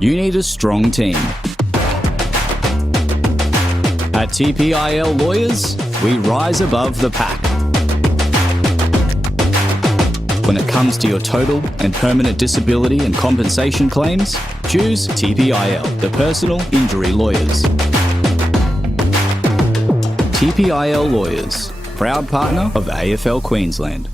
you need a strong team. At TPIL Lawyers, we rise above the pack. When it comes to your total and permanent disability and compensation claims, choose TPIL, the Personal Injury Lawyers. TPIL Lawyers, proud partner of AFL Queensland.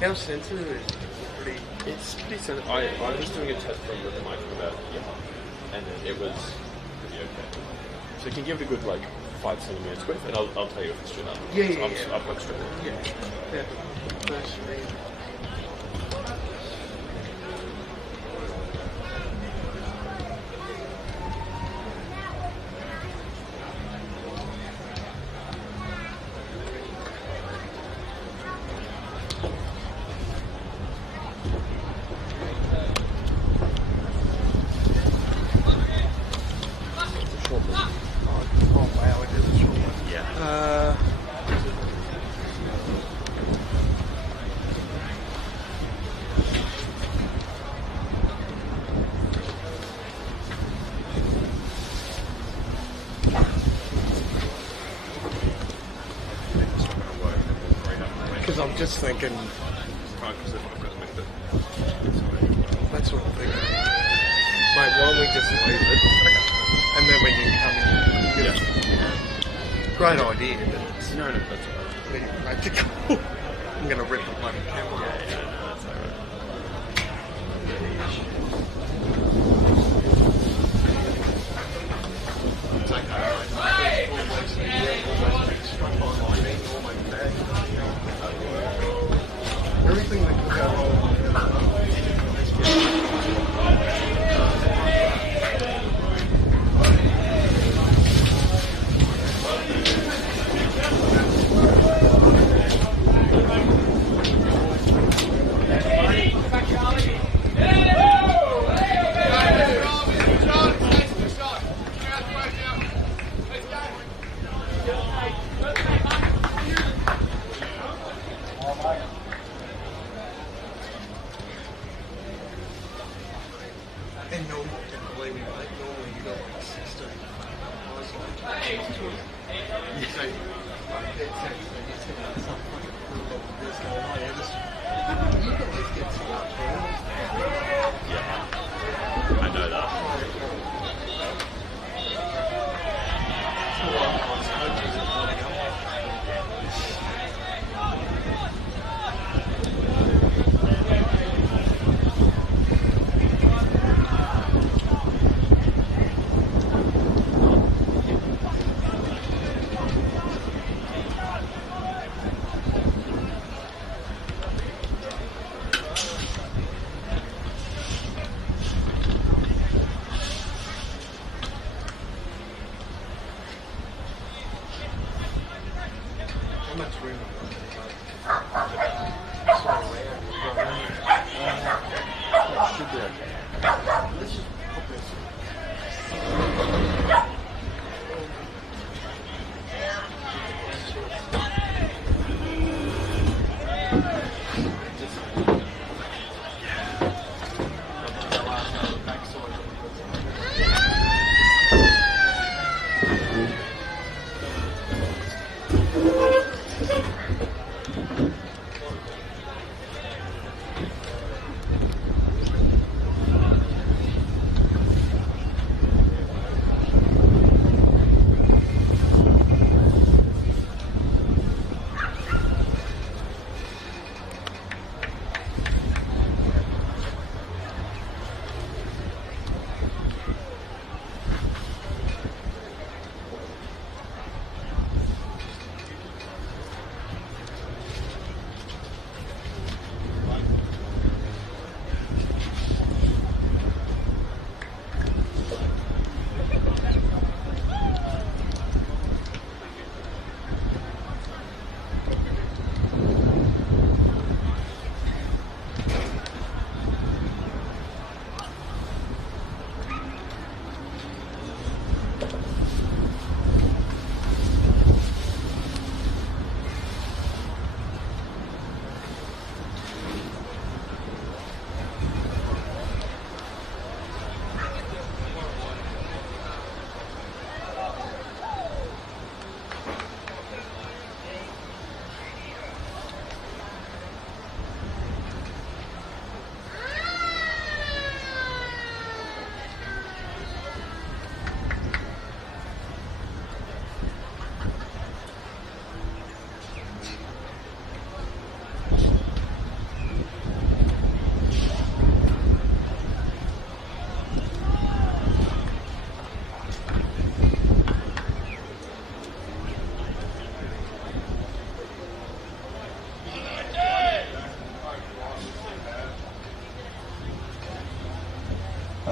How sensitive is it? It's pretty sensitive. I was doing a test run with the mic for about a year, and it was pretty okay. So you can give it a good 5 centimeters width, and I'll tell you if it's straight up. Yeah. I've got straight up. Yeah. First read. Because I'm just thinking, that's what I'm thinking. Mate, why don't we just leave it, and then we can come in. Yeah. Great idea, but it's No, that's all right. pretty practical. I'm going to rip the bloody camera off. That's all right. Everything that can go wrong. And no, believe me, mate, normally you got 16. I was you say, dead set, and you said that some fucking cool of this going on. You can at least get some up, Yeah. I know that.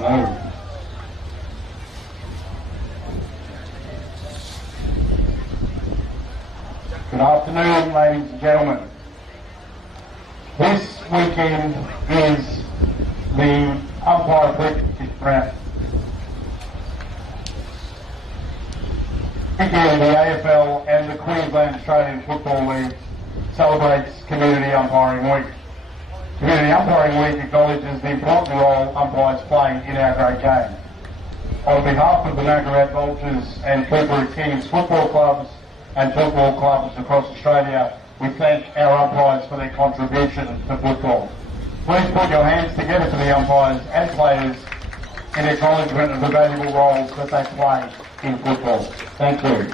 Hello. Good afternoon, ladies and gentlemen. This weekend is the umpire apprenticeship round. Again, the AFL and the Queensland Australian Football League celebrates Community Umpiring Week. Community Umpiring Week acknowledges the important role umpires play in our great game. On behalf of the Gravatt Vultures and Coorparoo Kings football clubs and football clubs across Australia, we thank our umpires for their contribution to football. Please put your hands together for the umpires and players in acknowledgement of the valuable roles that they play in football. Thank you.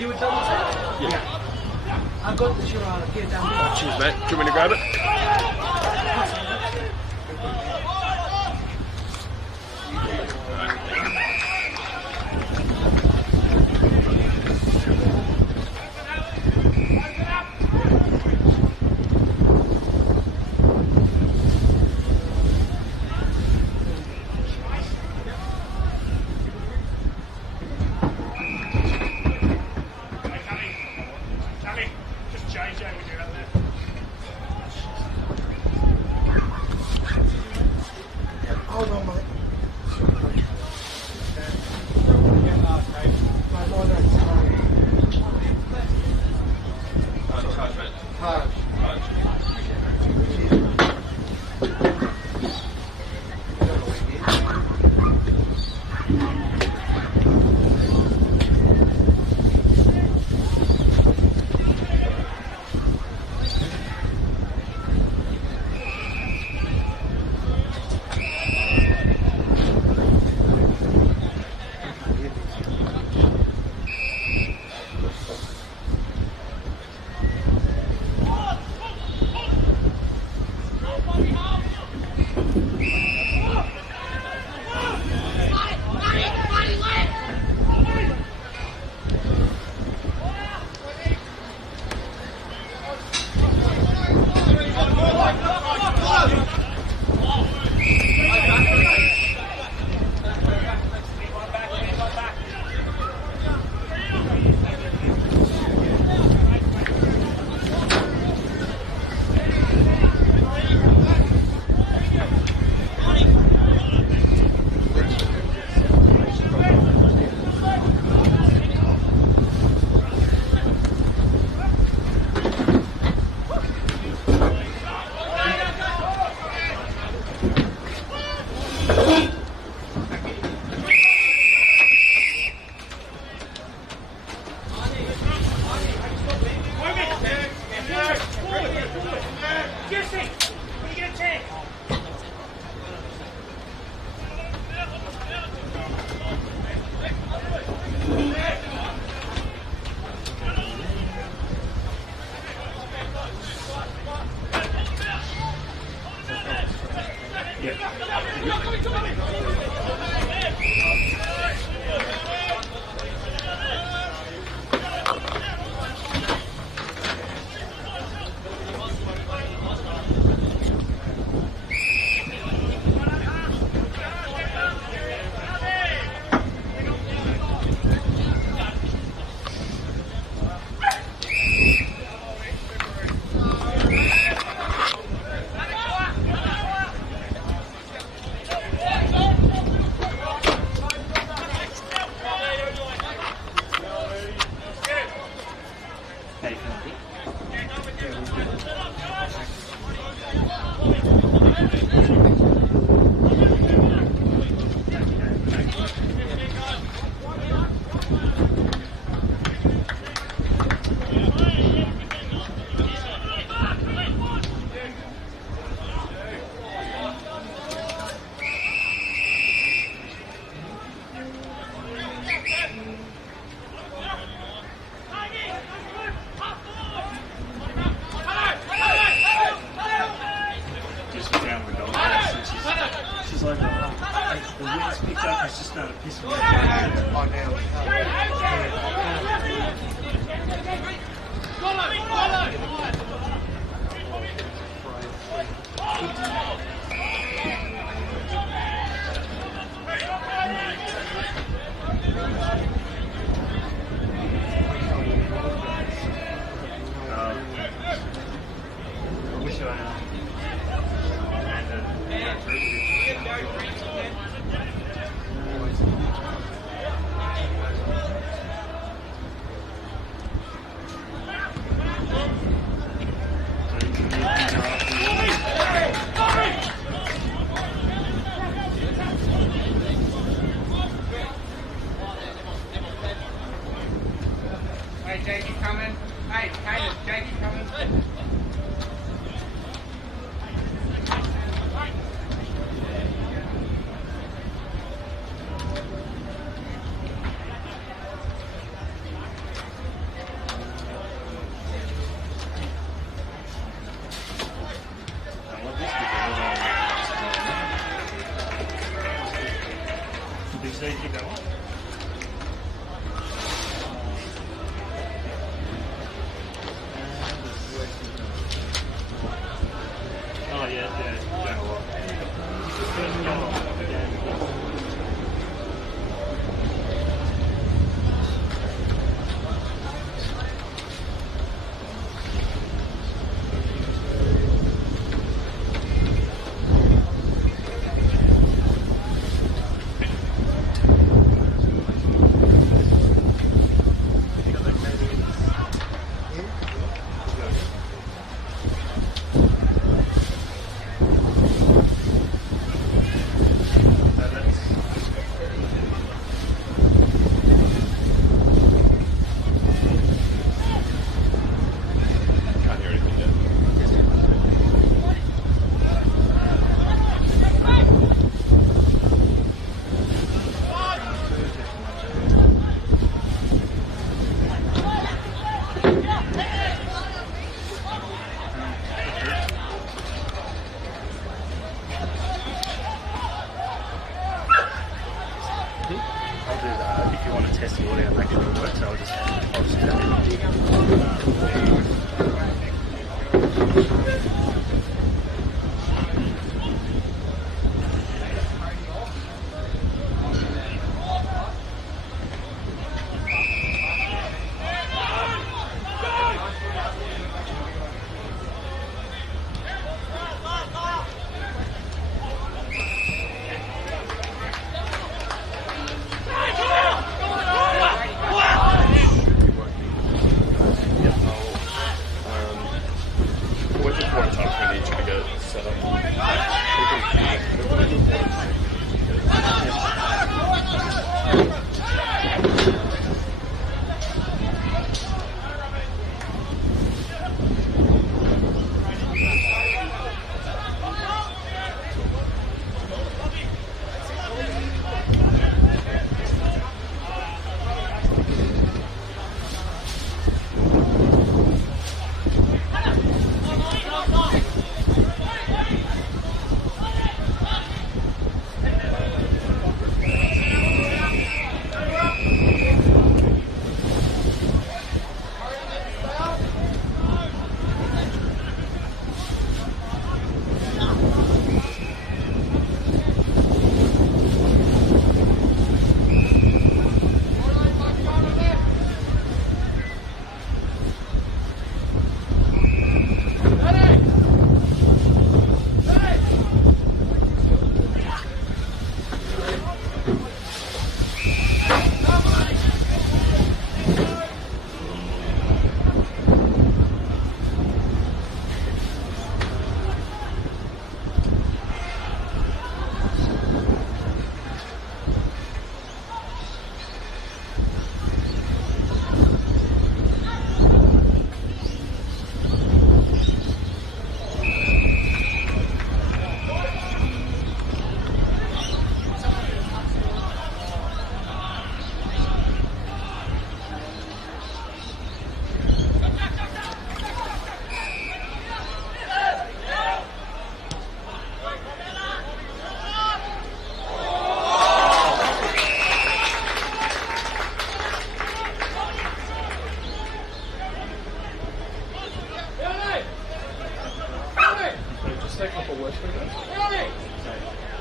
You were done with it? Yeah. I got that you're here down there. Cheers, mate. Do you want me to grab it? Hold on, mate. How you feeling, Dick? Just found the goal. She's like, the wind's picked up, it's just started pissing me off. Oh, now. I wish I Hey, Jakey coming. Hey, Caleb, Jakey coming. Did they keep going? Oh yeah, yeah,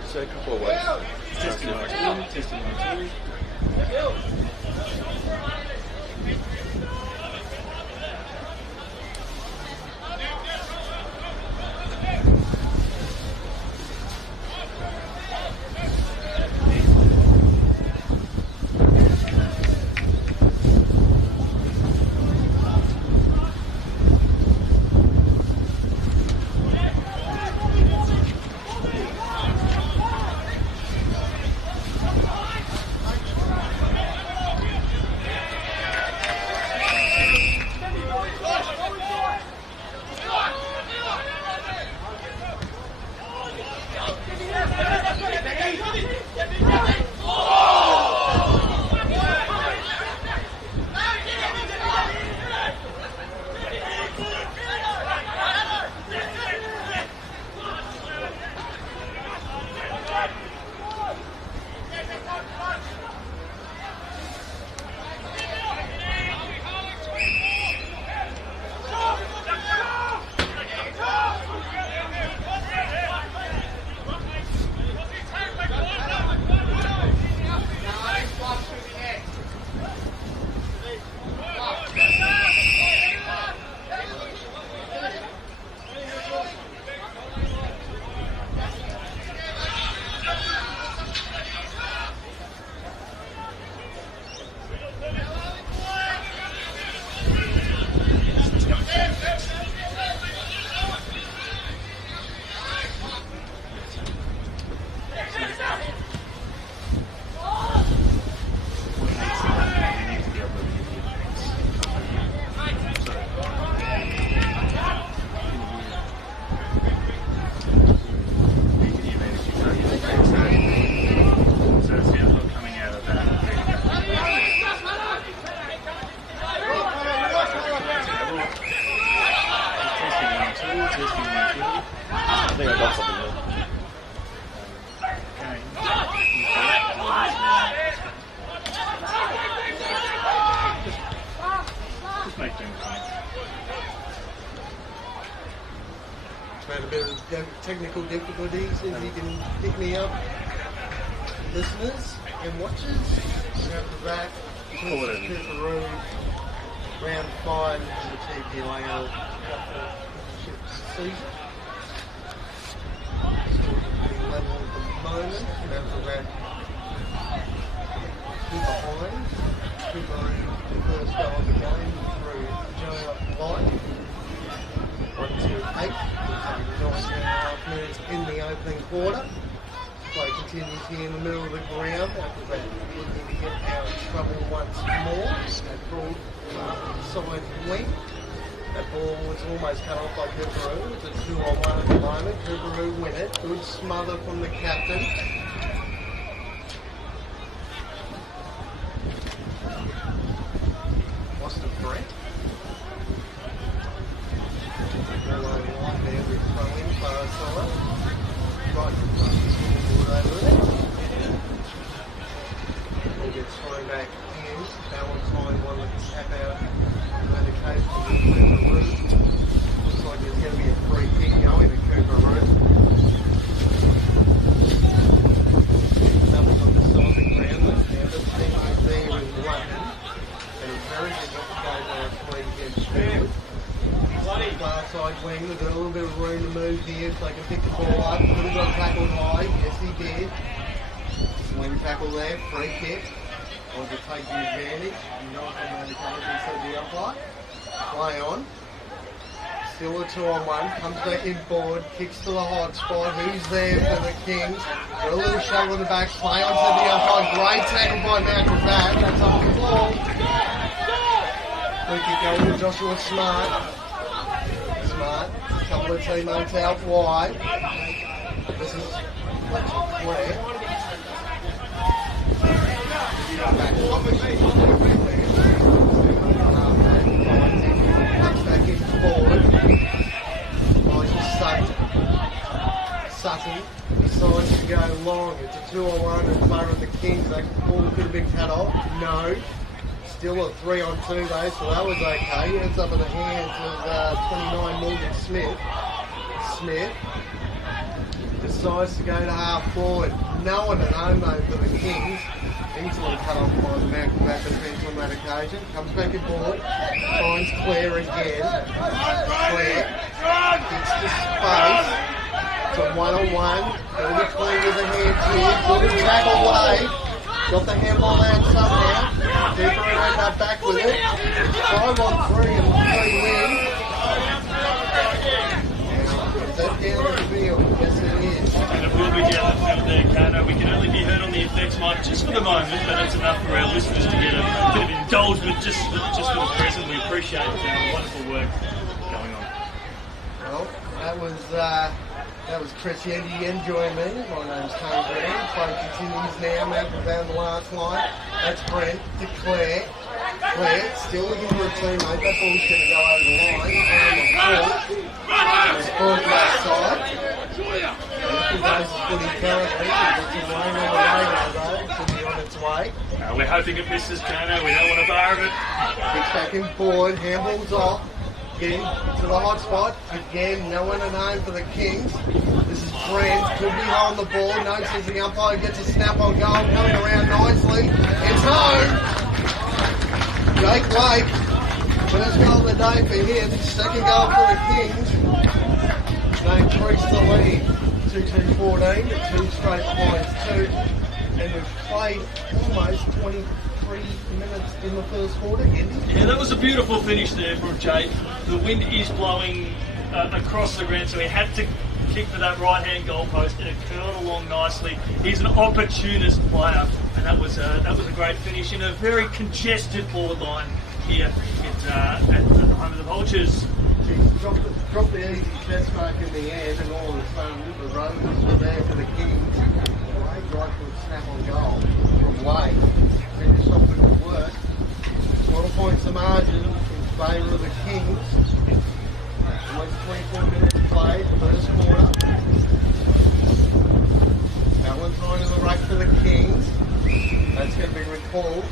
So a couple of ways. Testing 1, 2, testing 1, 2. Had a bit of technical difficulties, if you can pick me up, listeners and watchers. After that, Coorparoo, round 5 of the TPIL season. Pretty level at the moment, and after that, two behind. Coorparoo, the first goal of the game through Joe Light. 1-2-8, 9.5 minutes in the opening quarter. Play continues here in the middle of the ground. After that, looking to get out of trouble once more. That broad side wing. That ball was almost cut off by Coorparoo. It's a 2-on-1 at the moment. Coorparoo win it. Good smother from the captain. Lost a threat. He gets thrown back in. Valentine one that can tap out and the case for the Coorparoo. Looks like there's going to be a free kick going to Coorparoo. Numbers on the side of the ground. Now the team is there in London. And encouraging not to go there free against field. Far side wing, they've got a little bit of room to move here so they can pick the ball up. Could have got tackled high, yes he did. Swing tackle there, free kick. Or to take the advantage. Not on the penalty, said the umpire. Play on. Still a 2-on-1, comes back in forward, kicks to the hot spot. Who's there for the Kings? Got a little shove on the back, play on to the umpire. Great tackle by Malcolm Gravatt. That's off the ball. Free kick going to Joshua Smart. Smart, a couple of teammates out wide. This is Claire. Back in forward. Sutton decides to go long. It's a 2-on-1 in favour of the Kings. That ball could have been cut off. No. Still a 3-on-2 though, so that was okay. It's up in the hands of 29 Morgan Smith. decides to go to half forward. No one at home though for the Kings. Easily cut off by the Gravatt defence on that occasion. Comes back in forward. Finds Claire again. Claire gets the space. It's a one-on-one. It'll be clean with the hand here. Good tackle away. Got the handball out somehow. Deeper and end up back with it. 5-on-3 and 3 wins. Is that down the field? Yes, it is. And it will be down the field there, Kano. We can only be heard on the effects mic just for the moment, but that's enough for our listeners to get a bit of indulgement just for the present. We appreciate wonderful work going on. Well, that was Chris Yendy enjoying me. My name's Tony Brown. Play continues now, making down the last line. That's Brent to Claire. Claire still looking for a teammate. That ball's going to go over the line. It's ball left side. Looking goes to footy currently. It's in lane on the radar though. It should be on its way. We're hoping it misses, Kano. We don't want a bar of it. Kicks back in forward. Handball's off. Again, to the hot spot. Again, no one at home for the Kings. This is Brent. Could be on the ball. Notices the umpire gets a snap on goal. Coming around nicely. It's home. Jake Blake. First goal of the day for him. Second goal for the Kings. They increase the lead. 2-2-14. 2 straight points. 2. And we've played almost 23 minutes in the first quarter. Yeah, that was a beautiful finish there from Jake. The wind is blowing across the ground, so he had to kick for that right-hand goalpost, and it curled along nicely. He's an opportunist player, and that was a great finish in a very congested forward line here at the home of the Vultures. Dropped the easy chest mark in the end, and all of a sudden the Rovers were there for the Kings. Great right foot snap on goal from Wade. Finished off with the work. 12 points the margin in favour of the Kings. Almost 24 minutes played, first quarter. Valentine in the ruck for the Kings. That's going to be recalled.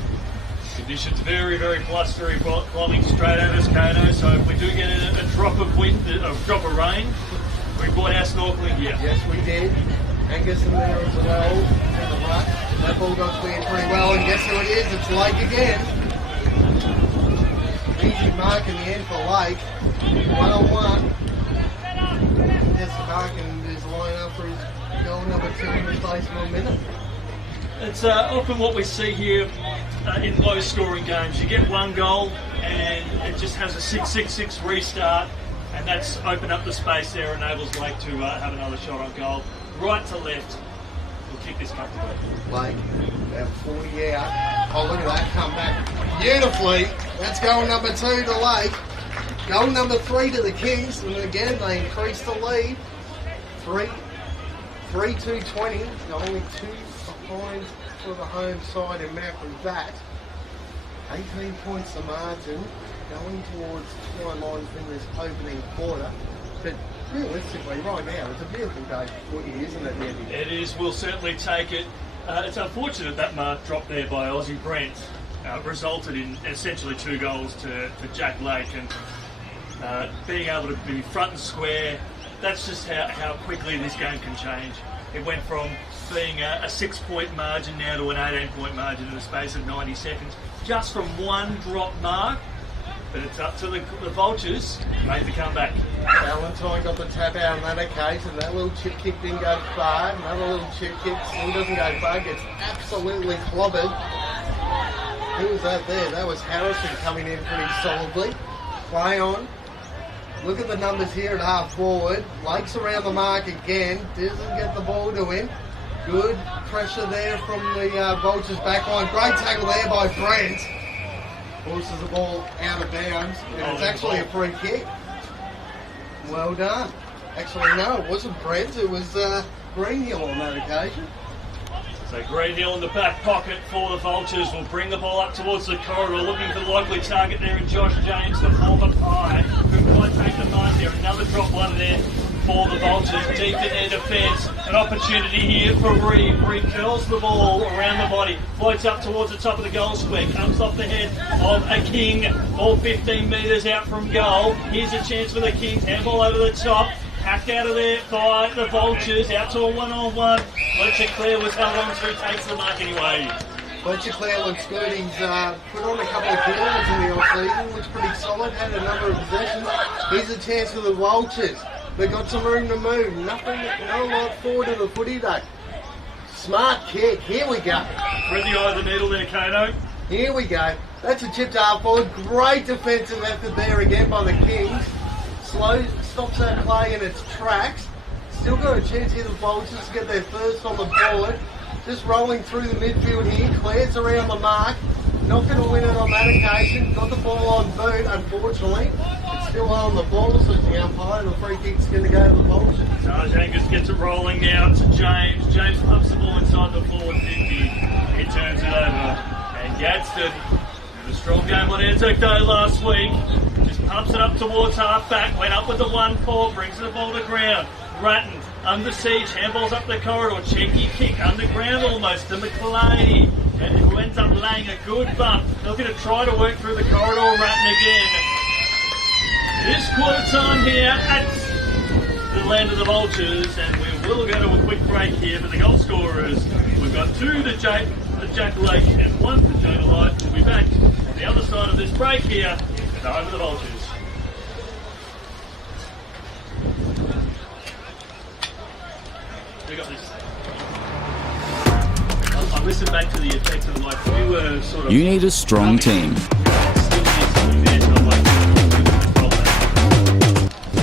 Conditions very, very blustery, blowing straight at us, Kano. So if we do get a drop of wind, a drop of rain, we brought our snorkeling gear. Yes, we did. Angus in there as well in the ruck. That ball got cleared pretty well, and guess who it is? It's Lake again. Easy mark in the end for Lake. 1-on-1. Yes, Harkin is lining up for his goal number 2 in the space of a minute. It's often what we see here in low-scoring games. You get one goal, and it just has a 6-6-6 restart, and that's opened up the space there, enables Lake to have another shot on goal. Right to left, we'll kick this comfortably. Lake, about 40 out. Oh, look at that, come back beautifully. That's goal number 2 to Lake. Goal number 3 to the Kings, and again they increase the lead. 3-2-20, only 2 behind for the home side in Gravatt. 18 points the margin, going towards time lines in this opening quarter. But realistically, right now, it's a beautiful day for footy, isn't it, Andy? It is. We'll certainly take it. It's unfortunate that mark drop there by Aussie Brent resulted in essentially 2 goals to Jack Lake, and being able to be front and square, that's just how quickly this game can change. It went from being a 6-point margin now to an 18-point margin in the space of 90 seconds, just from one drop mark. But it's up to the Vultures made the comeback. Valentine got the tap out on that occasion. That little chip kick didn't go far. Another little chip kick still doesn't go far. Gets absolutely clobbered. Who was that there? That was Harrison coming in pretty solidly. Play on. Look at the numbers here at half forward. Lake's around the mark again. Doesn't get the ball to him. Good pressure there from the Vultures back line. Great tackle there by Brent. Forces the ball out of bounds. And it's actually a free kick. Well done. Actually, no, it wasn't Brent. It was Greenhill on that occasion. So Greenhill in the back pocket for the Vultures will bring the ball up towards the corridor, looking for the likely target there in Josh James, the former Pie, who might take the mark there. Another drop one there for the Vultures, deep in their defence. An opportunity here for Reeve. Reeve curls the ball around the body, floats up towards the top of the goal square, comes off the head of a King, all 15 metres out from goal. Here's a chance for the Kings, handball over the top. Hacked out of there by the Vultures, out to a one-on-one. Fletcher Clare was held on to, takes the mark anyway. Fletcher Clare looks good. He's put on a couple of kilos in the off-season, looks pretty solid, had a number of possessions. Here's a chance for the Vultures. They've got some room to move. Nothing, no lot forward of the footy though. Smart kick. Here we go. Thread the eye of the needle there, Kato. Here we go. That's a chip to half forward. Great defensive effort there again by the Kings. Stops that play in its tracks. Still got a chance here, the Vultures, to get their first on the board. Just rolling through the midfield here. Claire's around the mark. Not going to win it on that occasion. Got the ball on boot, unfortunately. It's still on the ball, so the umpire. The free kick's going to go to the Vultures. Sarge Angus gets it rolling now to James. James pumps the ball inside the forward 50. He turns it over. And Gadsden, had a strong game on Anzac Day last week. Just pumps it up towards half-back. Went up with the one paw, brings the ball to ground. Ratton under siege, handballs up the corridor. Cheeky kick underground almost to McLeay, who ends up laying a good bump. Looking to try to work through the corridor. Ratton again. It is quarter time here at the land of the Vultures, and we will go to a quick break here for the goal scorers. We've got two to Jack Lake and one to Jonah Light. We'll be back on the other side of this break here at the home of the Vultures. We got this. I listened back to the effects and like we were sort of. You need a strong team.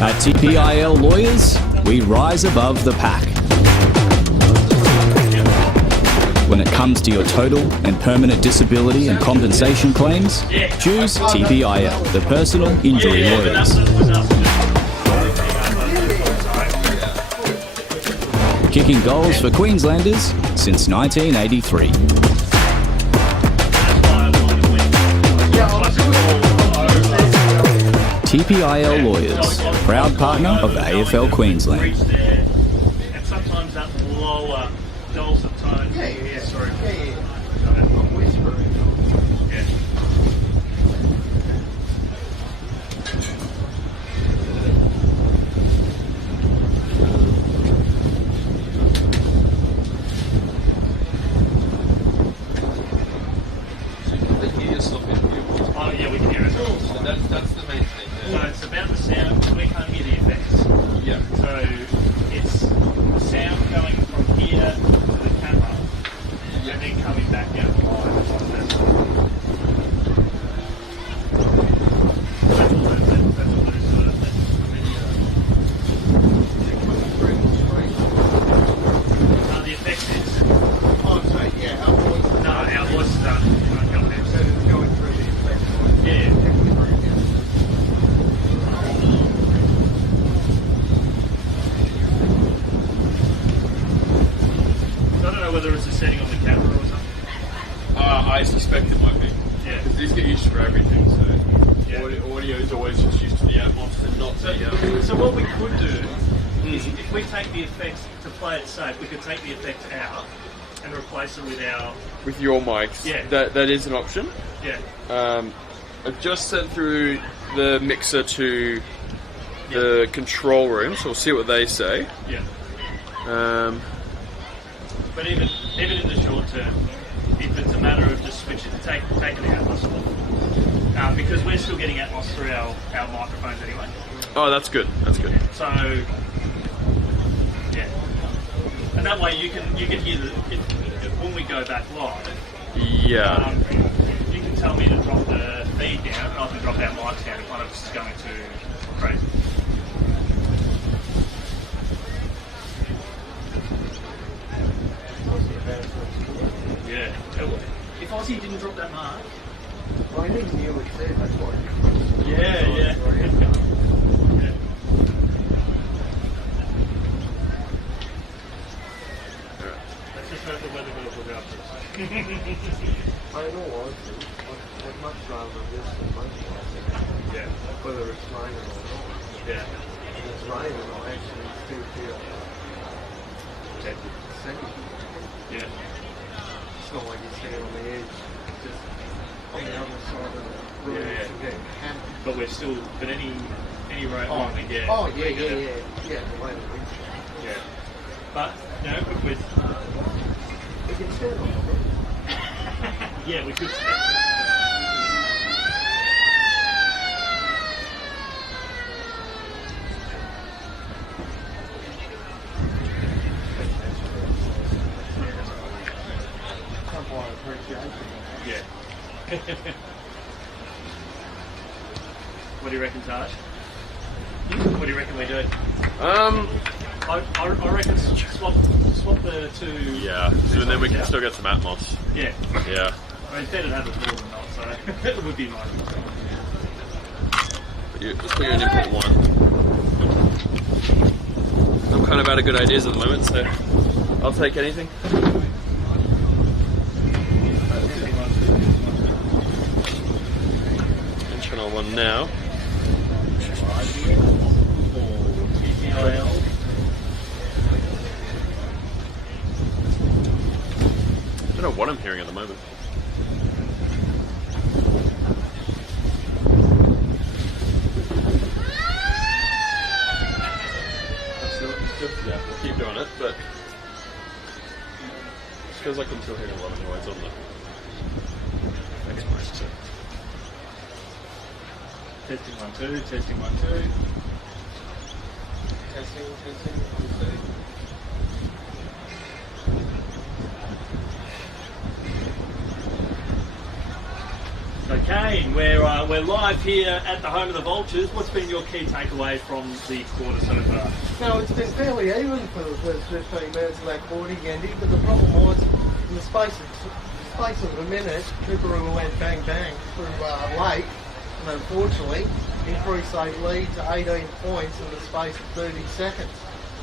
At TPIL Lawyers, we rise above the pack. When it comes to your total and permanent disability and compensation claims, choose TPIL, the personal injury lawyers. Kicking goals for Queenslanders since 1983. TPIL Lawyers, proud partner of the AFL Queensland. And sometimes that lower dulcet tone. Sorry. I'm whispering. Yeah. Oh yeah, we can hear it. So that's the main thing. So it's about the sound. We can't hear the effects. Yeah. So it's the sound going from here to the camera, and then coming back out live. That's all that is sort of the effects is. Oh, so yeah, our voice. No, our voices aren't going there. So it's going through the effects. Yeah. So I don't know whether it's a setting on the camera or something. I suspect it might be. Yeah. Because these get used to everything, so Yeah. audio is always just used to the Atmos and not the. So what we could do is if we take the effects to play it safe, we could take the effects out and replace it with our With your mics, Yeah. that is an option. yeah. I've just sent through the mixer to the control room, so we'll see what they say. Yeah. But even in the short term, if it's a matter of just switching, taking the Atmos off, because we're still getting Atmos through our microphones anyway. oh, that's good. That's good. So yeah, and that way you can hear when we go back live. Yeah. You can tell me to drop the feed down, and I can drop our mics down if one of us is going too crazy. Yeah. If Aussie didn't drop that mark. Well, I think you knew it said, that's why. Yeah. Yeah. Let's just hope the weather girls look after us. I know, honestly, I'd much rather this than most of Yeah. whether it's raining or not. Yeah. If it's raining, I actually still feel safe. Yeah. It's not like you stand on the edge, just on the other side of the room Yeah. to get hammered. But we're still, but any rate one we get. Oh, yeah, we're yeah, gonna- yeah. Yeah, the way the wind Yeah. But, you know, with, we can stand on the roof. yeah, we could. Umpire appreciation. Yeah. What do you reckon, Taj? What do you reckon we do? I reckon swap the two. Yeah, so then we can still get some Atmos. Yeah. Yeah. I mean, it's better to have it more than not, so it would be nice. Let's put you in input 1. I'm kind of out of good ideas at the moment, so I'll take anything. And channel 1 now. I don't know what I'm hearing at the moment. Yeah, we'll keep doing it, but it feels like I'm still hearing a lot of noise on the next mic. So. Testing 1 2, testing 1 2. Testing, 1, 2. So Kane, we're live here at the home of the Vultures. What's been your key takeaway from the quarter so far? No, it's been fairly even for the first 15 minutes of that quarter, Andy, but the problem was, in the space of a minute, Coorparoo went bang bang through Lake, and unfortunately increased their lead to 18 points in the space of 30 seconds.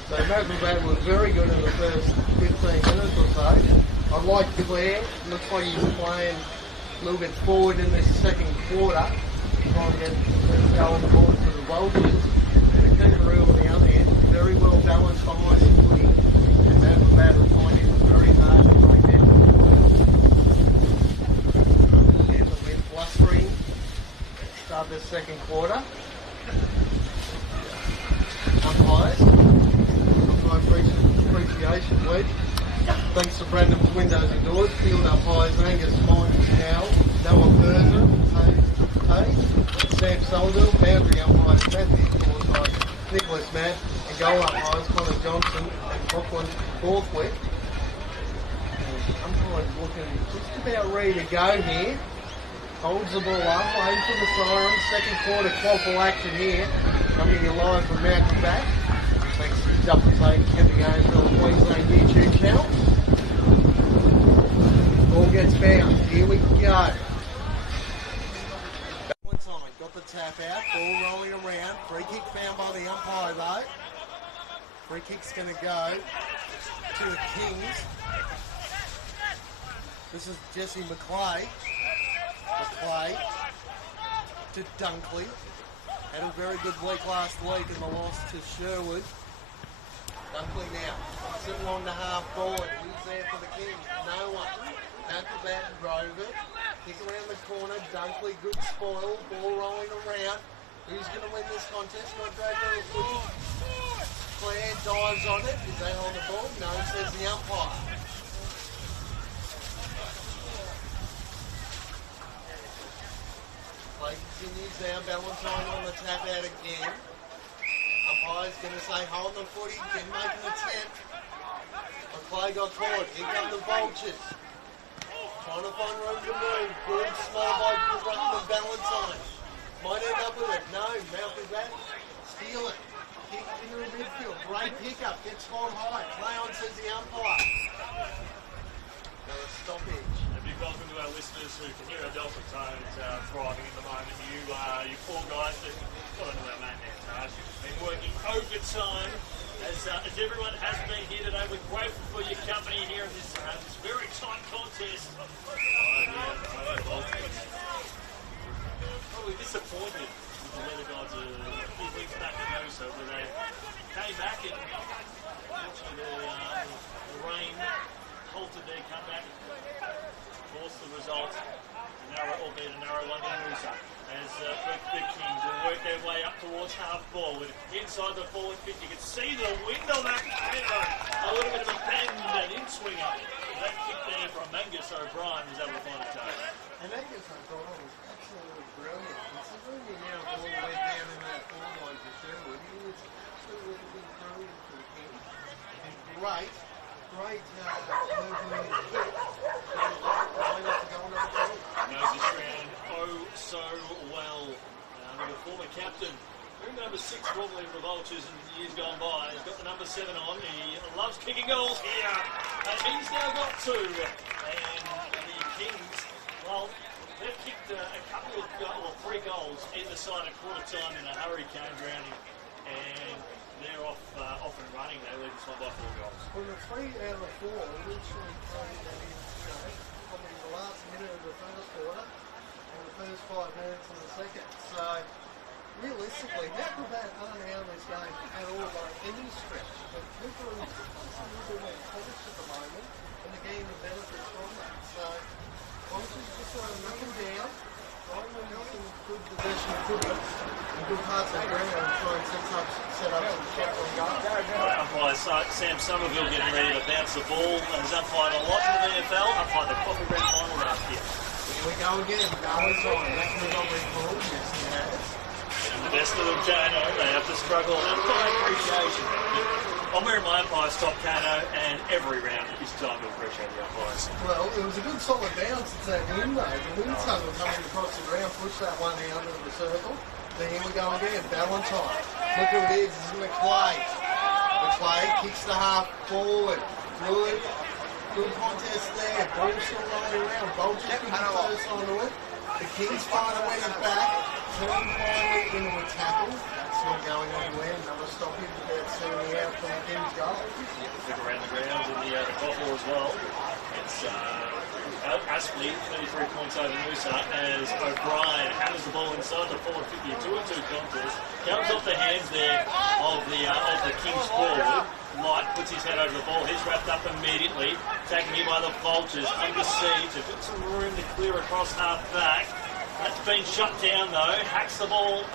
So Gravatt was very good in the first 15 minutes or so. I like Blair, looks like he's playing a little bit forward in this second quarter, trying to get going forward for the Vultures. And the Coorparoo on the other end, very well balanced behind the footy, and Gravatt is finding it very hard to break that. Here's the wind blustering. Start the second quarter. Umpires. Umpire appreciation week. Thanks to Brandon's Windows and Doors, field umpires Angus Mines now, Noah Berger, Hayes, Sam Soldell, boundary umpires Matthew Corside, Nicholas Matt, and goal umpires Connor Johnson and Brooklyn Borthwick. Umpires looking just about ready to go here. Holds the ball up, waiting for the siren. Second quarter QAFL action here. Coming to you live from Mount Gravatt. Thanks to Double Take, get the QAFL Queensland YouTube channel. Ball gets bound. Here we go. Valentine got the tap out. Ball rolling around. Free kick found by the umpire though. Free kick's going to go to the Kings. This is Jesse McClay to Dunkley. Had a very good week last week in the loss to Sherwood. Dunkley now, sitting on the half forward. Who's there for the Kings? No one. Gravatt drove it. Kick around the corner. Dunkley, good spoil. Ball rolling around. Who's going to win this contest? Got dragged on the footy. Claire dives on it. Is that on the ball? No, says the umpire. Play continues now. Valentine on the tap out again. Umpire's going to say hold the footy, can make an attempt. McClay got caught. Here come the Vultures. Trying to find room to move. Good small by Ruckman Valentine. Might end up with it. No, Malcolm back. Steal it. Kick into the midfield. Great pickup. Gets scored high. Play on, says the umpire. Another stoppage. A big welcome to our listeners who can hear our Delta tones thriving at the moment. You four guys that got to know our name there, Taj. You've been working overtime as everyone has been here today. We're grateful for your company here in this very tight contest. Probably disappointed with the weather gods a few weeks back ago, so when they came back and unfortunately the rain halted their comeback, forced the result. And albeit a narrow one to Noosa. As the Kings will work their way up towards half forward. Inside the forward 50, you can see the wind on that camera. A little bit of a bend and in-swinger. That kick there from Angus O'Brien was able to find a toe. And Angus O'Brien was absolutely brilliant. Considering he now all the way down in that forward line to Sherwood, he was absolutely brilliant for the Kings. And great movement in his kick. Knows his round oh so well. The former captain, number 6 formerly of the Vultures in the years gone by, has got the number 7 on. He loves kicking goals here, and he's now got 2. And the Kings, well, they've kicked a couple of 3 goals either side at quarter time in a hurricane drowning, and they're off and running. They lead this one by 4 goals. Well, the 3 out of 4 literally played that in, probably the last minute of the first quarter and the first 5 minutes of the second. So, realistically, how could that run out of this game at all by any stretch? But Coorparoo is a little bit polished at the moment, and the game will benefit from that. So, Vultures just want to knock them down, try and win some good possession equipment and good parts of the ground and try and set up some shots on goal. Umpire Sam Somerville getting ready to bounce the ball. He's umpired a lot in the AFL, umpired the Coffee Grand Final last year. Here we go again, Noah's on, that's the not recalled, yes he has. And the best of them, Kano, they have to struggle. And my appreciation. I'm wearing my umpire's top, Kano, and every round it's time to appreciate the umpires. Well, it was a good solid bounce at that window. The wind tunnel coming across the ground, pushed that one out into the circle. Then here we go again, Valentine. Look who it is, it's McClay. McClay kicks the half forward. Good contest there. Ball still rolling around. Vultures getting close onto it. The Kings find a way back. Turn finally into a tackle. That's not going anywhere. Another stoppage about 70 out from the Kings goal. Look around the grounds in the Coorparoo as well. It's Aspley, 33 points over Noosa, as O'Brien hammers the ball inside the forward 50, a 2-2 contest. Comes off the hands there of the Kings forward. Light puts his head over the ball. He's wrapped up immediately. Taken here by the Vultures. Under siege. They've got some room to clear across half back. That's been shut down though. Hacks the ball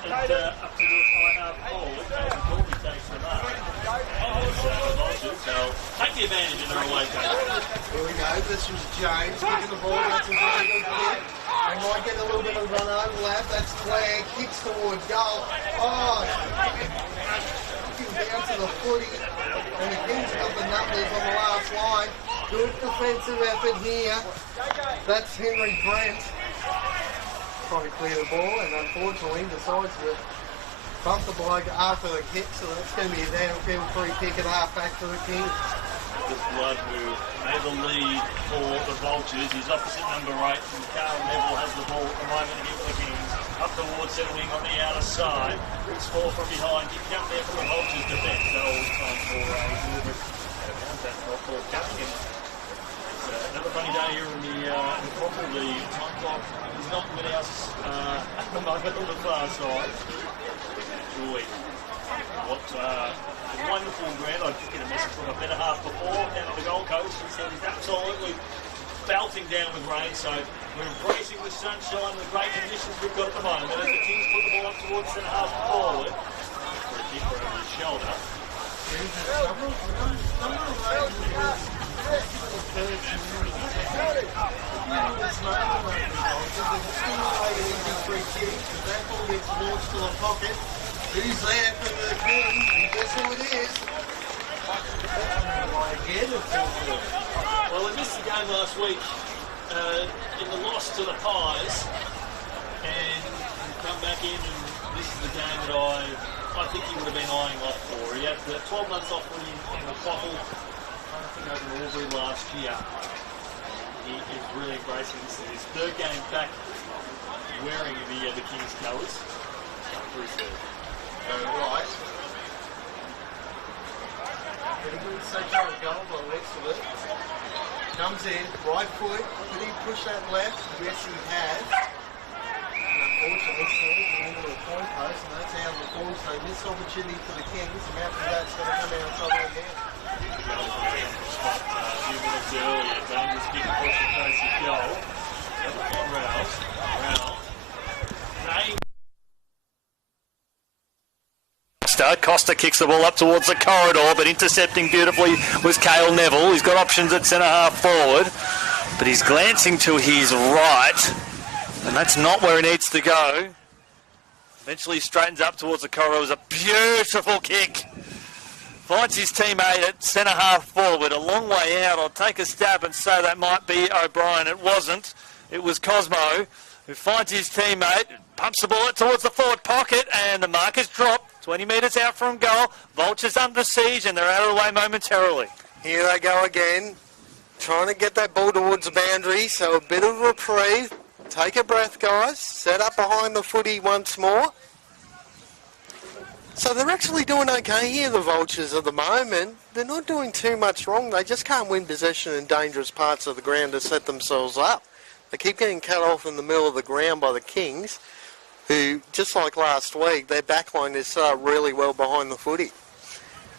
and, up towards high half forward. Jason Courtney takes the mark. And the Vultures, they'll take the advantage in their away game. Here we go. This was James kicking the ball. That's a very good kick. They might get a little bit of run overlap. That's Claire. Kicks towards goal. Oh, looking down to the footy. And the Kings got the numbers on the last line. Good defensive effort here. That's Henry Brent. Trying to clear the ball, and unfortunately decides to bump the bloke after the kick, so that's going to be a downfield free kick at half back to the Kings. The Blood who made the lead for the Vultures. He's opposite number 8, and Carl Neville has the ball at the moment to give the Kings. Up towards centre wing on the outer side. It's 4 from behind. Kick out there for the Vultures defence. That always time for delivery. That's not for cutting. Another funny day here in the Coorparoo. The time clock is not many else at the moment on the far side. Joy. What a wonderful ground. I did get a message from a better half before down on the Gold Coast. He said he's absolutely belting down with rain, so we're embracing the sunshine and the great conditions we've got at the moment. As the Kings put the ball up towards centre half forward for a kick over his shoulder. That ball gets launched to the pocket. Who's there for the Kings? And guess who it is? Well, we missed the game last week in the loss to the Pies, and we've come back in, and this is the game that I think he would have been eyeing off for. He had 12 months off when he in the QAFL, I think over Albury last year. He is really embracing this. His 3rd game back wearing the Kings colours. For his 3rd. Right. Pretty good section of goal by the looks of it. Comes in, right foot. Did he push that left? Yes, he has. And unfortunately, sends it into the point post, and that's out of the ball. So missed opportunity for the Kings, and after that's going to come out somewhere again. A few minutes earlier, dangerous kick across the face of goal. Costa kicks the ball up towards the corridor, but intercepting beautifully was Cale Neville. He's got options at centre-half forward, but he's glancing to his right, and that's not where he needs to go. Eventually he straightens up towards the corridor. It was a beautiful kick. Finds his teammate at centre-half forward, a long way out. I'll take a stab and say that might be O'Brien. It wasn't. It was Cosmo who finds his teammate, pumps the ball towards the forward pocket, and the mark is dropped. 20 metres out from goal. Vultures under siege, and they're out of the way momentarily. Here they go again, trying to get that ball towards the boundary, so a bit of reprieve. Take a breath, guys. Set up behind the footy once more. So they're actually doing okay here, the Vultures, at the moment. They're not doing too much wrong. They just can't win possession in dangerous parts of the ground to set themselves up. They keep getting cut off in the middle of the ground by the Kings, who, just like last week, their backline is set up really well behind the footy.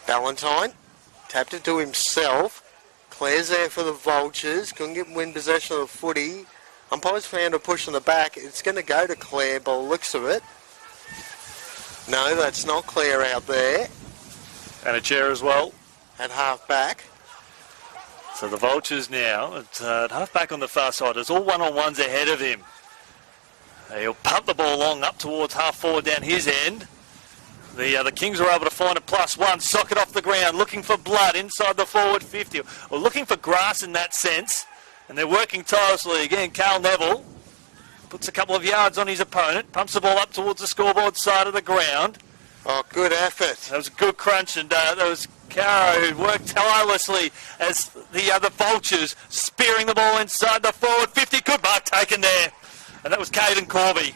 Valentine tapped it to himself. Claire's there for the Vultures. Couldn't win possession of the footy. Umpires found a push in the back. It's going to go to Claire by the looks of it. No, that's not Claire out there. And a chair as well. At half back. So the Vultures now at half back on the far side. There's all one-on-ones ahead of him. He'll pump the ball along up towards half forward down his end. The Kings were able to find a +1, sock it off the ground, looking for blood inside the forward 50, or looking for grass in that sense. And they're working tirelessly again. Cale Neville puts a couple of yards on his opponent, pumps the ball up towards the scoreboard side of the ground. Oh, good effort. That was a good crunch, and that was Caro who worked tirelessly as the other Vultures spearing the ball inside the forward 50. Good mark taken there. And that was Caden Corby,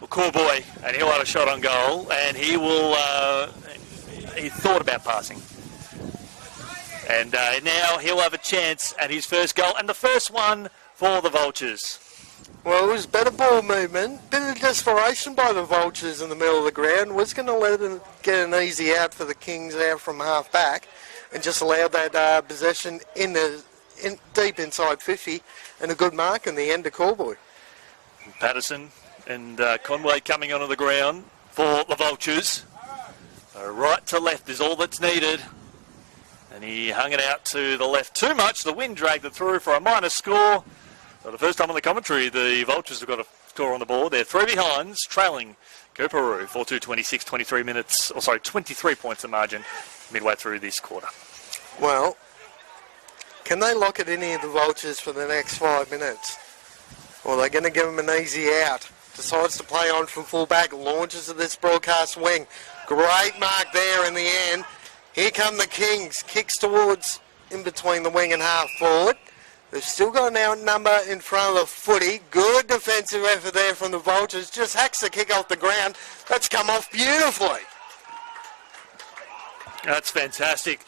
or Corboy, and he'll have a shot on goal, and he will, he thought about passing. And now he'll have a chance at his first goal, and the first one for the Vultures. Well, it was better ball movement, bit of desperation by the Vultures in the middle of the ground. Was going to let them get an easy out for the Kings out from half back, and just allowed that possession deep inside 50, and a good mark in the end to Corboy. Patterson and Conway coming onto the ground for the Vultures. So right to left is all that's needed. And he hung it out to the left too much. The wind dragged it through for a minor score. For the first time on the commentary, the Vultures have got a score on the board. They're 3 behinds, trailing Coorparoo 4-2-26, 23 minutes, or sorry, 23 points the margin midway through this quarter. Well, can they lock it in here, the Vultures, for the next 5 minutes? Well, they're going to give him an easy out. Decides to play on from full-back, launches at this broadcast wing. Great mark there in the end. Here come the Kings. Kicks towards in between the wing and half forward. They've still got an outnumber in front of the footy. Good defensive effort there from the Vultures. Just hacks the kick off the ground. That's come off beautifully. That's fantastic.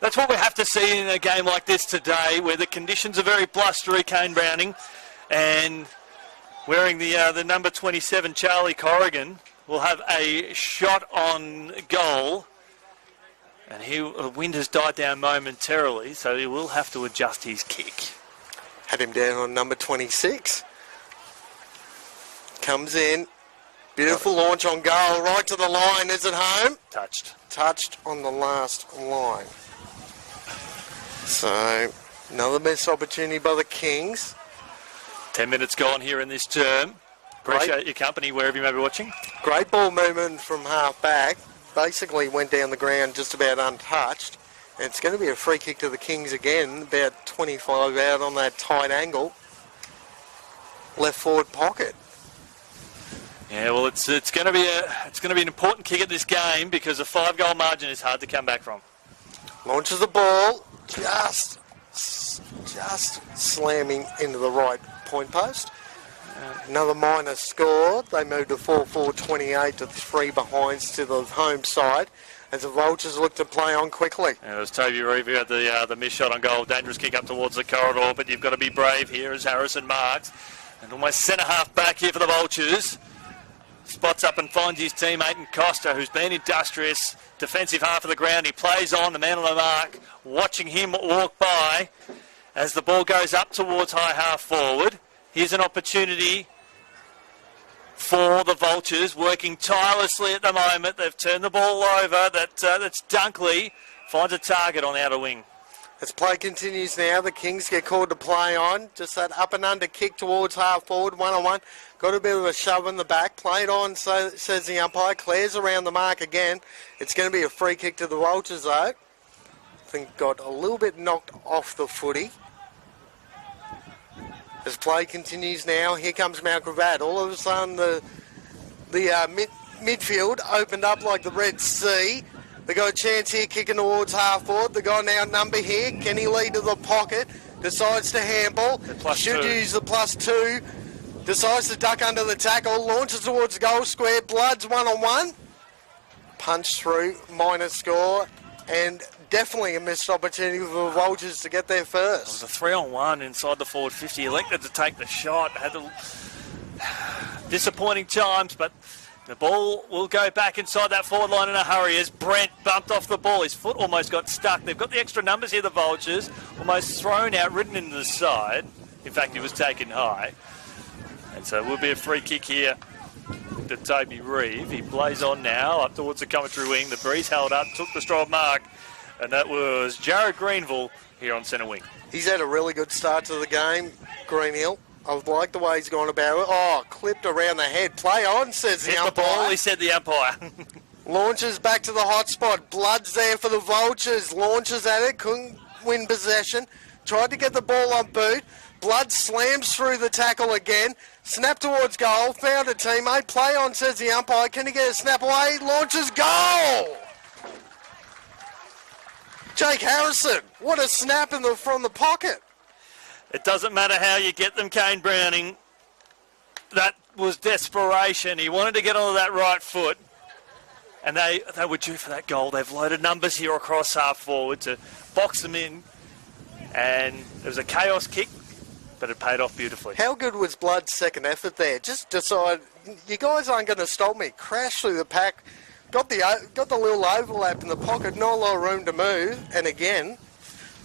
That's what we have to see in a game like this today, where the conditions are very blustery. Kane Browning, and wearing the number 27, Charlie Corrigan, will have a shot on goal. And the wind has died down momentarily, so he will have to adjust his kick. Had him down on number 26. Comes in. Beautiful launch on goal. Right to the line. Is it home? Touched. Touched on the last line. So, another missed opportunity by the Kings. 10 minutes gone here in this term. Appreciate your company wherever you may be watching. Great ball movement from half back. Basically went down the ground just about untouched. And it's going to be a free kick to the Kings again, about 25 out on that tight angle. Left forward pocket. Yeah, well, it's going to be an important kick at this game, because a 5-goal margin is hard to come back from. Launches the ball, just slamming into the right point post. Another minor score. They moved to 4-4-28 to 3 behinds to the home side as the Vultures look to play on quickly. And it was Toby Reeve who had the missed shot on goal. Dangerous kick up towards the corridor, but you've got to be brave here as Harrison marks. And almost centre half back here for the Vultures. Spots up and finds his teammate in Costa, who's been industrious. Defensive half of the ground. He plays on, the man on the mark, watching him walk by as the ball goes up towards high half forward. Here's an opportunity for the Vultures, working tirelessly at the moment. They've turned the ball over. That's Dunkley. Finds a target on the outer wing. As play continues now, the Kings get called to play on. Just that up and under kick towards half forward, 1-on-1. Got a bit of a shove in the back. Played on, so says the umpire. Clears around the mark again. It's going to be a free kick to the Vultures, though. I think got a little bit knocked off the footy. As play continues now, here comes Gravatt. All of a sudden, the midfield opened up like the Red Sea. They got a chance here kicking towards half forward. They got an outnumber here. Can he lead to the pocket? Decides to handball. Should use the +2. Decides to duck under the tackle. Launches towards the goal square. Bloods 1-on-1. Punch through. Minor score. And definitely a missed opportunity for the Vultures to get there first. It was a 3-on-1 inside the forward 50. Elected to take the shot. Had the disappointing times, but the ball will go back inside that forward line in a hurry as Brent bumped off the ball. His foot almost got stuck. They've got the extra numbers here, the Vultures. Almost thrown out, ridden into the side. In fact, he was taken high. And so it will be a free kick here to Toby Reeve. He plays on now up towards the commentary wing. The breeze held up, took the strong mark. And that was Jared Greenville here on centre wing. He's had a really good start to the game, Greenhill. I like the way he's gone about it. Oh, clipped around the head. Play on, says the umpire. Hit the ball, he said the umpire. Launches back to the hot spot. Blood's there for the Vultures. Launches at it. Couldn't win possession. Tried to get the ball on boot. Blood slams through the tackle again. Snap towards goal. Found a teammate. Play on, says the umpire. Can he get a snap away? Launches goal! Jake Harrison. What a snap from the pocket. It doesn't matter how you get them, Kane Browning. That was desperation. He wanted to get onto that right foot. And they were due for that goal. They've loaded numbers here across half forward to box them in. And it was a chaos kick, but it paid off beautifully. How good was Blood's second effort there? Just decide, you guys aren't going to stop me. Crashed through the pack. Got the little overlap in the pocket. Not a lot of room to move. And again,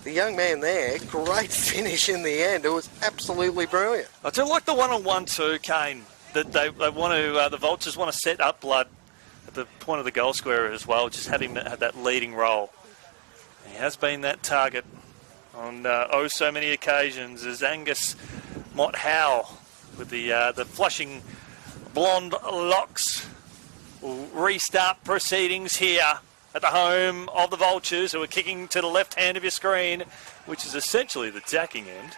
the young man there, great finish in the end. It was absolutely brilliant. I do like the 1-on-1 too, Kane. That they want to, the Vultures want to set up Blood at the point of the goal square as well. Just have him have that leading role. He has been that target on so many occasions as Angus Mott Howe with the flushing blonde locks will restart proceedings here at the home of the Vultures, who are kicking to the left hand of your screen, which is essentially the attacking end.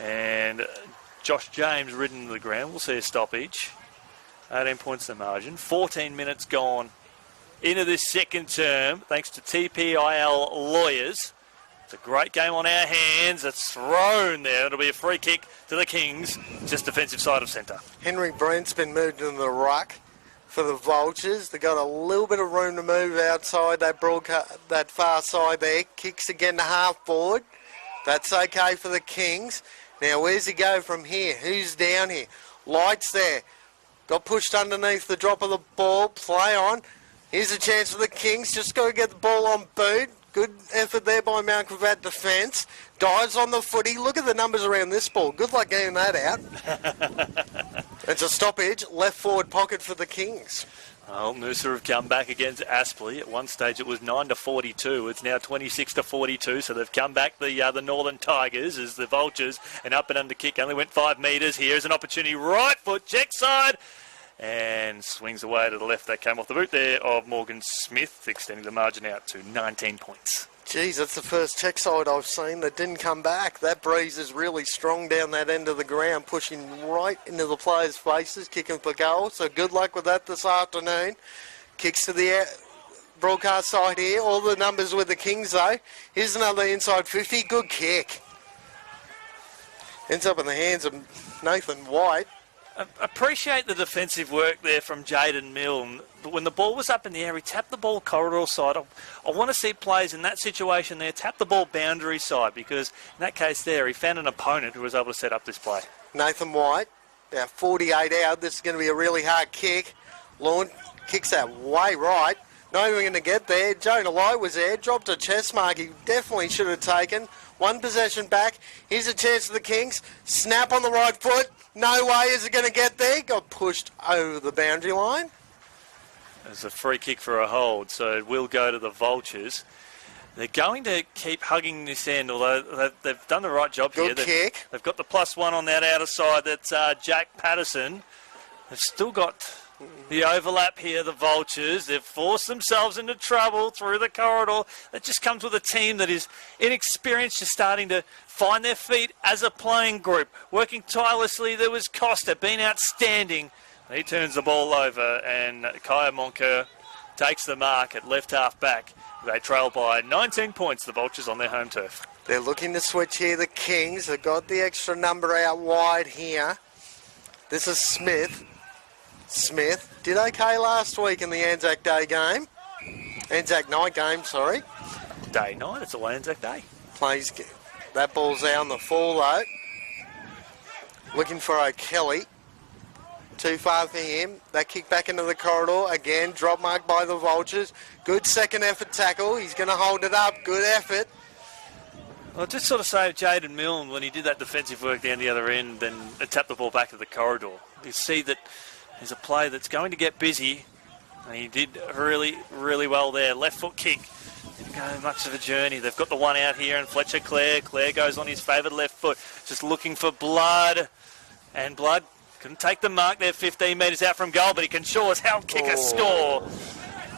And Josh James ridden to the ground. We'll see a stoppage. 18 points the margin. 14 minutes gone into this second term, thanks to TPIL Lawyers. It's a great game on our hands. It's thrown there. It'll be a free kick to the Kings, just defensive side of centre. Henry Brent's been moved into the ruck for the Vultures. They got a little bit of room to move outside that far side there. Kicks again to half forward. That's okay for the Kings. Now where's he go from here? Who's down here? Light's there. Got pushed underneath the drop of the ball. Play on. Here's a chance for the Kings. Just got to get the ball on boot. Good effort there by Mount Gravatt defence. Dives on the footy. Look at the numbers around this ball. Good luck getting that out. It's a stoppage. Left forward pocket for the Kings. Well, Noosa have come back against Aspley. At one stage it was 9-42. It's now 26-42. So they've come back, the Northern Tigers, as the Vultures. An up and under kick only went 5 metres. Here's an opportunity. Right foot, check side. And swings away to the left. That came off the boot there of Morgan Smith, extending the margin out to 19 points. Geez, that's the first check side I've seen that didn't come back. That breeze is really strong down that end of the ground, pushing right into the players' faces, kicking for goal. So good luck with that this afternoon. Kicks to the broadcast side here. All the numbers with the Kings, though. Here's another inside 50. Good kick. Ends up in the hands of Nathan White. Appreciate the defensive work there from Jaden Milne. But when the ball was up in the air, he tapped the ball corridor side. I want to see players in that situation there tap the ball boundary side, because in that case there, he found an opponent who was able to set up this play. Nathan White, about 48 out. This is going to be a really hard kick. Lawn kicks that way right. not even going to get there. Jonah Lowe was there, dropped a chest mark he definitely should have taken. One possession back. Here's a chance for the Kings. Snap on the right foot. No way is it going to get there. Got pushed over the boundary line. There's a free kick for a hold, so it will go to the Vultures. They're going to keep hugging this end, although they've done the right job here. Good kick. They've got the +1 on that outer side. That's Jack Patterson. They've still got the overlap here, the Vultures. They've forced themselves into trouble through the corridor. That just comes with a team that is inexperienced, just starting to find their feet as a playing group. Working tirelessly, there was Costa, been outstanding. He turns the ball over, and Kaya Monker takes the mark at left half back. They trail by 19 points, the Vultures, on their home turf. They're looking to switch here, the Kings. They've got the extra number out wide here. This is Smith. Smith did okay last week in the Anzac Day game. Anzac Night game, sorry. Day night, it's a Anzac Day. Plays, that ball's out on the full though. Looking for O'Kelly. Too far for him. That kick back into the corridor. Again, drop mark by the Vultures. Good second effort tackle. He's going to hold it up. Good effort. Well, just sort of saved Jaden Milne when he did that defensive work down the other end and tapped the ball back to the corridor. You see that there's a play that's going to get busy, and he did really, really well there. Left foot kick. Didn't go much of a journey. They've got the one out here, and Fletcher Clare. Clare goes on his favoured left foot, just looking for Blood. And Blood couldn't take the mark there 15 metres out from goal, but he can sure as hell kick a score.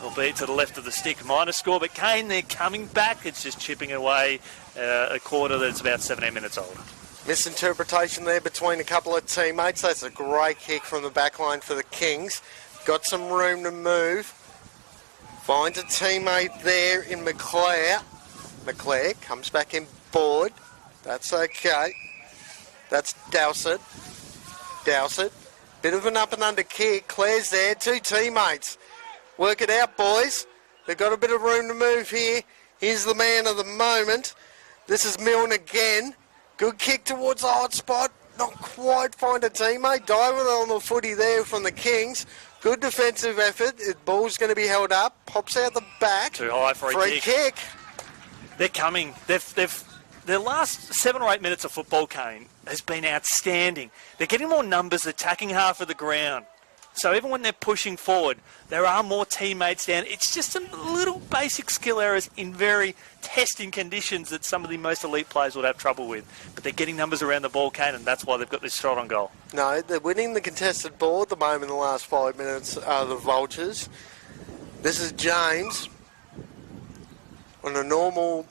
Albeit to the left of the stick, minor score, but Kane, they're coming back. It's just chipping away a quarter that's about 17 minutes old. Misinterpretation there between a couple of teammates. That's a great kick from the back line for the Kings. Got some room to move. Finds a teammate there in McClare. McClare comes back in board. That's okay. That's Dowsett. Dowsett. Bit of an up and under kick. Claire's there. Two teammates. Work it out, boys. They've got a bit of room to move here. Here's the man of the moment. This is Milne again. Good kick towards the hot spot. Not quite find a teammate. Diving on the footy there from the Kings. Good defensive effort. The ball's going to be held up. Pops out the back. Too high for a free kick. They're coming. Their last 7 or 8 minutes of football, Kane, has been outstanding. They're getting more numbers, attacking half of the ground. So even when they're pushing forward, there are more teammates down. It's just some little basic skill errors in very testing conditions that some of the most elite players would have trouble with. But they're getting numbers around the ball, Kane, and that's why they've got this shot on goal. No, they're winning the contested ball at the moment in the last 5 minutes, the Vultures. This is James. On a normal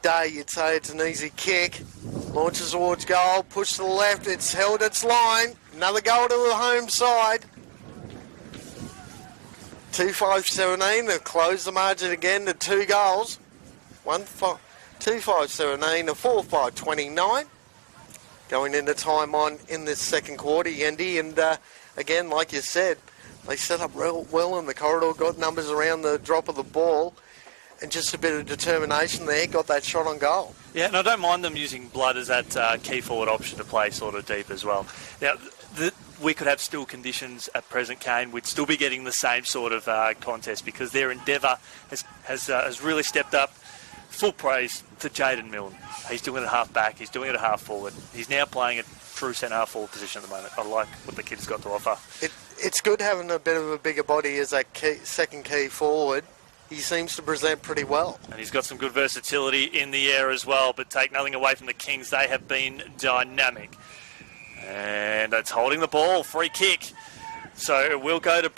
day, you'd say it's an easy kick. Launches towards goal, push to the left, it's held its line. Another goal to the home side. 2-5-17, they've closed the margin again to 2 goals. 2-5-17 to 4-5-29. Going into time on in this second quarter, Yendi, and again, like you said, they set up real well in the corridor, got numbers around the drop of the ball, and just a bit of determination there, got that shot on goal. Yeah, and I don't mind them using Blood as that key forward option to play sort of deep as well. Now, we could have still conditions at present, Kane. We'd still be getting the same sort of contest because their endeavour has really stepped up. Full praise to Jaden Milne. He's doing it at half back. He's doing it at half forward. He's now playing a true centre half forward position at the moment. I like what the kid's got to offer. It's good having a bit of a bigger body as that second key forward. He seems to present pretty well. And he's got some good versatility in the air as well, but take nothing away from the Kings. They have been dynamic. And it's holding the ball, free kick. So it will go to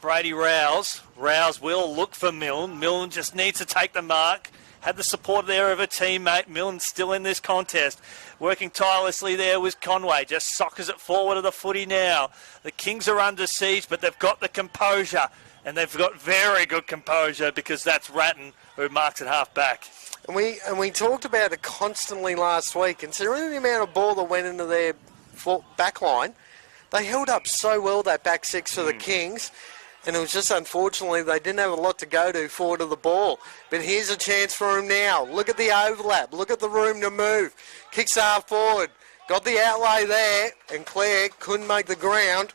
Brady Rouse. Rouse will look for Milne. Milne just needs to take the mark. Had the support there of a teammate. Milne's still in this contest. Working tirelessly there was Conway. Just soccers it forward of the footy now. The Kings are under siege, but they've got the composure. And they've got very good composure because that's Ratton who marks at half back. And we talked about it constantly last week. Considering the amount of ball that went into their back line, they held up so well, that back six for the Kings. And it was just unfortunately they didn't have a lot to go to forward of the ball. But here's a chance for him now. Look at the overlap. Look at the room to move. Kicks half forward. Got the outlay there. And Clare couldn't make the ground.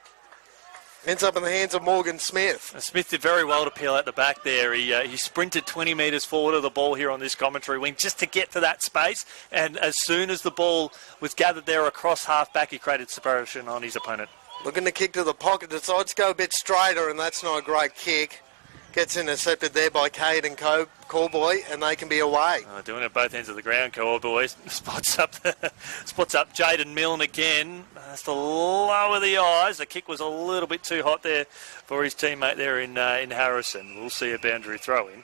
Ends up in the hands of Morgan Smith. Smith did very well to peel out the back there. He sprinted 20 metres forward of the ball here on this commentary wing just to get to that space, and as soon as the ball was gathered there across half-back, he created separation on his opponent. Looking to kick to the pocket, decides to go a bit straighter, and that's not a great kick. Gets intercepted there by Cade and Cowboy, and they can be away. Doing it at both ends of the ground, Cowboy. Spots up Jaden Milne again. Has to lower the eyes. The kick was a little bit too hot there for his teammate there in Harrison. We'll see a boundary throw-in.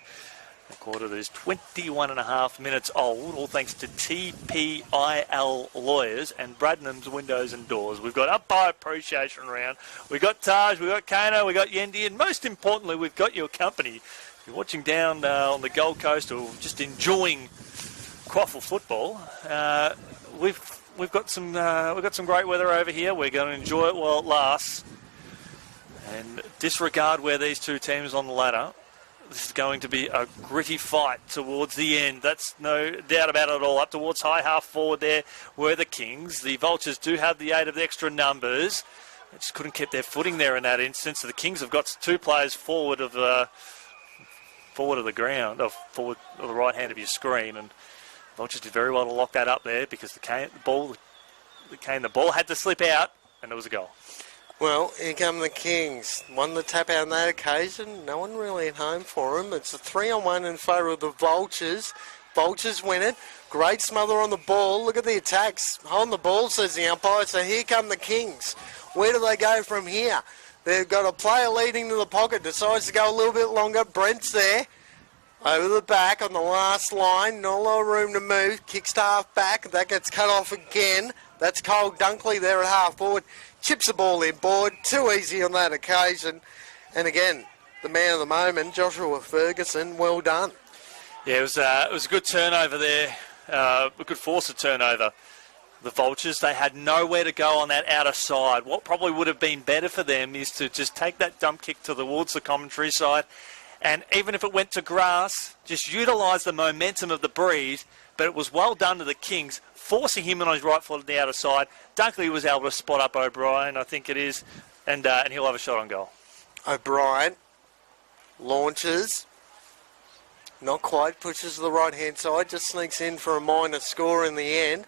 A quarter that is 21 and a half minutes old, all thanks to TPIL Lawyers and Bradnam's Windows and Doors. We've got umpire appreciation round. We've got Taj, we've got Kano, we've got Yendi, and most importantly, we've got your company. If you're watching down on the Gold Coast or just enjoying QAFL football, we've got some great weather over here. We're going to enjoy it while it lasts, and disregard where these two teams on the ladder. This is going to be a gritty fight towards the end. That's no doubt about it at all. Up towards high half forward there were the Kings. The Vultures do have the aid of the extra numbers. They just couldn't keep their footing there in that instance. So the Kings have got two players forward of the ground, forward of the right hand of your screen, and Vultures did very well to lock that up there because the ball had to slip out, and there was a goal. Well, here come the Kings. Won the tap out on that occasion. No one really at home for them. It's a 3-on-1 in favour of the Vultures. Vultures win it. Great smother on the ball. Look at the attacks. Holding the ball, says the umpire. So here come the Kings. Where do they go from here? They've got a player leading to the pocket. Decides to go a little bit longer. Brent's there. Over the back on the last line. Not a lot of room to move. Kicks to half back. That gets cut off again. That's Cole Dunkley there at half forward. Chips the ball in board. Too easy on that occasion. And again, the man of the moment, Joshua Ferguson. Well done. Yeah, it was a good turnover there. A good force of turnover. The Vultures, they had nowhere to go on that outer side. What probably would have been better for them is to just take that dump kick towards the commentary side, and even if it went to grass, just utilise the momentum of the breeze. But it was well done to the Kings, forcing him on his right foot on the outer side. Dunkley was able to spot up O'Brien, I think it is, and he'll have a shot on goal. O'Brien launches. Not quite, pushes to the right-hand side, just sneaks in for a minor score in the end.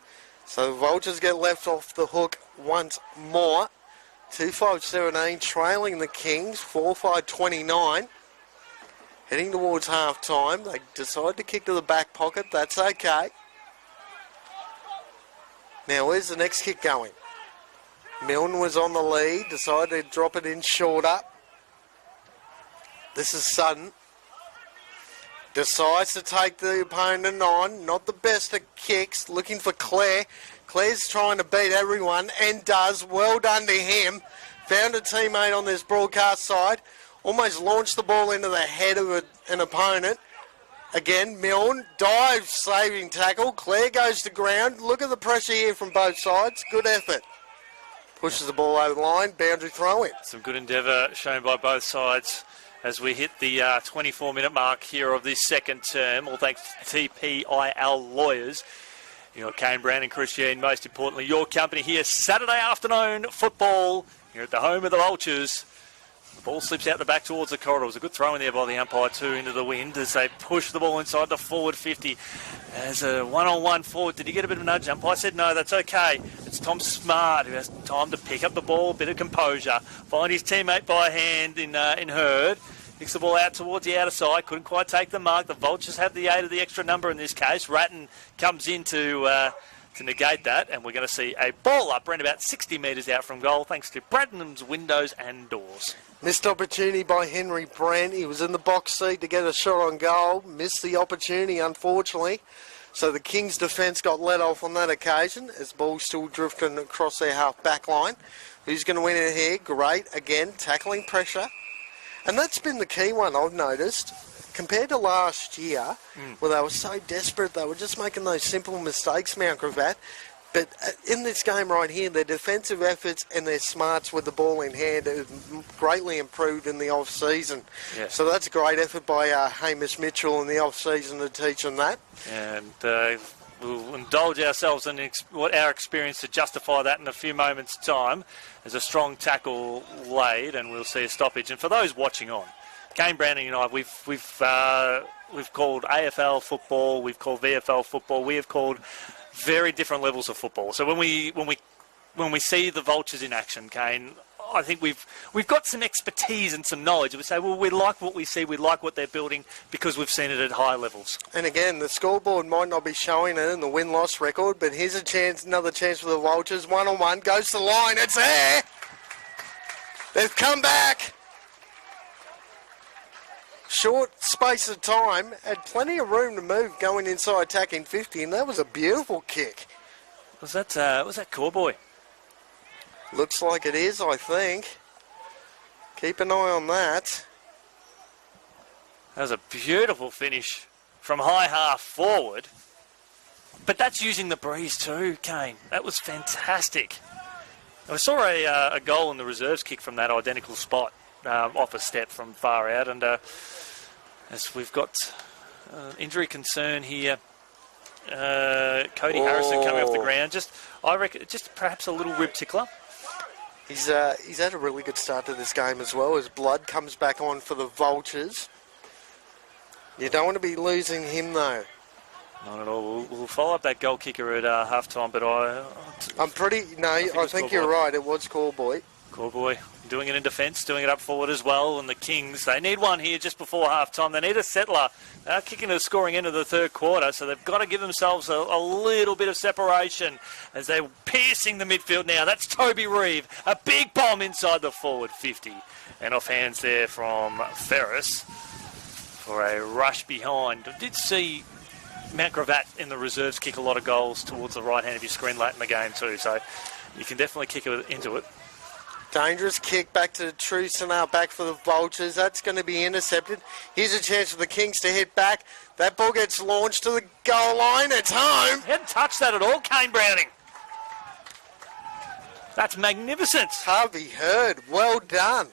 So the Vultures get left off the hook once more. 2-5-17, trailing the Kings, 4-5-29. Heading towards half-time. They decide to kick to the back pocket. That's okay. Now, where's the next kick going? Milne was on the lead. Decided to drop it in shorter. This is Sutton. Decides to take the opponent on. Not the best at kicks. Looking for Clare. Clare's trying to beat everyone and does. Well done to him. Found a teammate on this broadcast side. Almost launched the ball into the head of an opponent. Again, Milne dives, saving tackle. Clare goes to ground. Look at the pressure here from both sides. Good effort. Pushes the ball over the line. Boundary throw-in. Some good endeavour shown by both sides as we hit the 24-minute mark here of this second term. All thanks to TPIL Lawyers. You got Kane Brown and Christian, most importantly, your company here. Saturday afternoon football here at the home of the Vultures. The ball slips out the back towards the corridor. It was a good throw in there by the umpire too into the wind as they push the ball inside the forward 50. As a one-on-one forward, did he get a bit of a nudge? Umpire said no, that's okay. It's Tom Smart who has time to pick up the ball, a bit of composure, find his teammate by hand in Hurd. Kicks the ball out towards the outer side. Couldn't quite take the mark. The Vultures have the aid of the extra number in this case. Ratton comes in to negate that, and we're going to see a ball up around about 60 metres out from goal thanks to Bradnam's Windows and Doors. Missed opportunity by Henry Brent. He was in the box seat to get a shot on goal. Missed the opportunity, unfortunately. So the Kings' defence got let off on that occasion as the ball's still drifting across their half-back line. Who's going to win it here? Great. Again, tackling pressure. And that's been the key one I've noticed. Compared to last year, where they were so desperate, they were just making those simple mistakes, Mount Gravatt. But in this game right here, their defensive efforts and their smarts with the ball in hand have greatly improved in the off-season. Yes. So that's a great effort by Hamish Mitchell in the off-season to teach them that. And we'll indulge ourselves in what our experience to justify that in a few moments' time. There's a strong tackle laid, and we'll see a stoppage. And for those watching on, Kane Browning and I, we've called AFL football, we've called VFL football, we have called very different levels of football. So when we see the Vultures in action, Kane, I think we've got some expertise and some knowledge. We say, well, we like what we see, we like what they're building because we've seen it at high levels. And again, the scoreboard might not be showing it in the win-loss record, but here's a chance, another chance for the Vultures. 1-on-1, goes to the line, it's there! They've come back! Short space of time, had plenty of room to move going inside attacking 50, and that was a beautiful kick. Was that Coorparoo? Looks like it is, I think. Keep an eye on that. That was a beautiful finish from high half forward. But that's using the breeze too, Kane. That was fantastic. I saw a goal in the reserves kick from that identical spot, off a step from far out. And as we've got injury concern here, Cody Harrison coming off the ground. I reckon just perhaps a little rib tickler. He's had a really good start to this game as well. His blood comes back on for the Vultures. You don't want to be losing him though. Not at all. We'll follow up that goal kicker at half time, but I think you're right. It was Coorparoo. Doing it in defence, doing it up forward as well. And the Kings, they need one here just before half time. They need a settler. They're kicking to the scoring end of the third quarter, so they've got to give themselves a little bit of separation as they're piercing the midfield now. That's Toby Reeve. A big bomb inside the forward 50. And off hands there from Ferris for a rush behind. I did see Mount Gravatt in the reserves kick a lot of goals towards the right hand of your screen late in the game too, so you can definitely kick it into it. Dangerous kick back to the true centre back for the Vultures. That's going to be intercepted. Here's a chance for the Kings to hit back. That ball gets launched to the goal line. It's home. Hadn't touched that at all, Kane Browning. That's magnificent. Harvey Hurd, well done.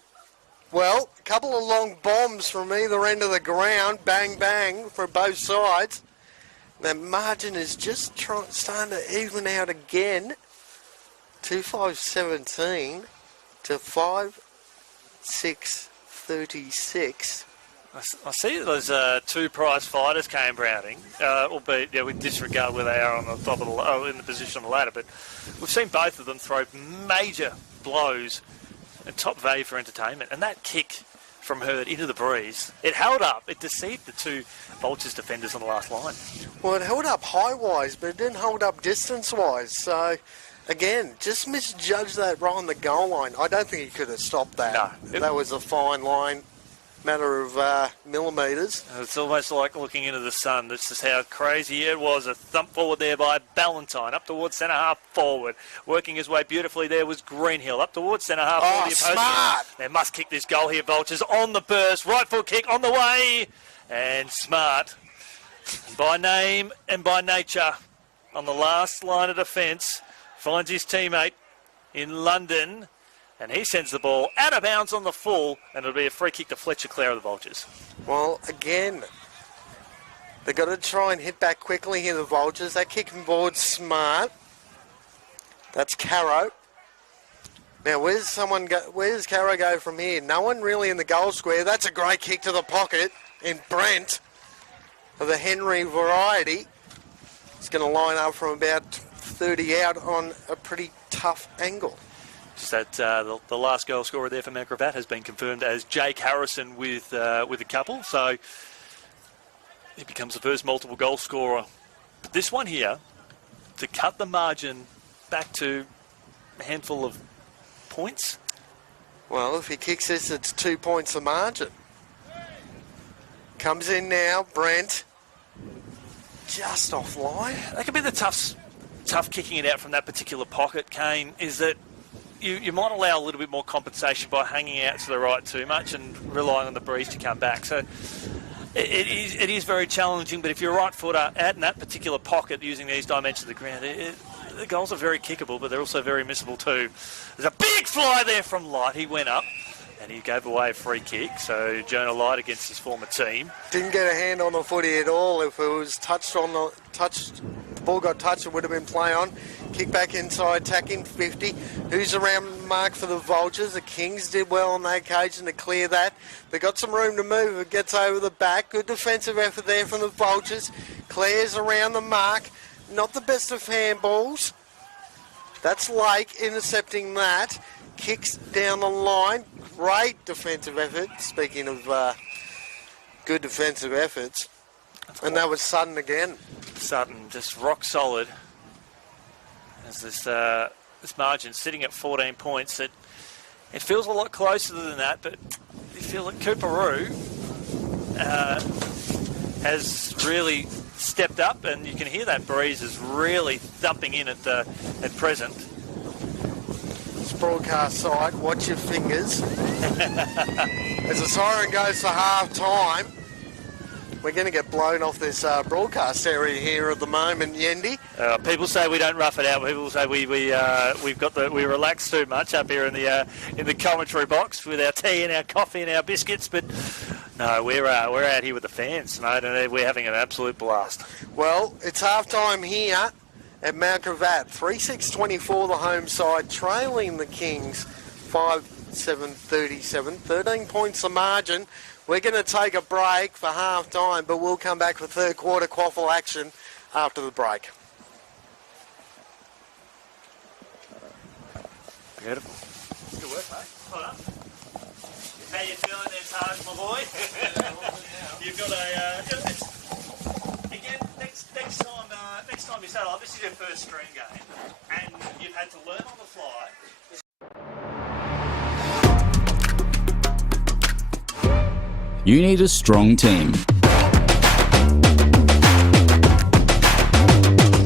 Well, a couple of long bombs from either end of the ground. Bang, bang for both sides. The margin is just starting to even out again. 2-5-17 to 5-6-36. I see those two prize fighters, Kane Browning, albeit with disregard where they are on the top of in the position on the ladder. But we've seen both of them throw major blows and top value for entertainment. And that kick from Hurd into the breeze, it held up. It deceived the two Vultures defenders on the last line. Well, it held up height-wise, but it didn't hold up distance-wise. So, again, just misjudged that right on the goal line. I don't think he could have stopped that. No. That was a fine line, matter of millimetres. It's almost like looking into the sun. This is how crazy it was. A thump forward there by Ballantyne, up towards centre-half forward. Working his way beautifully there was Greenhill, up towards centre-half forward. Smart! They must kick this goal here, Vultures, on the burst. Right foot kick on the way. And Smart, by name and by nature, on the last line of defence, finds his teammate in London, and he sends the ball out of bounds on the full, and it'll be a free kick to Fletcher Clare of the Vultures. Well, again, they've got to try and hit back quickly here, the Vultures. They're kicking forward Smart. That's Caro. Now, where does Caro go from here? No one really in the goal square. That's a great kick to the pocket in Brent of the Henry variety. He's going to line up from about 30 out on a pretty tough angle. Just that the last goal scorer there for Mount Gravatt has been confirmed as Jake Harrison with a couple, so he becomes the first multiple goal scorer. But this one here, to cut the margin back to a handful of points. Well, if he kicks this, it's 2 points the margin. Comes in now, Brent. Just offline. That could be the tough kicking it out from that particular pocket, Kane, is that you might allow a little bit more compensation by hanging out to the right too much and relying on the breeze to come back. So it is very challenging, but if you're a right footer out in that particular pocket using these dimensions of the ground, the goals are very kickable, but they're also very missable too. There's a big fly there from Light. He went up and he gave away a free kick. So Jonah Light against his former team. Didn't get a hand on the footy at all. If it was touched ball got touched, it would have been play on. Kick back inside, attacking 50. Who's around mark for the Vultures? The Kings did well on that occasion to clear that. They got some room to move. It gets over the back. Good defensive effort there from the Vultures. Clears around the mark. Not the best of handballs. That's Lake intercepting that. Kicks down the line. Great defensive effort. Speaking of good defensive efforts. And that was Sutton again. Sutton just rock solid. As this margin sitting at 14 points. It feels a lot closer than that, but you feel that Coorparoo has really stepped up, and you can hear that breeze is really thumping in at present. This broadcast side, watch your fingers. As the siren goes for half time, we're going to get blown off this broadcast area here at the moment, Yendi. People say we don't rough it out. People say we relax too much up here in the commentary box with our tea and our coffee and our biscuits. But no, we're out here with the fans tonight, and we're having an absolute blast. Well, it's half time here at Mount Gravatt. 3-6-24 the home side, trailing the Kings 5-7-37. 13 points the margin. We're going to take a break for half time, but we'll come back for third quarter QAFL action after the break. Beautiful. Good work, mate. Well done. How you feeling there, Taj, my boy? You've got again, next time you saddle up, this is your first stream game, and you've had to learn on the fly. You need a strong team.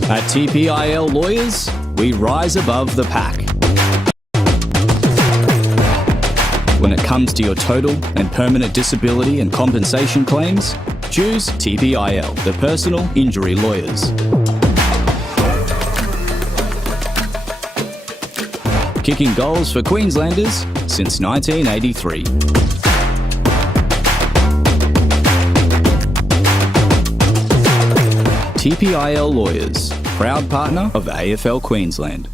At TPIL Lawyers, we rise above the pack. When it comes to your total and permanent disability and compensation claims, choose TPIL, the Personal Injury Lawyers. Kicking goals for Queenslanders since 1983. TPIL Lawyers, proud partner of AFL Queensland.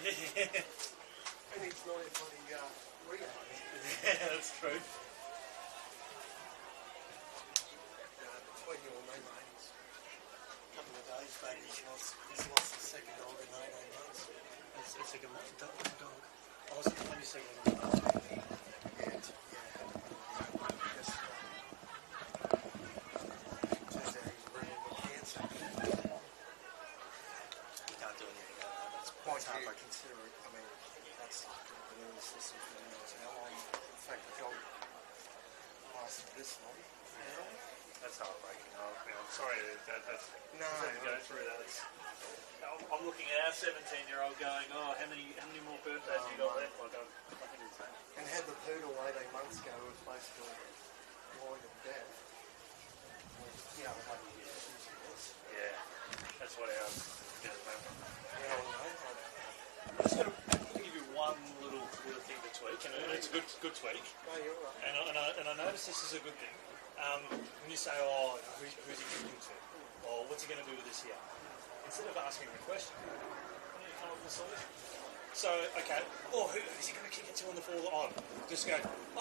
And it's not a bloody Rio. Yeah, that's true. Between you and me, mate, it's a couple of days back, he's lost the second dog in 18 months. That's a good one. Dog. I was the 22nd one. Yeah, yesterday. Turns out he's riddled with cancer. You can't do anything about that. That's Point hard. you consider it, I mean, that's the nervous system for the knows how long. In fact, the dog lasted this long. That's heartbreaking. I'm sorry that's No, to go through that. I'm looking at our 17-year-old going, oh, how many more birthdays you got left? Like, I think it's insane. And had the poodle 18 months ago, it was basically void of death. You know, like Yeah, that's what ours goes back. you know, I'm just going to give you one little thing to tweak, and it's a good tweak. no, you're right. And I notice this is a good thing. When you say, oh, who's he kicking to? Or what's he going to do with this here? Instead of asking the question, why don't you come up with a solution? So, okay, who's he going to kick it to on the fall on? Just go,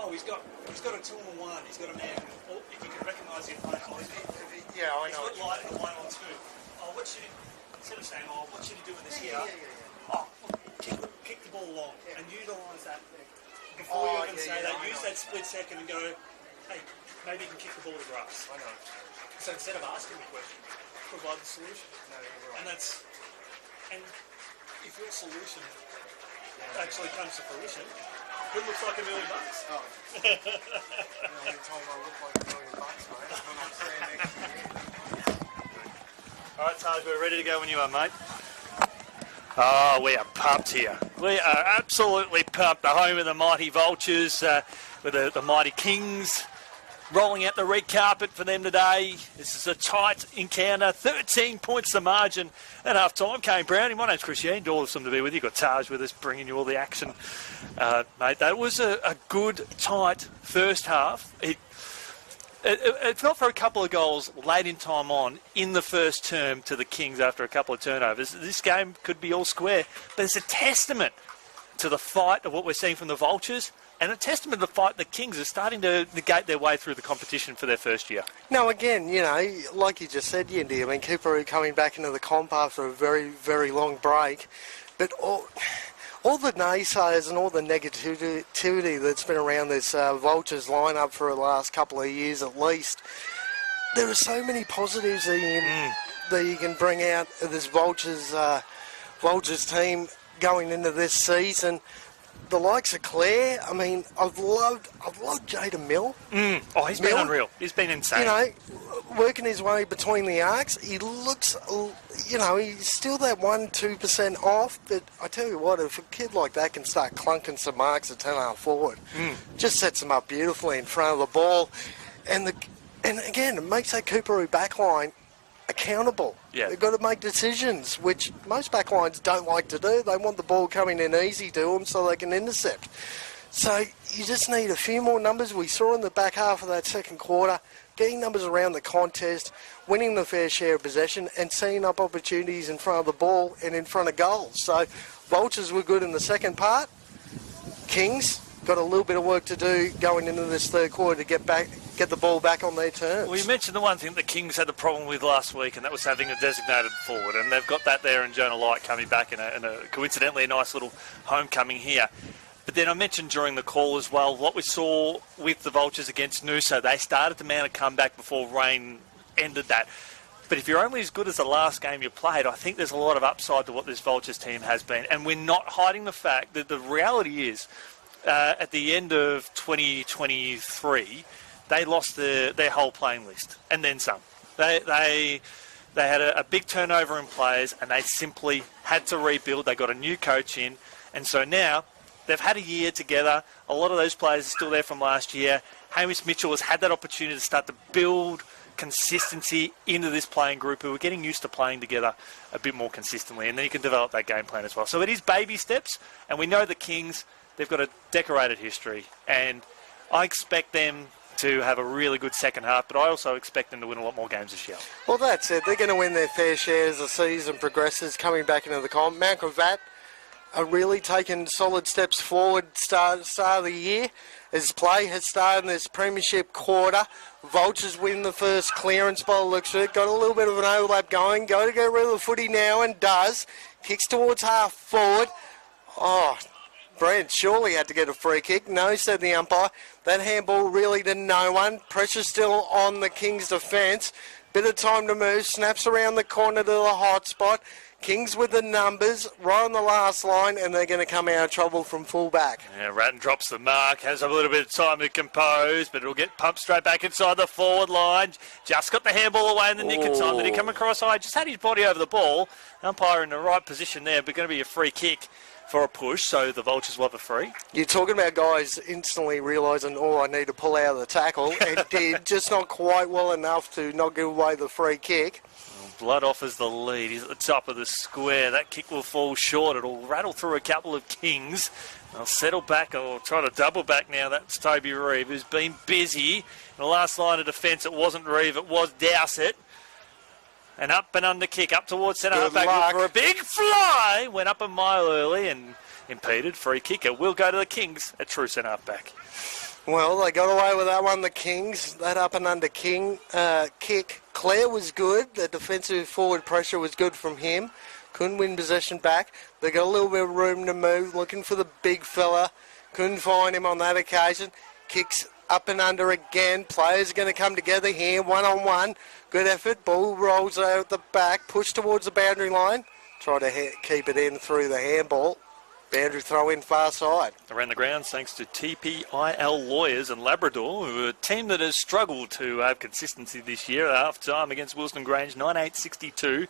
he's got a 2-on-1, he's got a man. Or if you can recognise the opponent, Yeah, I he's know. got light and a 1-on-2. What should he, instead of saying, what should he do with this here? Yeah. Kick the ball long and utilise that before you even say that. Use that split second and go, hey, maybe you can kick the ball to grass. I know. So instead of asking the question, provide the solution. No, you're right. And if your solution actually comes to fruition, it looks like $1 million. Oh. The only time I look like $1 million, mate, is when I'm standing next to you. All right, Taj, we're ready to go when you are, mate. Oh, we are pumped here. We are absolutely pumped. The home of the mighty Vultures with the mighty Kings rolling out the red carpet for them today. This is a tight encounter. 13 points the margin at half time. Kane Brownie, my name's Chris Yeen. Awesome to be with you. Got Taj with us, bringing you all the action. Mate, that was a good, tight first half. It felt for a couple of goals late in time on in the first term to the Kings after a couple of turnovers. This game could be all square, but it's a testament to the fight of what we're seeing from the Vultures and a testament to the fight the Kings are starting to negate their way through the competition for their first year. Now, again, you know, like you just said, Yendi, I mean, Coorparoo coming back into the comp after a very, very long break, but all the naysayers and all the negativity that's been around this Vultures lineup for the last couple of years at least, there are so many positives that you can bring out of this Vultures team going into this season. The likes of Claire, I mean, I've loved Jaden Mill. Oh, he's been unreal. He's been insane. You know, working his way between the arcs, he looks, you know, he's still that 1-2% off, but I tell you what, if a kid like that can start clunking some marks at 10-half forward, just sets him up beautifully in front of the ball, and again, it makes that Coorparoo backline accountable. Yeah. They've got to make decisions, which most backlines don't like to do. They want the ball coming in easy to them so they can intercept. So you just need a few more numbers. We saw in the back half of that second quarter, getting numbers around the contest, winning the fair share of possession, and setting up opportunities in front of the ball and in front of goals. So Vultures were good in the second part. Kings got a little bit of work to do going into this third quarter to get the ball back on their terms. Well, you mentioned the one thing the Kings had the problem with last week, and that was having a designated forward, and they've got that there in Jonah Light coming back in a coincidentally a nice little homecoming here. But then I mentioned during the call as well what we saw with the Vultures against Noosa. They started to mount a comeback before rain ended that. But if you're only as good as the last game you played, I think there's a lot of upside to what this Vultures team has been. And we're not hiding the fact that the reality is, at the end of 2023, they lost their whole playing list and then some. They had a big turnover in players, and they simply had to rebuild. They got a new coach in, and so now they've had a year together. A lot of those players are still there from last year. Hamish Mitchell has had that opportunity to start to build consistency into this playing group who are getting used to playing together a bit more consistently, and then you can develop that game plan as well. So it is baby steps, and we know the Kings, they've got a decorated history, and I expect them to have a really good second half, but I also expect them to win a lot more games this year. Well, that's it. They're going to win their fair share as the season progresses, coming back into the comp. Gravatt, are really taking solid steps forward start of the year as play has started in this premiership quarter. Vultures win the first clearance by the looks of it. Got a little bit of an overlap going. Go to get rid of the footy now and does. Kicks towards half forward. Oh, Brent surely had to get a free kick. No, said the umpire. That handball really to no one. Pressure still on the Kings' defence. Bit of time to move. Snaps around the corner to the hot spot. Kings with the numbers right on the last line, and they're going to come out of trouble from full-back. Yeah, Ratton drops the mark, has a little bit of time to compose, but it'll get pumped straight back inside the forward line. Just got the handball away in the nick of time. Did he come across high? Just had his body over the ball. Umpire in the right position there, but going to be a free kick for a push, so the Vultures will have a free. You're talking about guys instantly realising, I need to pull out of the tackle, and did, just not quite well enough to not give away the free kick. Blood offers the lead. He's at the top of the square. That kick will fall short. It'll rattle through a couple of Kings. They'll settle back or try to double back now. That's Toby Reeve, who's been busy. In the last line of defence, it wasn't Reeve, it was Dowsett. And up and under kick, up towards centre half back for a big fly. Went up a mile early and impeded. Free kicker will go to the Kings at true centre half back. Well, they got away with that one, the Kings. That up and under kick. Clare was good. The defensive forward pressure was good from him. Couldn't win possession back. They got a little bit of room to move, looking for the big fella. Couldn't find him on that occasion. Kicks up and under again. Players are going to come together here, one-on-one. Good effort. Ball rolls out the back, push towards the boundary line. Try to keep it in through the handball. Boundary throw in far side. Around the grounds, thanks to TPIL Lawyers and Labrador, who are a team that has struggled to have consistency this year. At half-time against Wilson Grange, 9-8-62 to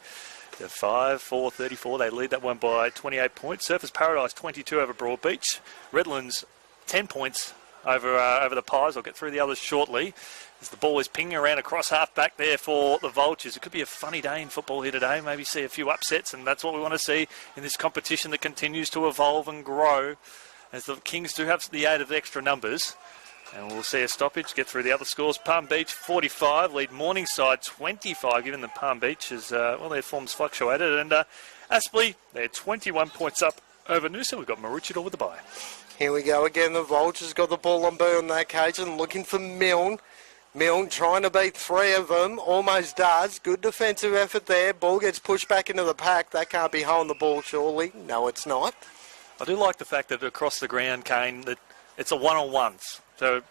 5-4-34. They lead that one by 28 points. Surfers Paradise, 22 over Broadbeach. Redlands, 10 points over the Pies. I'll get through the others shortly. As the ball is pinging around across half back there for the Vultures. It could be a funny day in football here today. Maybe see a few upsets, and that's what we want to see in this competition that continues to evolve and grow as the Kings do have the aid of the extra numbers. And we'll see a stoppage, get through the other scores. Palm Beach 45, lead Morningside 25, given that Palm Beach is, their form's fluctuated. And Aspley, they're 21 points up over Noosa. We've got Maroochydore with the bye. Here we go again. The Vultures got the ball on boot on that occasion, looking for Milne. Milne trying to beat three of them, almost does. Good defensive effort there. Ball gets pushed back into the pack. That can't be holding the ball, surely. No, it's not. I do like the fact that across the ground, Kane, that it's a one-on-ones. So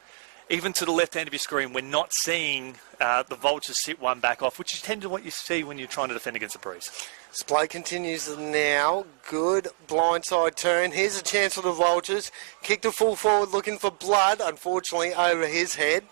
even to the left hand of your screen, we're not seeing the Vultures sit one back off, which is tend to what you see when you're trying to defend against a breeze. This play continues now. Good blindside turn. Here's a chance for the Vultures. Kick to full forward, looking for Blood, unfortunately over his head.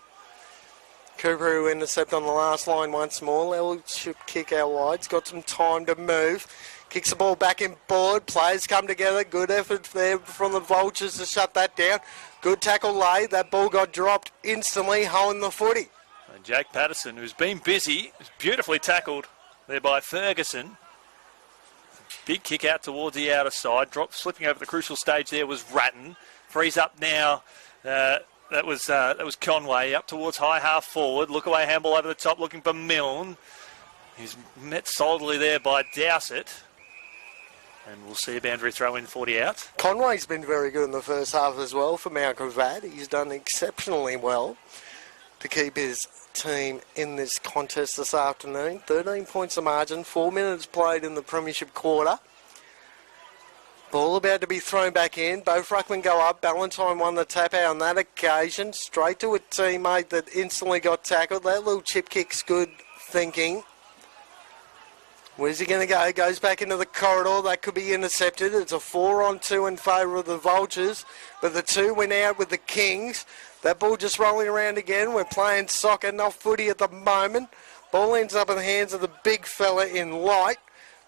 Coorparoo intercept on the last line once more. Level should kick out wide. He's got some time to move. Kicks the ball back in board. Players come together. Good effort there from the Vultures to shut that down. Good tackle laid. That ball got dropped instantly, holding the footy. And Jack Patterson, who's been busy, is beautifully tackled there by Ferguson. Big kick out towards the outer side. Slipping over the crucial stage there was Ratton. Frees up now. That was Conway up towards high half forward. Look away handball over the top looking for Milne. He's met solidly there by Dowsett. And we'll see a boundary throw in 40 out. Conway's been very good in the first half as well for Mount Gravatt. He's done exceptionally well to keep his team in this contest this afternoon. 13 points of margin, 4 minutes played in the premiership quarter. Ball about to be thrown back in. Both ruckmen go up. Ballantyne won the tap out on that occasion. Straight to a teammate that instantly got tackled. That little chip kick's good thinking. Where's he going to go? Goes back into the corridor. That could be intercepted. It's a 4-on-2 in favour of the Vultures. But the two went out with the Kings. That ball just rolling around again. We're playing soccer, not footy at the moment. Ball ends up in the hands of the big fella in light.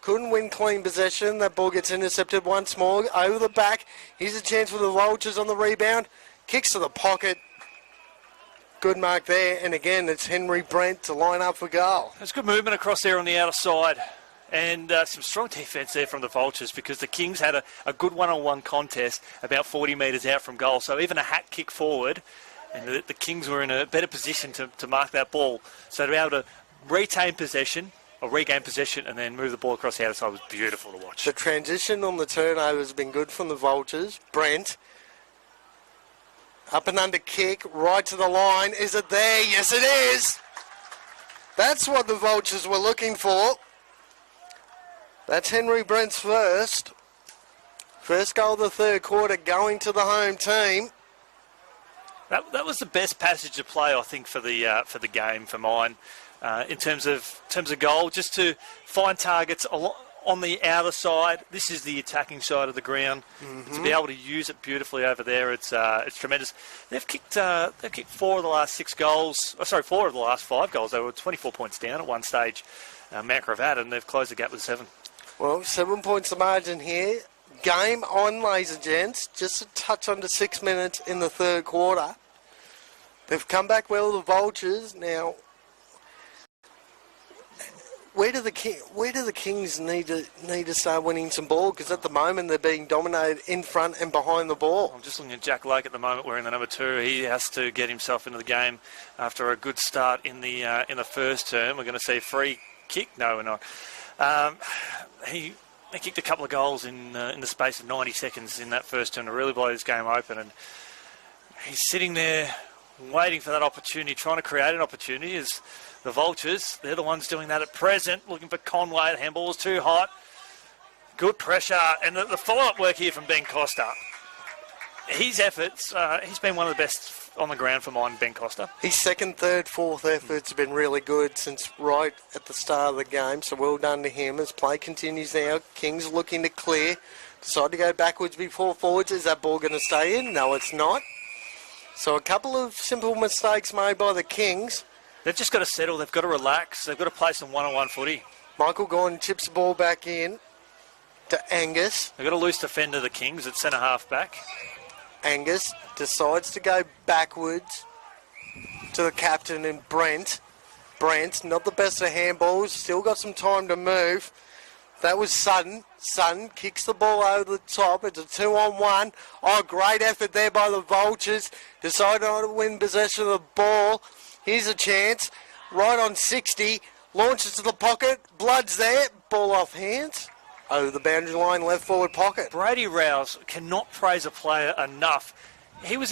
Couldn't win clean possession. That ball gets intercepted once more. Over the back. Here's a chance for the Vultures on the rebound. Kicks to the pocket. Good mark there. And again, it's Henry Brent to line up for goal. There's good movement across there on the outer side. And some strong defence there from the Vultures because the Kings had a good one-on-one contest about 40 metres out from goal. So even a hat kick forward, and the Kings were in a better position to mark that ball. So to be able to retain possession, regain possession and then move the ball across the outer side was beautiful to watch. The transition on the turnover has been good from the Vultures. Brent, up and under kick, right to the line. Is it there? Yes, it is. That's what the Vultures were looking for. That's Henry Brent's first. First goal of the third quarter going to the home team. That was the best passage of play, I think, for the game for mine. In terms of goal, just to find targets on the outer side. This is the attacking side of the ground. To be able to use it beautifully over there, it's tremendous. They've kicked 4 of the last 6 goals. 4 of the last 5 goals. They were 24 points down at one stage, Mount Gravatt, and they've closed the gap with 7. Well, 7 points the margin here. Game on, ladies and gents. Just a touch under 6 minutes in the third quarter. They've come back well, the Vultures. Now, where do the Kings need to start winning some ball? Because at the moment they're being dominated in front and behind the ball. I'm just looking at Jack Lake at the moment wearing the number 2. He has to get himself into the game after a good start in the first term. We're going to see a free kick. No, we're not. He kicked a couple of goals in the space of 90 seconds in that first term to really blow this game open, and he's sitting there waiting for that opportunity, trying to create an opportunity. As the Vultures, they're the ones doing that at present, looking for Conway. The handball is too hot. Good pressure, and the follow-up work here from Ben Costa. His efforts, he's been one of the best on the ground for mine, Ben Costa. His second, third, fourth efforts have been really good since right at the start of the game, so well done to him. As play continues now, Kings looking to clear. Decide to go backwards before forwards. Is that ball going to stay in? No, it's not. So a couple of simple mistakes made by the Kings. They've just got to settle. They've got to relax. They've got to play some one-on-one footy. Michael Gordon tips the ball back in to Angus. They've got a loose defender, the Kings, at centre-half back. Angus decides to go backwards to the captain and Brent. Brent, not the best of handballs, still got some time to move. That was Sutton. Sutton kicks the ball over the top. It's a 2-on-1. Oh, great effort there by the Vultures. Decided not to win possession of the ball. Here's a chance. Right on 60. Launches to the pocket. Blood's there. Ball off hands. Over the boundary line, left forward pocket. Brady Rouse cannot praise a player enough. He was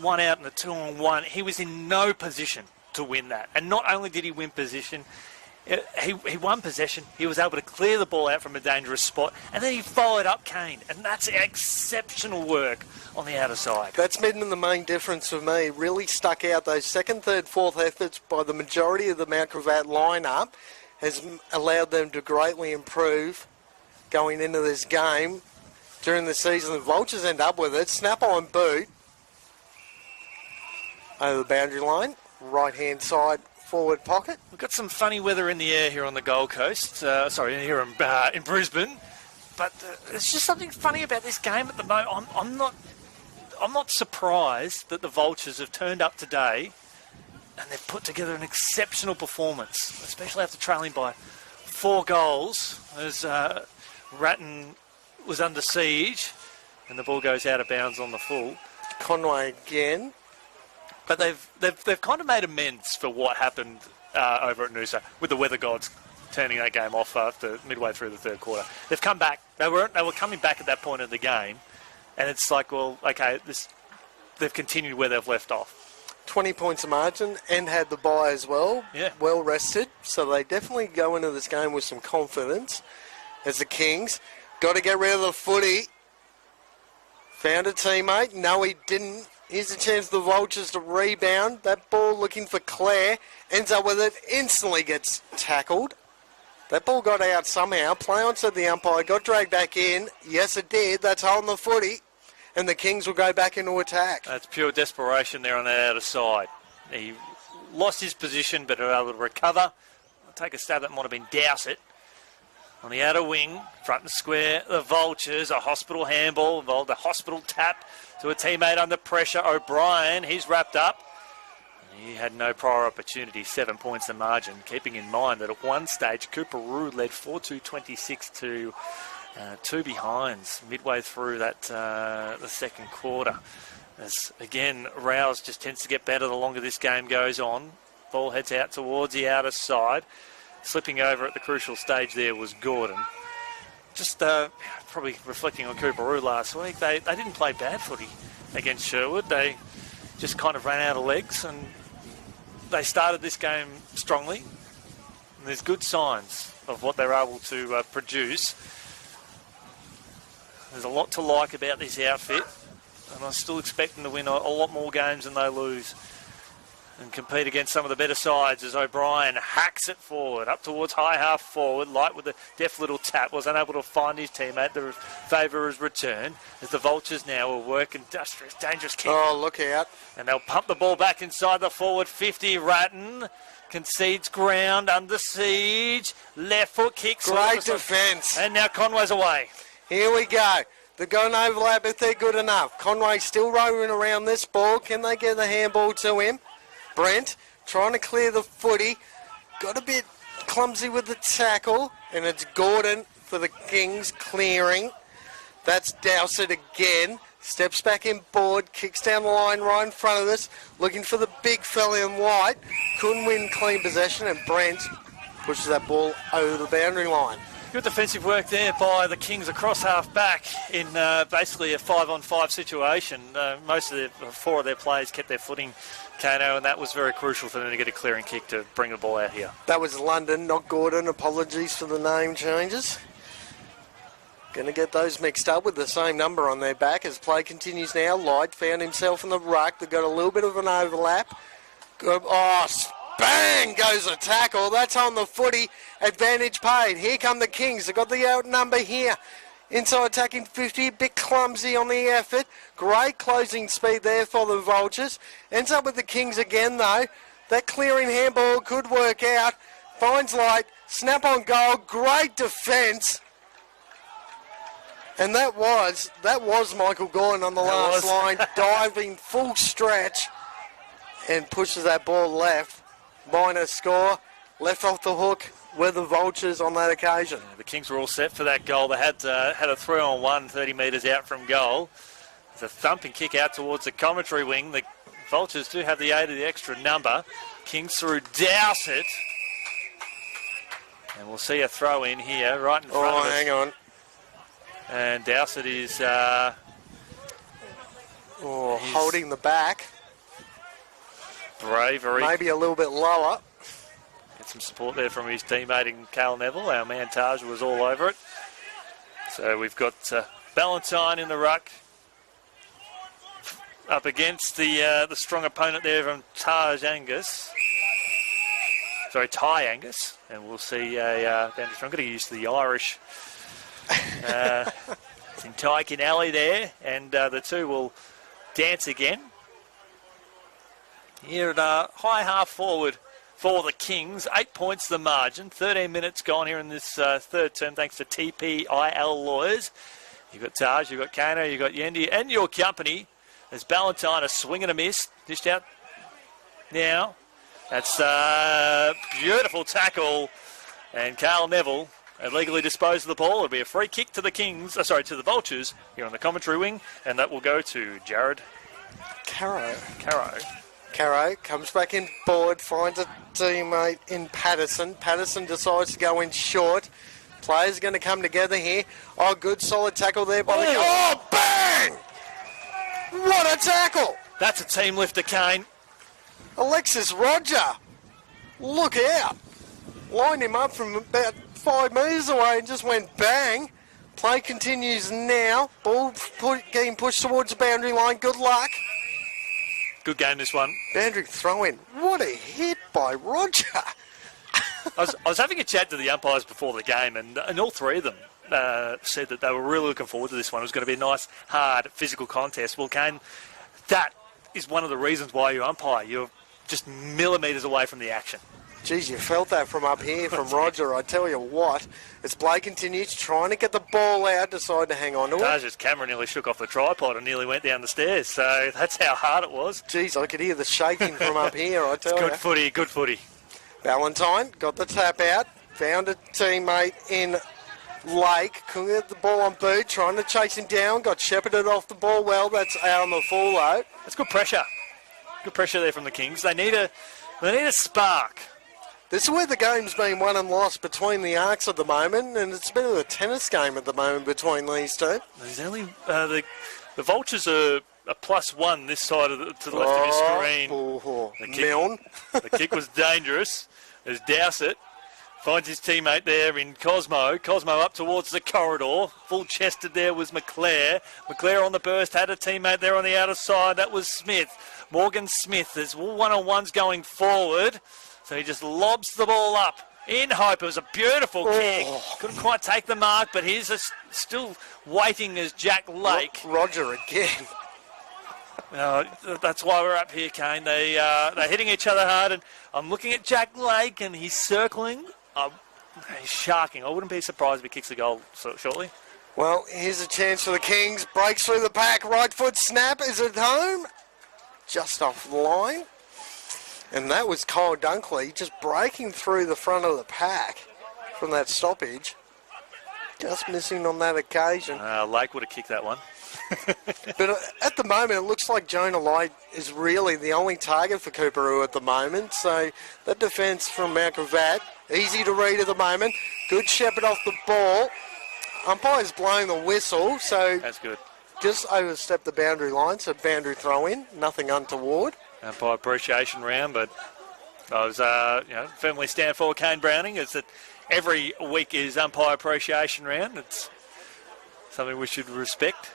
one out in a 2-on-1. He was in no position to win that. And not only did he win position, he won possession. He was able to clear the ball out from a dangerous spot, and then he followed up Kane, and that's exceptional work on the outer side. That's been the main difference for me. Really stuck out. Those second, third, fourth efforts by the majority of the Mount Gravatt lineup has allowed them to greatly improve going into this game. During the season, the Vultures end up with it. Snap-on boot over the boundary line, right-hand side forward pocket. We've got some funny weather in the air here on the Gold Coast. Here in Brisbane. But there's just something funny about this game at the moment. I'm not surprised that the Vultures have turned up today and they've put together an exceptional performance, especially after trailing by 4 goals as Ratton was under siege and the ball goes out of bounds on the full. Conway again. But they've kind of made amends for what happened over at Noosa with the weather gods turning that game off after midway through the third quarter. They've come back. They were coming back at that point of the game, and it's like, well, okay, they've continued where they've left off. 20 points of margin and had the bye as well. Yeah. Well rested, so they definitely go into this game with some confidence. As the Kings got to get rid of the footy. Found a teammate. No, he didn't. Here's a chance for the Vultures to rebound. That ball looking for Clare. Ends up with it. Instantly gets tackled. That ball got out somehow. Play on, said the umpire. Got dragged back in. Yes, it did. That's holding the footy. And the Kings will go back into attack. That's pure desperation there on the outer side. He lost his position, but was able to recover. I'll take a stab. That might have been Dowsett. On the outer wing, front and square, the Vultures, a hospital handball involved, a hospital tap to a teammate under pressure. O'Brien, he's wrapped up. He had no prior opportunity, 7 points the margin, keeping in mind that at one stage, Coorparoo led 4-2-26 to 2 behinds midway through that the second quarter. As, again, Rouse just tends to get better the longer this game goes on. Ball heads out towards the outer side. Slipping over at the crucial stage there was Gordon. Just probably reflecting on Coorparoo last week, they didn't play bad footy against Sherwood. They just kind of ran out of legs, and they started this game strongly. And there's good signs of what they're able to produce. There's a lot to like about this outfit, and I still expect them to win a lot more games than they lose and compete against some of the better sides as O'Brien hacks it forward, up towards high half forward. Light with a deft little tap, was unable to find his teammate. The favour has returned as the Vultures now will work industrious, dangerous kick. Oh, look out. And they'll pump the ball back inside the forward 50. Ratton concedes ground, under siege. Left foot kick. Great defence. And now Conway's away. Here we go. They're going to overlap if they're good enough. Conway still rolling around this ball. Can they get the handball to him? Brent trying to clear the footy. Got a bit clumsy with the tackle. And it's Gordon for the Kings clearing. That's Dowsett again. Steps back in board. Kicks down the line right in front of us. Looking for the big fella in white. Couldn't win clean possession. And Brent pushes that ball over the boundary line. Good defensive work there by the Kings across half back in basically a 5-on-5 situation. Four of their players kept their footing, Kano, and that was very crucial for them to get a clearing kick to bring the ball out here. That was London, not Gordon. Apologies for the name changes. Going to get those mixed up with the same number on their back as play continues now. Light found himself in the ruck. They've got a little bit of an overlap. Bang goes a tackle. That's on the footy. Advantage paid. Here come the Kings. They've got the outnumber here. Inside attacking 50. A bit clumsy on the effort. Great closing speed there for the Vultures. Ends up with the Kings again though. That clearing handball could work out. Finds Light. Snap on goal. Great defence. And that was Michael Gordon on the last line. Diving full stretch. And pushes that ball left. Minor score, left off the hook with the Vultures on that occasion. The Kings were all set for that goal. They had a 3-on-1, 30 metres out from goal. There's a thumping kick out towards the commentary wing. The Vultures do have the aid of the extra number. Kings through Dowsett. And we'll see a throw in here right in front of us. Hang on. And Dowsett is holding the back. Bravery. Maybe a little bit lower. Get some support there from his teammate in Cal Neville. Our man Taj was all over it. So we've got Ballantyne in the ruck up against the strong opponent there from Ty Angus. And we'll see I'm getting used to the Irish. It's in Tyke Alley there, and the two will dance again. Here at high half forward for the Kings. 8 points the margin. 13 minutes gone here in this third term thanks to TPIL lawyers. You've got Taj, you've got Kano, you've got Yendi and your company. As Ballantyne a swing and a miss. Dished out now. That's a beautiful tackle. And Carl Neville illegally disposed of the ball. It'll be a free kick to the Kings, to the Vultures here on the commentary wing. And that will go to Jared Caro comes back in board, finds a teammate in Patterson. Patterson decides to go in short. Players are going to come together here. Oh, good solid tackle there by the... Oh, bang! What a tackle! That's a team lifter, Kane. Alexis Roger. Look out. Lined him up from about 5 metres away and just went bang. Play continues now. Ball getting pushed towards the boundary line. Good luck. Good game, this one. Boundary throw-in. What a hit by Roger. I was having a chat to the umpires before the game, and all three of them said that they were really looking forward to this one. It was going to be a nice, hard, physical contest. Well, Kane, that is one of the reasons why you umpire. You're just millimetres away from the action. Geez, you felt that from up here, from Roger. I tell you what, as play continues, trying to get the ball out, decide to hang on to it. Taj's camera nearly shook off the tripod and nearly went down the stairs, so that's how hard it was. Geez, I could hear the shaking from up here, I tell you. Good footy. Ballantyne got the tap out, found a teammate in Lake, couldn't get the ball on boot, trying to chase him down, got shepherded off the ball well, that's out on the full out. That's good pressure. Good pressure there from the Kings. They need a spark. This is where the game's been won and lost between the arcs at the moment, and it's a bit of a tennis game at the moment between these two. There's only the Vultures are a +1 this side of to the left of your screen. Milne. The kick was dangerous as Dowsett finds his teammate there in Cosmo. Cosmo up towards the corridor. Full chested there was McClare. McClare on the burst had a teammate there on the outer side. That was Smith. Morgan Smith. There's one-on-ones going forward. So he just lobs the ball up in hope. It was a beautiful kick. Couldn't quite take the mark, but he's still waiting as Jack Lake. Roger again. That's why we're up here, Kane. They're hitting each other hard, and I'm looking at Jack Lake, and he's circling. He's sharking. I wouldn't be surprised if he kicks a goal shortly. Well, here's a chance for the Kings. Breaks through the pack. Right foot snap. Is it home? Just off the line. And that was Kyle Dunkley just breaking through the front of the pack from that stoppage. Just missing on that occasion. Lake would have kicked that one. But at the moment, it looks like Jonah Light is really the only target for Coorparoo at the moment. So that defence from Mount Gravatt, easy to read at the moment. Good shepherd off the ball. Umpire's blowing the whistle, so that's good. Just overstepped the boundary line, so boundary throw in, nothing untoward. Umpire appreciation round, but I was firmly stand for Kane Browning is that every week is umpire appreciation round. It's something we should respect.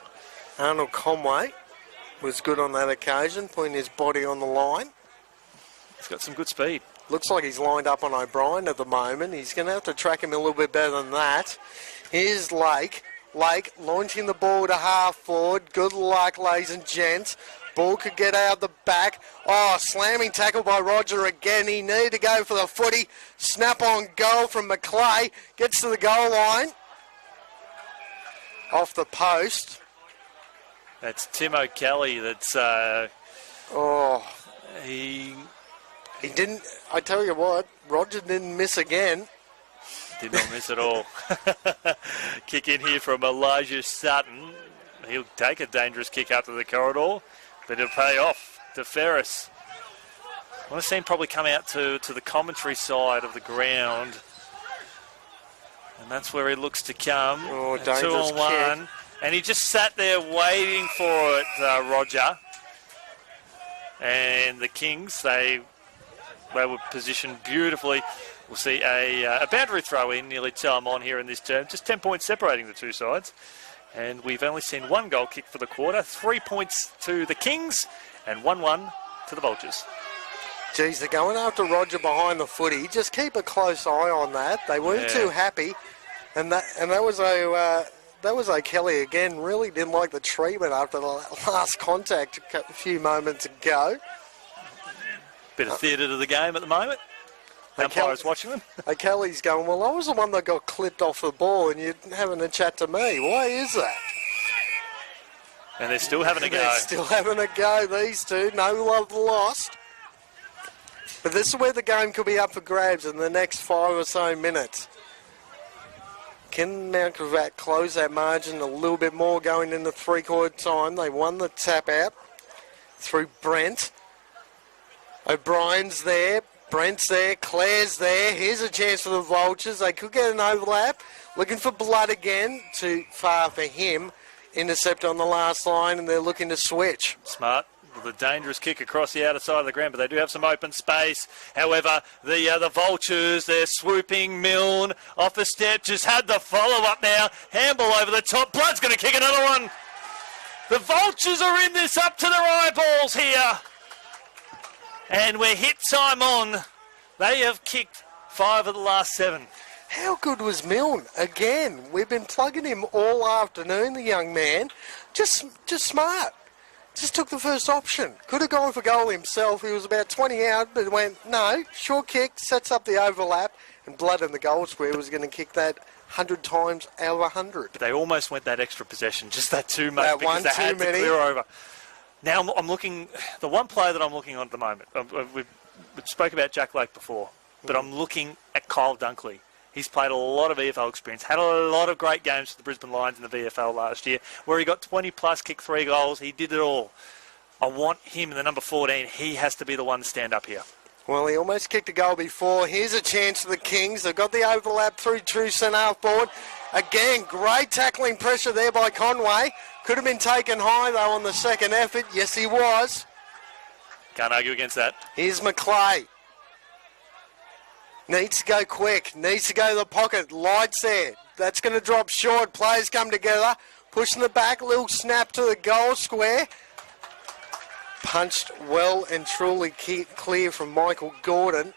Arnold Conway was good on that occasion, putting his body on the line. He's got some good speed. Looks like he's lined up on O'Brien at the moment. He's going to have to track him a little bit better than that. Here's Lake. Lake launching the ball to half forward. Good luck, ladies and gents. Ball could get out the back. Slamming tackle by Roger again. He needed to go for the footy. Snap on goal from McClay. Gets to the goal line. Off the post. That's Tim O'Kelly. That's he didn't. I tell you what, Roger didn't miss again. Did not miss at all. Kick in here from Elijah Sutton. He'll take a dangerous kick up to the corridor, but it'll pay off to Ferris. I want to see him probably come out to the commentary side of the ground. And that's where he looks to come. Dangerous 2-on-1. kick. And he just sat there waiting for it, Roger. And the Kings, they were positioned beautifully. We'll see a boundary throw in nearly time on here in this term. Just 10 points separating the two sides. And we've only seen one goal kick for the quarter. 3 points to the Kings and 1-1 to the Vultures. Geez, they're going after Roger behind the footy. Just keep a close eye on that. They weren't too happy. And that was O'Kelly again. Really didn't like the treatment after the last contact a few moments ago. Bit of theatre to the game at the moment. Umpire's watching them. O'Kelly's going, well, I was the one that got clipped off the ball and you're having a chat to me. Why is that? And they're still having a go. They're still having a go, these two. No love lost. But this is where the game could be up for grabs in the next 5 or so minutes. Can Mount Gravatt close that margin a little bit more going into three-quarter time? They won the tap out through Brent. O'Brien's there. Brent's there. Claire's there. Here's a chance for the Vultures. They could get an overlap. Looking for Blood again. Too far for him. Intercept on the last line, and they're looking to switch. Smart. With a dangerous kick across the outer side of the ground, but they do have some open space. However, the Vultures, they're swooping. Milne off the step, just had the follow-up now. Handball over the top. Blood's going to kick another one. The Vultures are in this up to their eyeballs here. And we're hit time on. They have kicked 5 of the last 7. How good was Milne? Again, we've been plugging him all afternoon, the young man. Just smart. Just took the first option. Could have gone for goal himself. He was about 20 out, but went, no, short kick, sets up the overlap, and Blood in the goal square was going to kick that 100 times out of 100. But they almost went that extra possession, just that too much, that because one they too had many. to clear over. Now I'm looking, the one player that I'm looking on at the moment, we spoke about Jack Lake before, but I'm looking at Kyle Dunkley. He's played a lot of VFL experience, had a lot of great games for the Brisbane Lions in the VFL last year, where he got 20-plus, kicked 3 goals. He did it all. I want him in the number 14. He has to be the one to stand up here. Well, he almost kicked a goal before. Here's a chance for the Kings. They've got the overlap through true centre half board. Again, great tackling pressure there by Conway. Could have been taken high, though, on the second effort. Yes, he was. Can't argue against that. Here's McClay. Needs to go quick. Needs to go to the pocket. Lights there. That's going to drop short. Players come together. Pushing the back. Little snap to the goal square. Punched well and truly clear from Michael Gordon.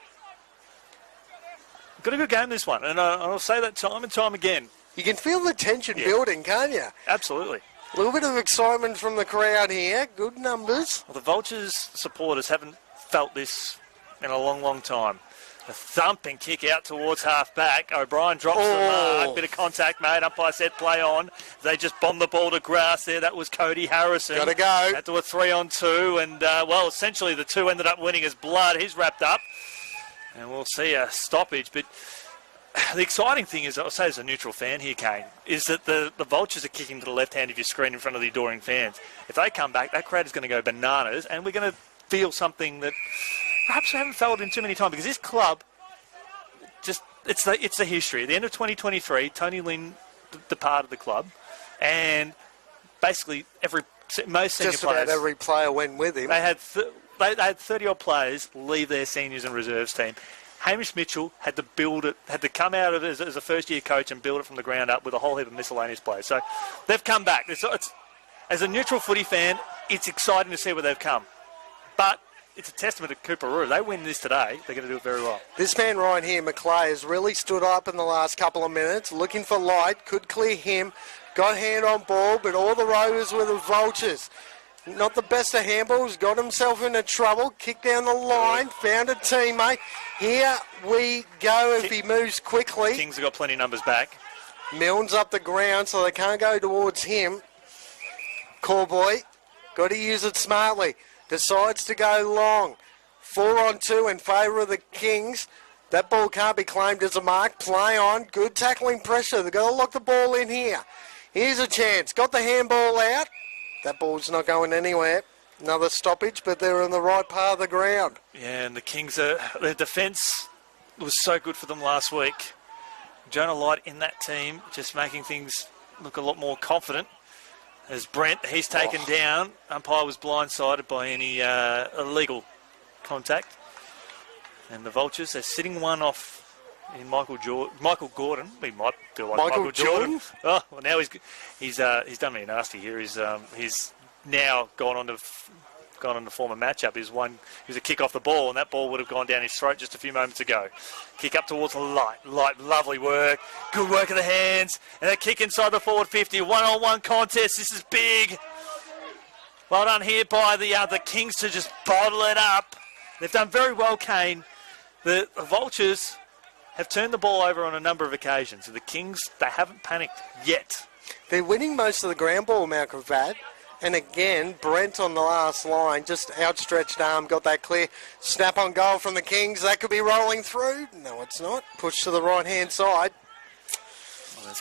Got a good game, this one. And I'll say that time and time again. You can feel the tension building, can't you? Absolutely. A little bit of excitement from the crowd here. Good numbers. Well, the Vultures supporters haven't felt this in a long, long time. A thumping kick out towards half-back. O'Brien drops the mark. Bit of contact made. Umpire said play on. They just bombed the ball to grass there. That was Cody Harrison. Gotta go. Had to a 3-on-2. And, well, essentially the two ended up winning as blood. He's wrapped up. And we'll see a stoppage. But the exciting thing is, I'll say as a neutral fan here, Kane, is that the Vultures are kicking to the left hand of your screen in front of the adoring fans. If they come back, that crowd is going to go bananas. And we're going to feel something that perhaps we haven't felt in too many times, because this club, just it's the history. At the end of 2023, Tony Lynn departed the club, and basically most senior Just players, about every player went with him. they had 30-odd players leave their seniors and reserves team. Hamish Mitchell had to build it, had to come out of it as a first-year coach and build it from the ground up with a whole heap of miscellaneous players. So they've come back. As a neutral footy fan, it's exciting to see where they've come. But it's a testament to Coorparoo. They win this today, they're going to do it very well. This man right here, McClay, has really stood up in the last couple of minutes, looking for light, could clear him, got hand on ball, but all the rovers were the Vultures. Not the best of handballs, got himself into trouble, kicked down the line, found a teammate. Here we go if he moves quickly. Kings have got plenty of numbers back. Milne's up the ground, so they can't go towards him. Cowboy, got to use it smartly. Decides to go long. 4-on-2 in favour of the Kings. That ball can't be claimed as a mark. Play on. Good tackling pressure. They've got to lock the ball in here. Here's a chance. Got the handball out. That ball's not going anywhere. Another stoppage, but they're in the right part of the ground. Yeah, and the Kings, their defence was so good for them last week. Jonah Light in that team, just making things look a lot more confident. As Brent, he's taken down. Umpire was blindsided by any illegal contact. And the Vultures, they're sitting one off in Michael Gordon. We might feel like Michael Jordan. Oh, well, now he's done me nasty here. He's now gone on to form a matchup. He was a kick off the ball, and that ball would have gone down his throat just a few moments ago. Kick up towards the Light, lovely work. Good work of the hands. And a kick inside the forward 50. One-on-one contest. This is big. Well done here by the Kings to just bottle it up. They've done very well, Kane. The Vultures have turned the ball over on a number of occasions. The Kings, they haven't panicked yet. They're winning most of the ground ball, Gravatt. And again, Brent on the last line, just outstretched arm, got that clear. Snap on goal from the Kings. That could be rolling through. No, it's not. Pushed to the right-hand side.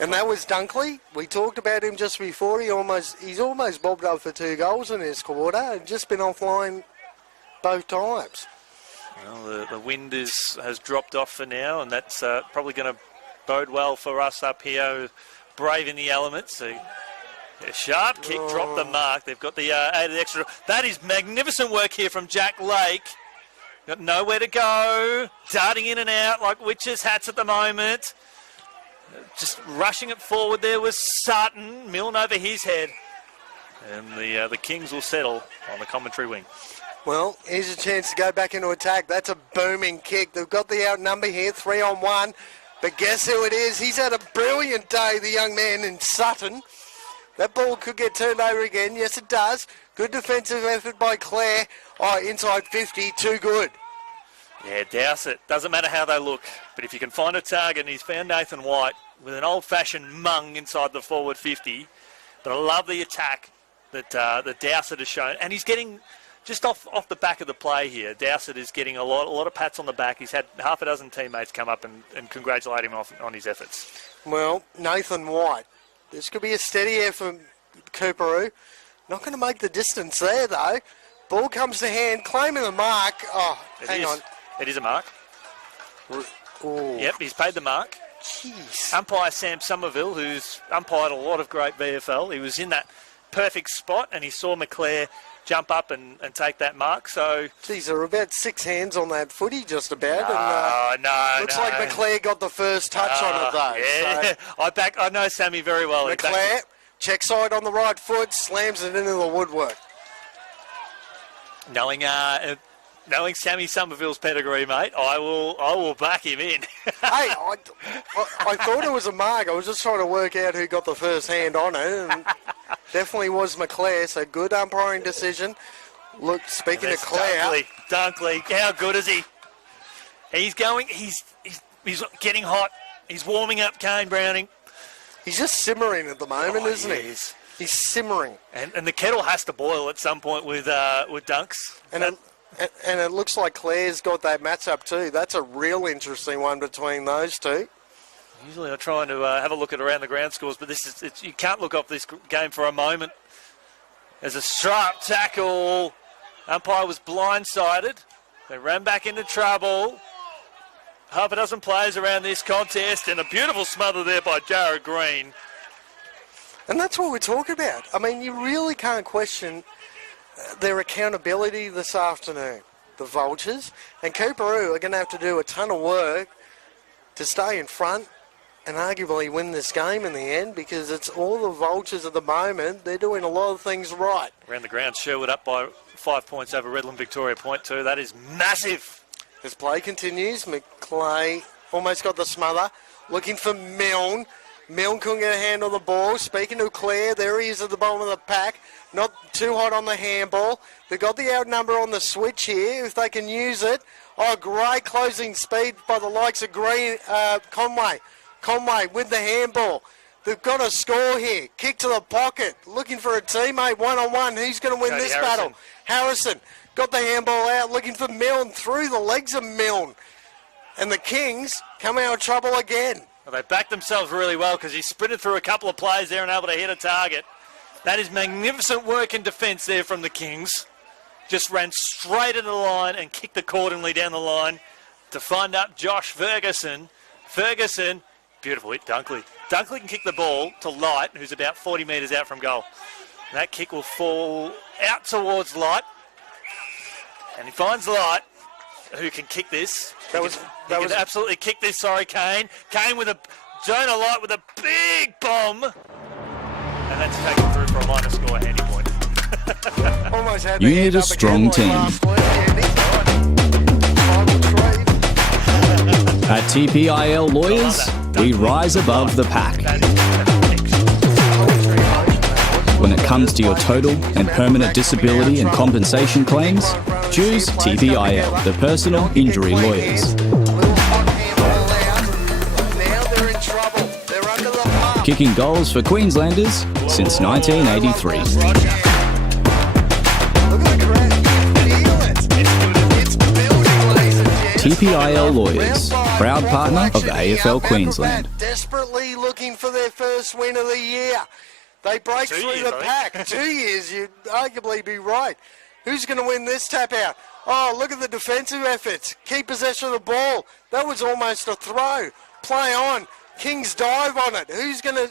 And that was Dunkley. We talked about him just before. He's almost bobbed up for 2 goals in this quarter and just been offline both times. Well, the wind has dropped off for now, and that's probably going to bode well for us up here, brave in the elements. A sharp kick, dropped the mark. They've got the added extra. That is magnificent work here from Jack Lake. Got nowhere to go. Darting in and out like witches' hats at the moment. Just rushing it forward there was Sutton. Milne over his head. And the Kings will settle on the commentary wing. Well, here's a chance to go back into attack. That's a booming kick. They've got the outnumber here, 3-on-1. But guess who it is? He's had a brilliant day, the young man in Sutton. That ball could get turned over again. Yes, it does. Good defensive effort by Clare. Oh, inside 50, too good. Yeah, douse it. Doesn't matter how they look. But if you can find a target, and he's found Nathan White with an old-fashioned mung inside the forward 50. But I love the attack that Dowsett has shown. And he's getting, just off the back of the play here, Dowsett is getting a lot of pats on the back. He's had half a dozen teammates come up and congratulate him on his efforts. Well, Nathan White. This could be a steady air from Coorparoo. Not going to make the distance there, though. Ball comes to hand, claiming the mark. Oh, hang on. It is a mark. Oh, Yep, he's paid the mark. jeez. Umpire Sam Somerville, who's umpired a lot of great VFL, he was in that perfect spot and he saw McClare jump up and take that mark. So Geez, there were about 6 hands on that footy, just about. Looks no. like McClare got the first touch on it, though. Yeah, I know Sammy very well. So McClare, check side on the right foot, slams it into the woodwork. Knowing Sammy Somerville's pedigree, mate, I will back him in. Hey, I thought it was a mark. I was just trying to work out who got the first hand on it, and definitely was McClare. So good umpiring decision. Look, speaking of Clare, Dunkley, how good is he? He's getting hot. He's warming up Kane Browning. he's just simmering at the moment, isn't he? He's simmering, and the kettle has to boil at some point with Dunks. And it looks like Claire's got that matchup too. That's a real interesting one between those two. Usually I try and have a look at around the ground scores, but you can't look off this game for a moment. There's a sharp tackle. Umpire was blindsided. They ran back into trouble. Half a dozen players around this contest, and a beautiful smother there by Jared Green. And that's what we're talking about. I mean, you really can't question their accountability this afternoon, the Vultures. And Coorparoo are going to have to do a ton of work to stay in front and arguably win this game in the end, because it's all the Vultures at the moment. They're doing a lot of things right. Around the ground, Sherwood up by 5 points over Redland Victoria Point 2. That is massive. As play continues, McClay almost got the smother, looking for Milne. Milne couldn't get a hand on the ball. Speaking to Clare, there he is at the bottom of the pack. Not too hot on the handball. They've got the outnumber on the switch here, if they can use it. Oh, great closing speed by the likes of Conway. Conway with the handball. They've got a score here. Kick to the pocket. Looking for a teammate one-on-one. Who's going to win this battle? Harrison got the handball out, looking for Milne, through the legs of Milne. And the Kings come out of trouble again. Well, they backed themselves really well because he sprinted through a couple of plays there and able to hit a target. That is magnificent work in defence there from the Kings. Just ran straight into the line and kicked accordingly down the line to find up Josh Ferguson. Ferguson, beautiful hit, Dunkley. Dunkley can kick the ball to Light, who's about 40 metres out from goal. And that kick will fall out towards Light. And he finds Light, who can kick this. He can absolutely kick this, Kane. Kane with Jonah Light with a big bomb. And that's taken through for a minor score, handy point. Almost had You need a strong team. At TPIL Lawyers, we rise above the pack. When it comes to your total and permanent disability and compensation claims, choose TPIL, the personal injury lawyers. Kicking goals for Queenslanders since 1983. TPIL Lawyers, proud partner of the AFL Queensland. Desperately looking for their first win of the year. They break through the pack. 2 years, you'd arguably be right. Who's going to win this tap out? Oh, look at the defensive efforts. Keep possession of the ball. That was almost a throw. Play on. Kings dive on it.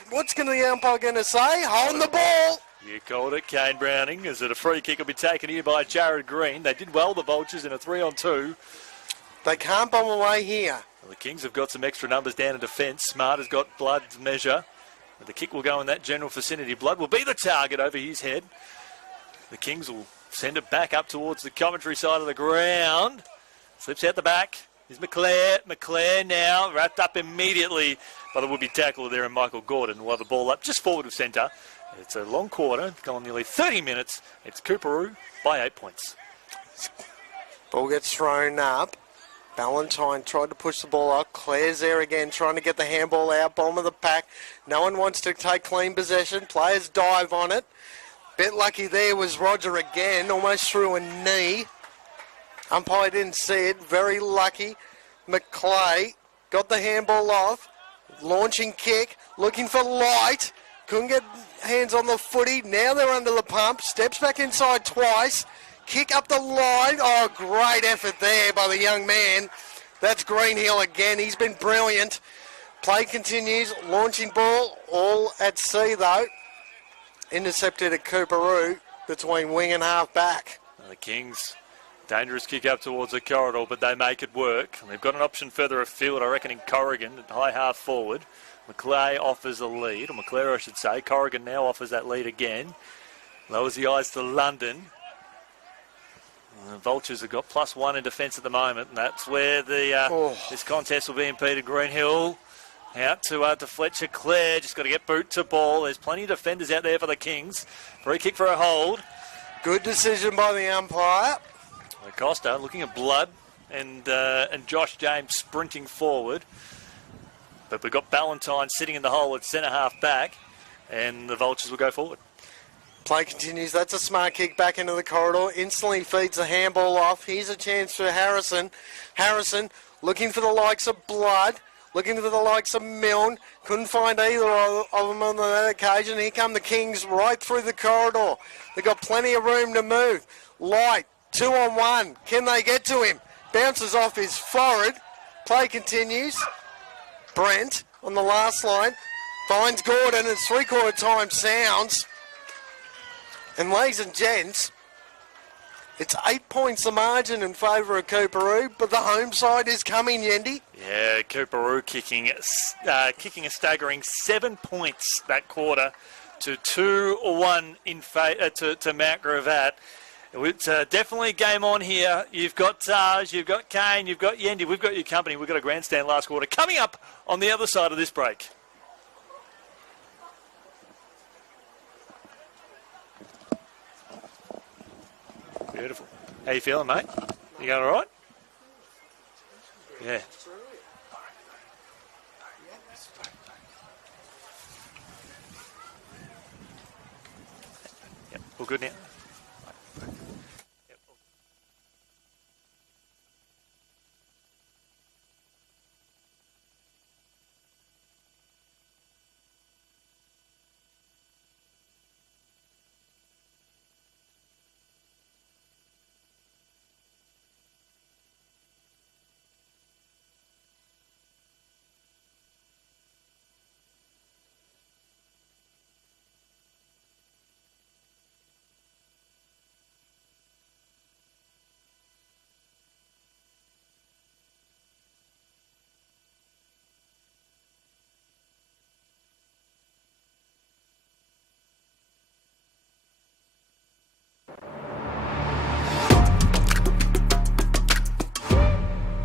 What's the umpire going to say? Hold the ball. You called it, Kane Browning. Is it a free kick will be taken here by Jared Green? They did well, the Vultures, in a 3-on-2. They can't bomb away here. Well, the Kings have got some extra numbers down in defence. Smart has got Blood's measure. But the kick will go in that general vicinity. Blood will be the target over his head. The Kings will send it back up towards the Coventry side of the ground. Slips out the back. Here's McClare. McClare now wrapped up immediately by the would-be tackler there, and Michael Gordon will have the ball up just forward of centre. It's a long quarter, gone nearly 30 minutes. It's Coorparoo by 8 points. Ball gets thrown up. Ballantyne tried to push the ball up. Claire's there again, trying to get the handball out. Bottom of the pack. No one wants to take clean possession. Players dive on it. Bit lucky there was Roger again, almost threw a knee. Umpire didn't see it. Very lucky. McClay got the handball off. Launching kick. Looking for Light. Couldn't get hands on the footy. Now they're under the pump. Steps back inside twice. kick up the line. Oh, great effort there by the young man. That's Greenhill again. He's been brilliant. Play continues. Launching ball. All at sea, though. Intercepted at Coorparoo between wing and half back. The Kings, dangerous kick up towards the corridor, but they make it work. And they've got an option further afield, I reckon, in Corrigan at high half forward. McClay offers a lead, or McClare, I should say. Corrigan now offers that lead again. Lowers the eyes to London. The Vultures have got +1 in defence at the moment, and that's where this contest will be impeded. Greenhill out to Fletcher. Clare just got to get boot to ball. There's plenty of defenders out there for the Kings. Free kick for a hold. Good decision by the umpire. Acosta looking at blood, and Josh James sprinting forward. But we've got Ballantyne sitting in the hole at centre half back, and the Vultures will go forward. Play continues. That's a smart kick back into the corridor. Instantly feeds the handball off. Here's a chance for Harrison. Harrison looking for the likes of Blood, looking for the likes of Milne. Couldn't find either of them on that occasion. Here come the Kings right through the corridor. They've got plenty of room to move. Light, 2-on-1. Can they get to him? Bounces off his forehead. Play continues. Brent on the last line. Finds Gordon. It's three-quarter time sounds. And ladies and gents, it's 8 points the margin in favour of Coorparoo, but the home side is coming, Yendi. Yeah, Coorparoo kicking a staggering 7 points that quarter to 2-1 to Mount Gravatt. It's definitely game on here. You've got Taj, you've got Kane, you've got Yendi. We've got your company. We've got a grandstand last quarter coming up on the other side of this break. Beautiful. How you feeling, mate? You going all right? Yeah. Yep, all good now.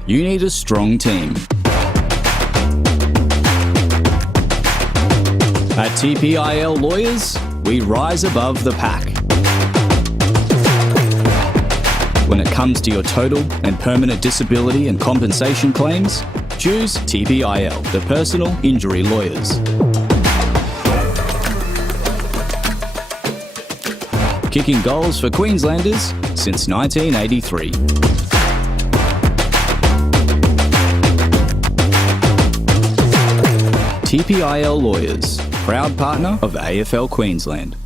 You need a strong team. At TPIL Lawyers, we rise above the pack. When it comes to your total and permanent disability and compensation claims, choose TPIL, the personal injury lawyers. Kicking goals for Queenslanders since 1983. TPIL Lawyers, proud partner of AFL Queensland.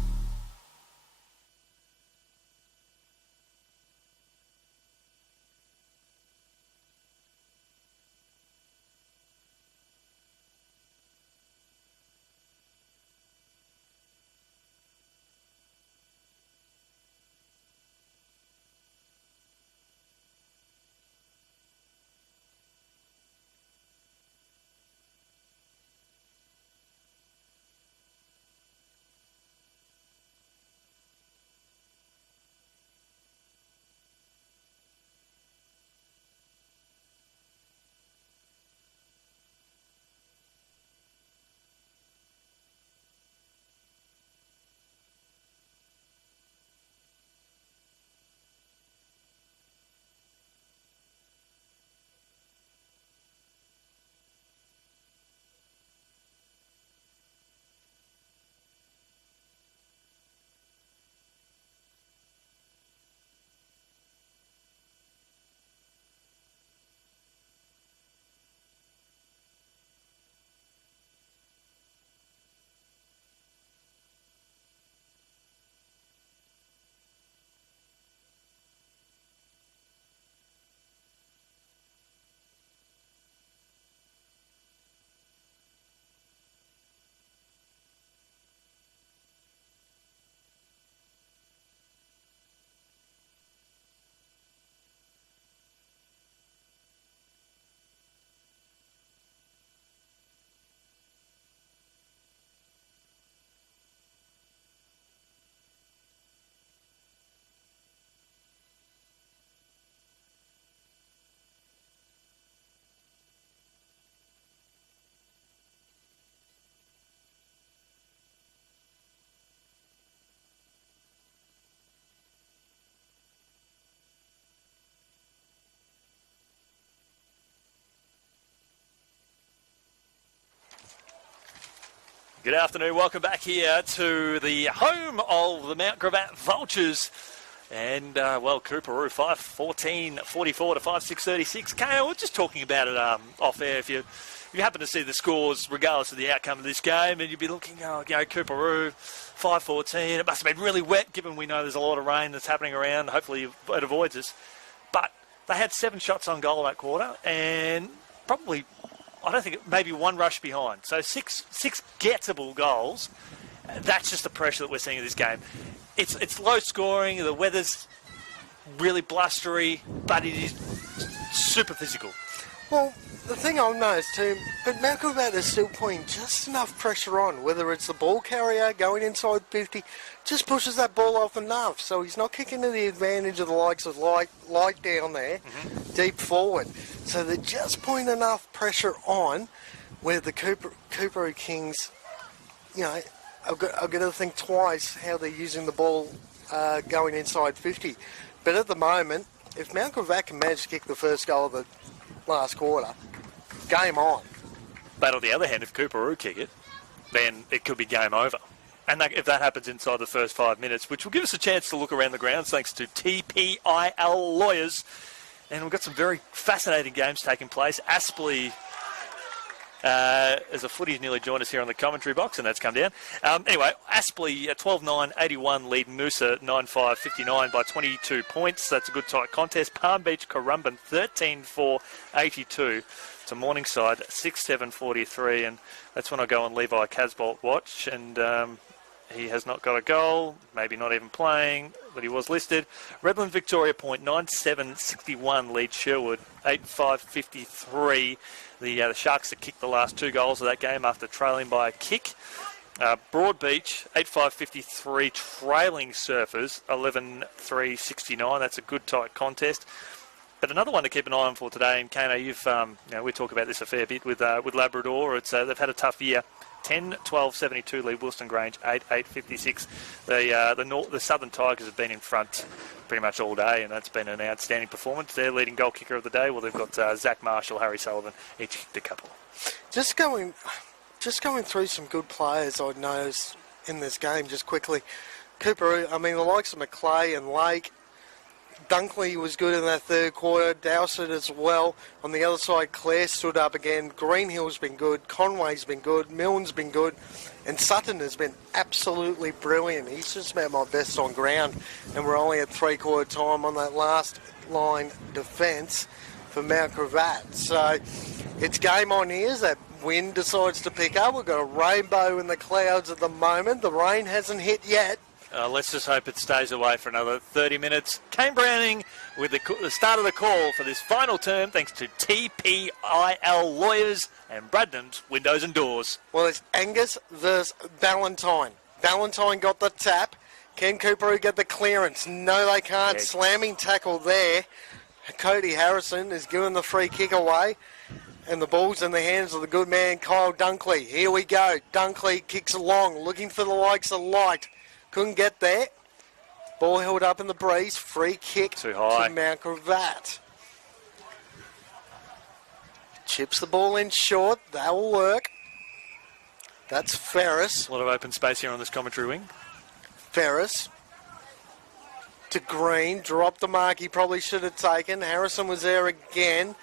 Good afternoon. Welcome back here to the home of the Mount Gravatt Vultures. And, Coorparoo 5-14-44 to 5-6-36. Kale, we're just talking about it off air. If you happen to see the scores, regardless of the outcome of this game, and you'd be looking, Coorparoo 5-14. It must have been really wet, given we know there's a lot of rain that's happening around. Hopefully it avoids us. But they had 7 shots on goal that quarter, and probably, I don't think, maybe 1 rush behind. So six gettable goals. That's just the pressure that we're seeing in this game. It's low scoring, the weather's really blustery, but it is super physical. Well, the thing I've noticed too, but Mount Gravatt is still putting just enough pressure on, whether it's the ball carrier going inside 50, just pushes that ball off enough, so he's not kicking to the advantage of the likes of Light down there, deep forward. So they're just putting enough pressure on where the Coorparoo Kings, I've got to think twice how they're using the ball going inside 50. But at the moment, if Mount Gravatt can manage to kick the first goal of the last quarter, game on. But on the other hand, if Coorparoo kick it, then it could be game over. And if that happens inside the first 5 minutes, which will give us a chance to look around the grounds thanks to TPIL Lawyers. And we've got some very fascinating games taking place. Aspley, as a footy's nearly joined us here on the commentary box, and that's come down. Anyway, Aspley 12-9-81 lead Noosa 9-5-59 by 22 points. That's a good tight contest. Palm Beach Currumbin 13-4-82 to Morningside 6-7-43, and that's when I go on Levi Casbolt watch, and he has not got a goal, maybe not even playing, but he was listed. Redland Victoria Point 9-7-61 lead Sherwood 8-5-53. The Sharks that kicked the last 2 goals of that game after trailing by a kick. Broadbeach 8-5-53 trailing Surfers 11-3-69. That's a good tight contest. But another one to keep an eye on for today, and Kano, we talk about this a fair bit with Labrador. They've had a tough year. 10-12-72 lead Wilston Grange 8-8-56. The Southern Tigers have been in front pretty much all day, and that's been an outstanding performance. Their leading goal kicker of the day, they've got Zach Marshall, Harry Sullivan, each kicked a couple. Just going through some good players I noticed in this game just quickly. Coorparoo, the likes of McClay and Lake. Dunkley was good in that third quarter. Dowsett as well. On the other side, Clare stood up again. Greenhill's been good. Conway's been good. Milne's been good. And Sutton has been absolutely brilliant. He's just about my best on ground. And we're only at 3/4 time on that last line defence for Mount Gravatt. So it's game on here as that wind decides to pick up. We've got a rainbow in the clouds at the moment. The rain hasn't hit yet. Let's just hope it stays away for another 30 minutes. Kane Browning with the start of the call for this final term, thanks to TPIL Lawyers and Bradnam's Windows and Doors. Well, it's Angus versus Ballantyne. Ballantyne got the tap. Can Coorparoo get the clearance? No, they can't. Yeah. Slamming tackle there. Cody Harrison is giving the free kick away. And the ball's in the hands of the good man, Kyle Dunkley. Here we go. Dunkley kicks along, looking for the likes of Light. Couldn't get there. Ball held up in the breeze. Free kick too high to Mount Gravatt. Chips the ball in short. That will work. That's Ferris. A lot of open space here on this commentary wing. Ferris to Green. Dropped the mark he probably should have taken. Harrison was there again.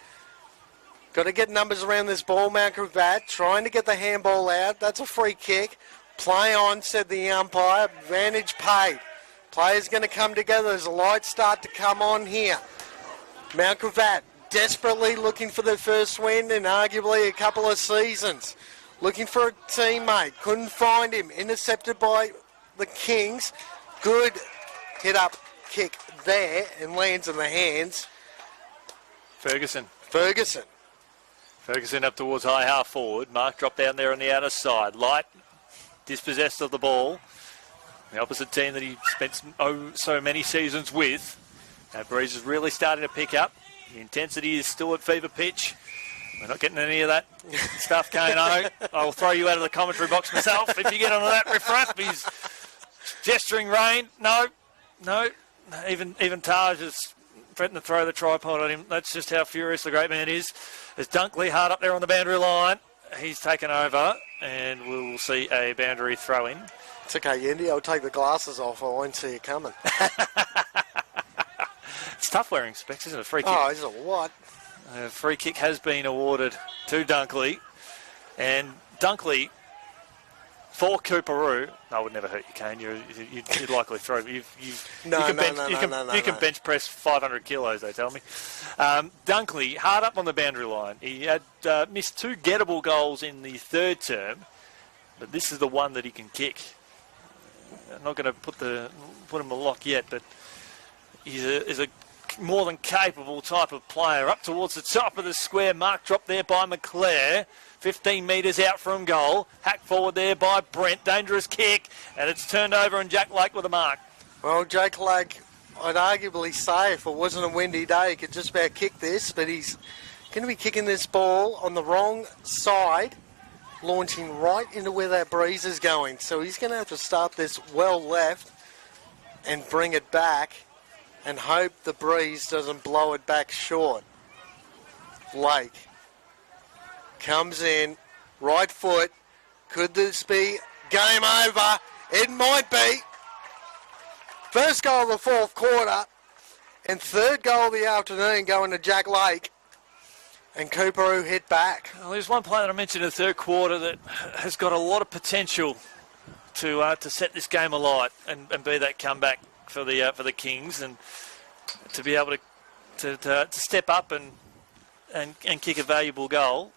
Got to get numbers around this ball, Mount Gravatt. Trying to get the handball out. That's a free kick. Play on, said the umpire. Advantage paid. Players going to come together. There's a light start to come on here. Mount Gravatt desperately looking for their first win in arguably a couple of seasons. Looking for a teammate. Couldn't find him. Intercepted by the Kings. Good hit-up kick there and lands in the hands. Ferguson up towards high half forward. Mark dropped down there on the outer side. Light dispossessed of the ball. The opposite team that he spent so many seasons with. That breeze is really starting to pick up. The intensity is still at fever pitch. We're not getting any of that stuff, Kano. I'll throw you out of the commentary box myself if you get onto that riff-raff. He's gesturing rain. No. Even Taj is threatening to throw the tripod at him. That's just how furious the great man is. There's Dunkley hard up there on the boundary line. he's taken over, and we'll see a boundary throw in. It's okay, Yendi. I'll take the glasses off. I won't see you coming. It's tough wearing specs, isn't it? Free kick. Oh, is it what? Free kick has been awarded to Dunkley, and Dunkley for Coorparoo. No, I would never hurt you, Kane. You'd likely throw. You can bench press 500 kilos. They tell me. Dunkley hard up on the boundary line. He had missed 2 gettable goals in the third term, but this is the one that he can kick. I'm not going to put him a lock yet, but he's a more than capable type of player. Up towards the top of the square. Mark dropped there by McClare. 15 metres out from goal. Hack forward there by Brent. Dangerous kick. And it's turned over and Jack Lake with a mark. Well, Jake Lake, I'd arguably say if it wasn't a windy day, he could just about kick this, but he's going to be kicking this ball on the wrong side, launching right into where that breeze is going. So he's going to have to start this well left and bring it back and hope the breeze doesn't blow it back short. Lake comes in, right foot. Could this be game over? It might be. First goal of the fourth quarter and third goal of the afternoon going to Jack Lake. And Coorparoo hit back. Well, there's one player that I mentioned in the third quarter that has got a lot of potential to set this game alight and be that comeback for the Kings, and to be able to step up and kick a valuable goal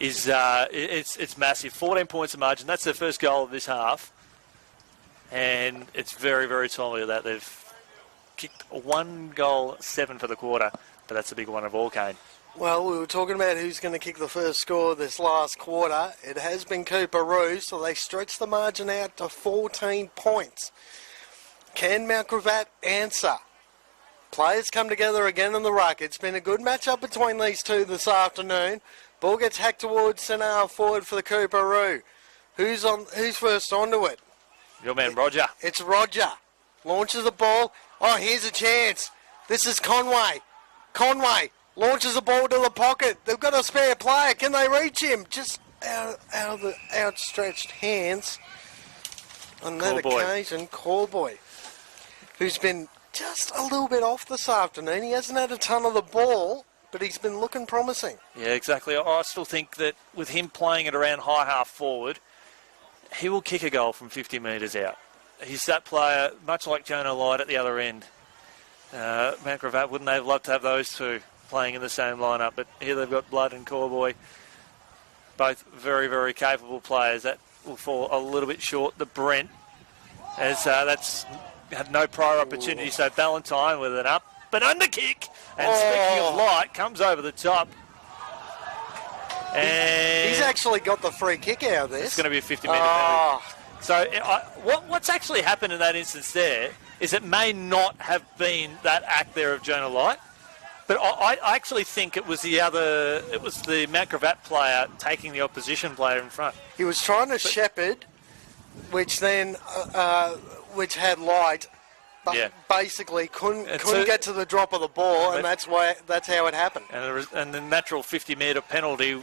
is it's massive. 14 points of margin. That's their first goal of this half, and it's very, very timely that they've kicked 1 goal, 7 for the quarter, but that's a big one of all, Kane. Well, we were talking about who's going to kick the first score this last quarter. It has been Coorparoo, so they stretch the margin out to 14 points. Can Mount Gravatt answer? Players come together again in the ruck. It's been a good matchup between these two this afternoon. Ball gets hacked towards centre half forward for the Coorparoo. Who's first onto it? Your man, Roger. It's Roger. Launches the ball. Oh, here's a chance. This is Conway. Conway launches the ball to the pocket. They've got a spare player. Can they reach him? Just out of the outstretched hands. On that occasion, Callboy, who's been just a little bit off this afternoon. He hasn't had a ton of the ball, but he's been looking promising. Yeah, exactly. I still think that with him playing it around high half forward, he will kick a goal from 50 metres out. He's that player, much like Jonah Light at the other end. Mount Gravatt, wouldn't they love to have those two playing in the same lineup? But here they've got Blood and Callboy, both very, very capable players. That will fall a little bit short. The Brent, as that's had no prior opportunity. So Ballantyne with an up and under kick. And speaking of Light, comes over the top. And he's actually got the free kick out of this. It's going to be a 50-metre penalty. So what's actually happened in that instance there is it may not have been that act there of Jonah Light, but I actually think it was the Mount Gravatt player taking the opposition player in front. He was trying to shepherd, which then which had Light, but basically couldn't get to the drop of the ball, and that's how it happened. And the natural 50-metre penalty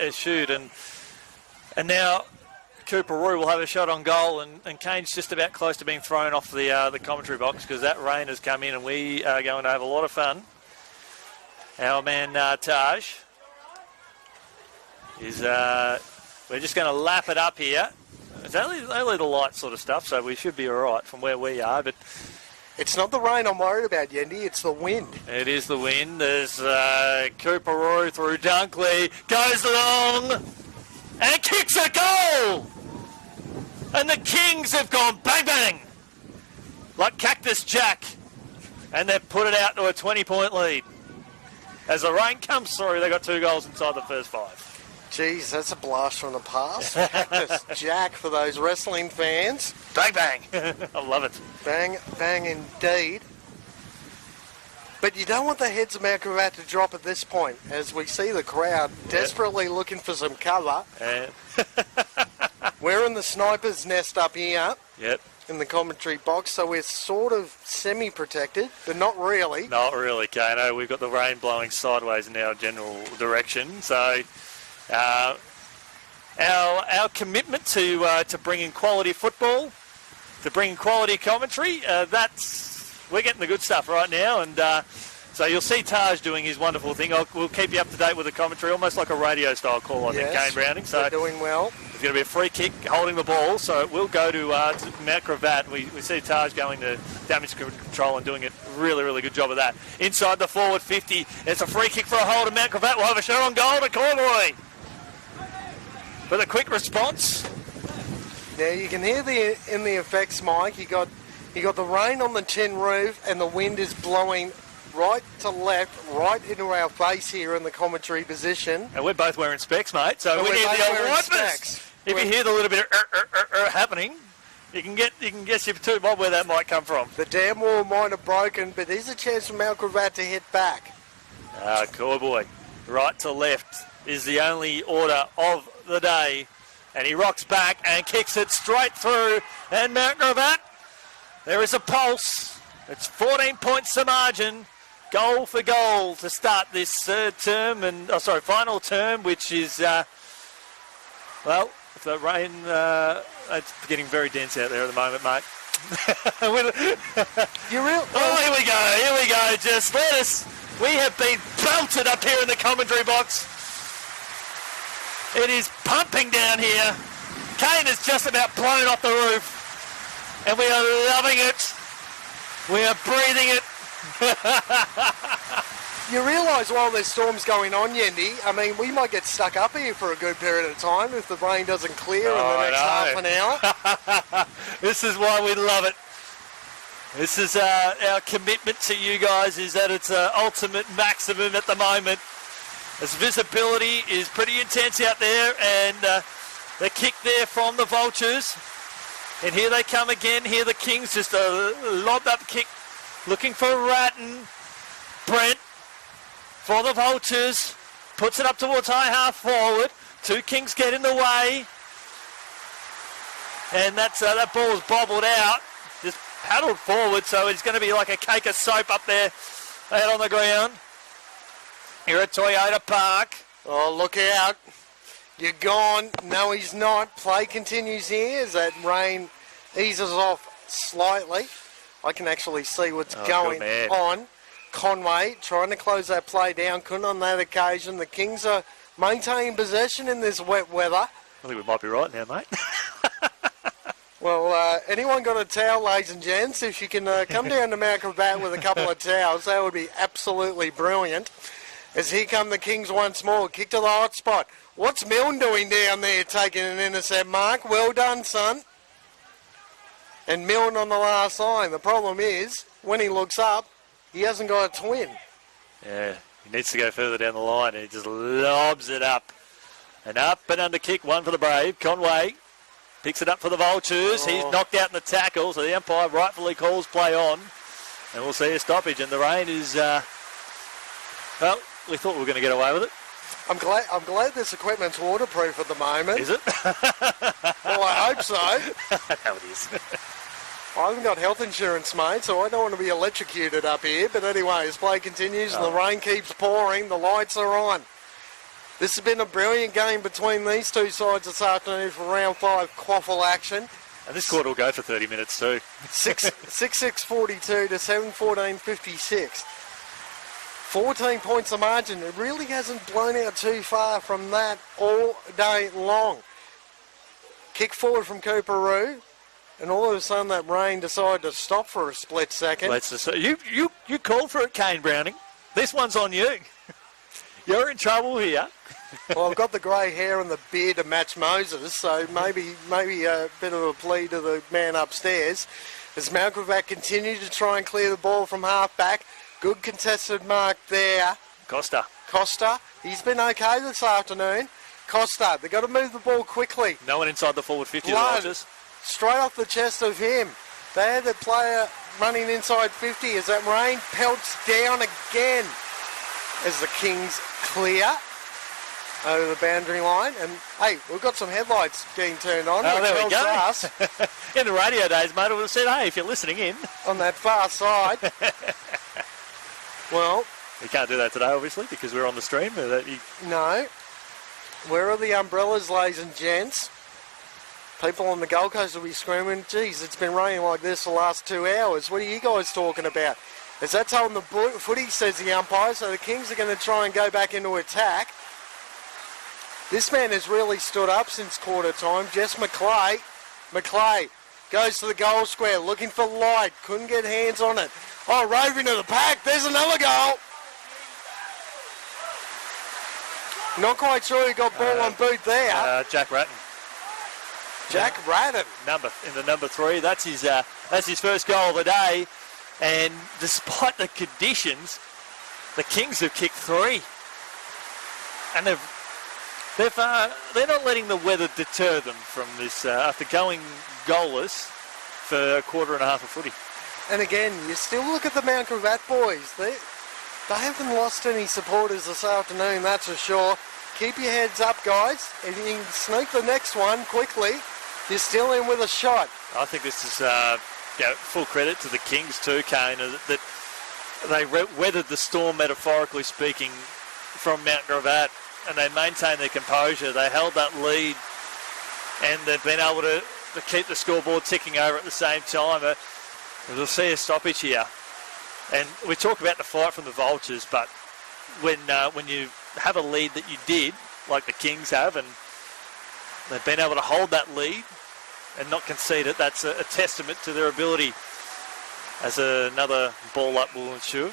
issued, and now Coorparoo will have a shot on goal, and Kane's just about close to being thrown off the commentary box because that rain has come in, and we are going to have a lot of fun. Our man Taj is we're just going to lap it up here. It's only the light sort of stuff, so we should be all right from where we are. But it's not the rain I'm worried about, Yendi. It's the wind. It is the wind. There's Coorparoo through Dunkley, goes long and kicks a goal. And the Kings have gone bang bang like Cactus Jack, and they've put it out to a 20-point lead. As the rain comes through, they got 2 goals inside the first 5. Jeez, that's a blast from the past. Cactus Jack for those wrestling fans. Bang, bang. I love it. Bang, bang indeed. But you don't want the heads of Mount Gravatt to drop at this point, as we see the crowd desperately looking for some cover. We're in the sniper's nest up here. Yep. In the commentary box, so we're sort of semi-protected, but not really. Not really, Kano. We've got the rain blowing sideways in our general direction, so Our commitment to bringing quality football, to bringing quality commentary, we're getting the good stuff right now, and so you'll see Taj doing his wonderful thing. We'll keep you up to date with the commentary, almost like a radio style call, I think, Kane Browning. So they're doing well. It's going to be a free kick holding the ball, so it will go to Mount Gravatt. We see Taj going to damage control and doing a really, really good job of that. Inside the forward 50, it's a free kick for a hold, and Mount Gravatt will have a shot on goal to Coorparoo. With a quick response. Now you can hear in the effects, Mike. You got the rain on the tin roof, and the wind is blowing right to left, right into our face here in the commentary position. And we're both wearing specs, mate. So we need the old wipers. If you hear the little bit of happening, you can guess your two bob where that might come from. The dam wall might have broken, but there's a chance for Mount Gravatt to hit back. Cool boy. Right to left is the only order of the day. And he rocks back and kicks it straight through. And Mount Gravatt, there is a pulse. It's 14 points to margin. Goal for goal to start this final term, which is, if the rain, it's getting very dense out there at the moment, mate. You're real. Oh, here we go. Just let us. We have been belted up here in the commentary box. It is pumping down here. Kane is just about blown off the roof. And we are loving it. We are breathing it. You realise while there's storms going on, Yendi, I mean, we might get stuck up here for a good period of time if the rain doesn't clear in the next half an hour. This is why we love it. This is our commitment to you guys, is that it's ultimate maximum at the moment. As visibility is pretty intense out there, and the kick there from the Vultures. And here they come again. Here the Kings, just a lobbed up kick, looking for Ratton. Brent for the Vultures, puts it up towards high half forward. Two Kings get in the way. And that ball is bobbled out, just paddled forward, so it's going to be like a cake of soap up there out on the ground. Here at Toyota Park. Oh, look out. You're gone. No, he's not. Play continues here as that rain eases off slightly. I can actually see what's going on. Conway trying to close that play down. Couldn't on that occasion. The Kings are maintaining possession in this wet weather. I think we might be right now, mate. Well, anyone got a towel, ladies and gents? If you can come down to Mount Gravatt with a couple of towels, that would be absolutely brilliant. As here come the Kings once more. Kick to the hot spot. What's Milne doing down there taking an intercept, Mark? Well done, son. And Milne on the last line. The problem is, when he looks up, he hasn't got a twin. Yeah, he needs to go further down the line, and he just lobs it up. And up and under kick, one for the Brave. Conway picks it up for the Vultures. He's knocked out in the tackle, so the umpire rightfully calls play on. And we'll see a stoppage, and the rain is... we thought we were going to get away with it. I'm glad this equipment's waterproof at the moment. Is it? Well, I hope so. No, it is. I haven't got health insurance, mate, so I don't want to be electrocuted up here. But anyway, as play continues and the rain keeps pouring, the lights are on. This has been a brilliant game between these two sides this afternoon for round 5 QAFL action. And this quarter will go for 30 minutes too. 6-6-42 to 7-14-56. 14 points of margin. It really hasn't blown out too far from that all day long. Kick forward from Coorparoo, and all of a sudden that rain decided to stop for a split second. You called for it, Kane Browning. This one's on you. You're in trouble here. Well, I've got the grey hair and the beard to match Moses, so maybe a bit of a plea to the man upstairs. As Mount Gravatt continued to try and clear the ball from half-back. Good contested mark there. Costa. He's been okay this afternoon. Costa, they've got to move the ball quickly. No one inside the forward 50. Straight off the chest of him. They had the player running inside 50 as that rain pelts down again. As the Kings clear over the boundary line. And, hey, we've got some headlights getting turned on. Oh, there we go. Us, in the radio days, mate, I would have said, hey, if you're listening in. On that far side. Well, we can't do that today, obviously, because we're on the stream. No. Where are the umbrellas, ladies and gents? People on the Gold Coast will be screaming, geez, it's been raining like this the last 2 hours. What are you guys talking about? Is that holding the footy, says the umpire, so the Kings are going to try and go back into attack. This man has really stood up since quarter time. Jess McClay. McClay goes to the goal square, looking for light. Couldn't get hands on it. Oh, roving to the pack. There's another goal. Not quite sure who got ball on boot there. Jack Ratton. Jack Ratton. In the number 3. That's his first goal of the day. And despite the conditions, the Kings have kicked 3. And they're not letting the weather deter them from this after going goalless for a quarter and a half of footy. And again, you still look at the Mount Gravatt boys. They haven't lost any supporters this afternoon, that's for sure. Keep your heads up, guys. If you can sneak the next one quickly, you're still in with a shot. I think this is full credit to the Kings too, Kane, that they weathered the storm, metaphorically speaking, from Mount Gravatt, and they maintained their composure. They held that lead, and they've been able to keep the scoreboard ticking over at the same time. We'll see a stoppage here. And we talk about the fight from the Vultures, but when you have a lead that you did, like the Kings have, and they've been able to hold that lead and not concede it, that's a testament to their ability, as another ball up will ensure.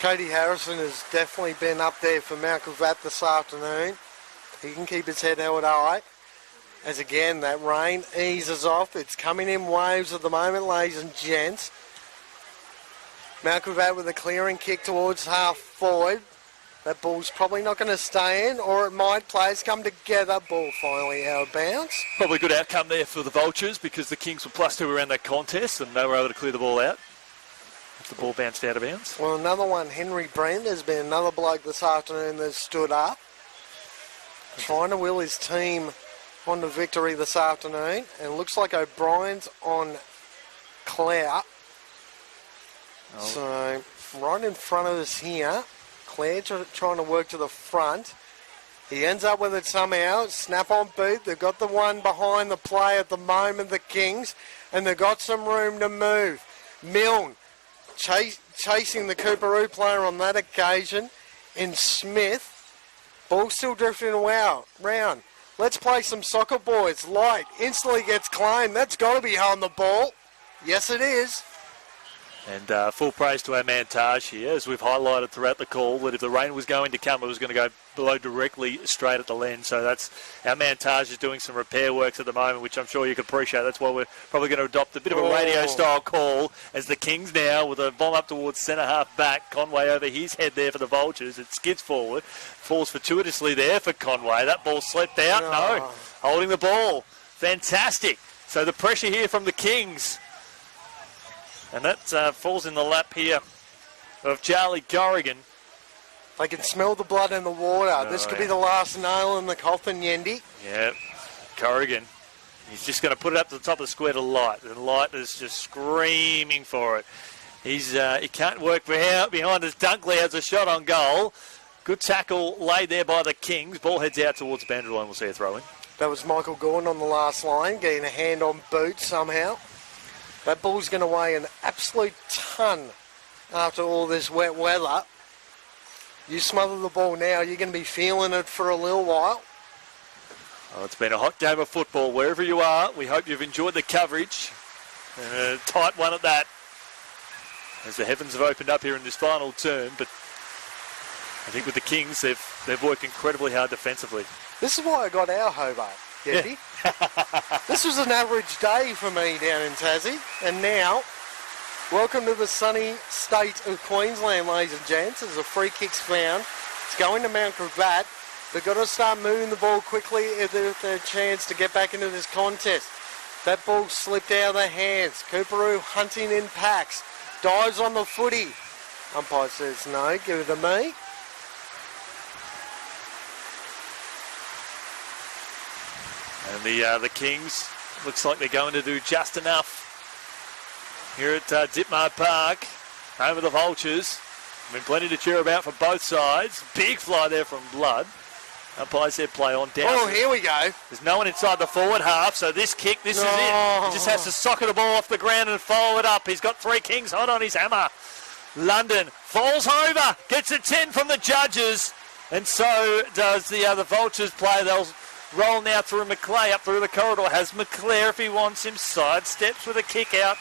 Cody Harrison has definitely been up there for Mount Gravatt this afternoon. He can keep his head held high. As again, that rain eases off. It's coming in waves at the moment, ladies and gents. Mount Gravatt with a clearing kick towards half forward. That ball's probably not going to stay in, or it might. Players come together. Ball finally out of bounds. Probably a good outcome there for the Vultures, because the Kings were +2 around that contest and they were able to clear the ball out. The ball bounced out of bounds. Well, another one, Henry Brent. There's been another bloke this afternoon that stood up, trying to will his team on to victory this afternoon. And it looks like O'Brien's on Clare. Oh. So, right in front of us here. Clare trying to work to the front. He ends up with it somehow. Snap on boot. They've got the one behind the play at the moment, the Kings, and they've got some room to move. Milne chasing the Coorparoo player on that occasion. And Smith. Ball still drifting around. Let's play some soccer, boys. Light instantly gets claimed. That's got to be on the ball. Yes, it is. And full praise to our man Taj here, as we've highlighted throughout the call, that if the rain was going to come, it was going to go below directly straight at the lens. So that's our man Taj is doing some repair works at the moment, which I'm sure you can appreciate. That's why we're probably going to adopt a bit of a radio-style call, as the Kings now, with a bomb up towards centre-half back. Conway over his head there for the Vultures. It skids forward, falls fortuitously there for Conway. That ball slipped out. No, holding the ball. Fantastic. So the pressure here from the Kings. And that falls in the lap here of Charlie Corrigan. They can smell the blood in the water. This could be the last nail in the coffin, Yendi. Yeah, Corrigan. He's just going to put it up to the top of the square to Light. And Light is just screaming for it. He can't work behind as Dunkley has a shot on goal. Good tackle laid there by the Kings. Ball heads out towards the boundary line. We'll see a throw in. That was Michael Gordon on the last line, getting a hand on boot somehow. That ball's going to weigh an absolute ton after all this wet weather. You smother the ball now, you're going to be feeling it for a little while. Oh, it's been a hot game of football wherever you are. We hope you've enjoyed the coverage. And a tight one at that, as the heavens have opened up here in this final term. But I think with the Kings, they've worked incredibly hard defensively. This is why I got our Hobart, Getty. Yeah. This was an average day for me down in Tassie, and now, welcome to the sunny state of Queensland, ladies and gents. As a free kick's found, it's going to Mount Gravatt. They've got to start moving the ball quickly if they're a chance to get back into this contest. That ball slipped out of their hands. Coorparoo hunting in packs, dives on the footy. Umpire says no, give it to me. And the Kings, looks like they're going to do just enough here at Ditmar Park, home of the Vultures. Been plenty to cheer about for both sides. Big fly there from Blood. Umpires said play on down. Oh, here we go. There's no one inside the forward half, so this kick, this is it. He just has to socket the ball off the ground and follow it up. He's got 3 Kings hot on his hammer. London falls over, gets a 10 from the judges, and so does the other Vultures play. They'll roll now through McClay, up through the corridor. Has McClare, if he wants him, sidesteps with a kick out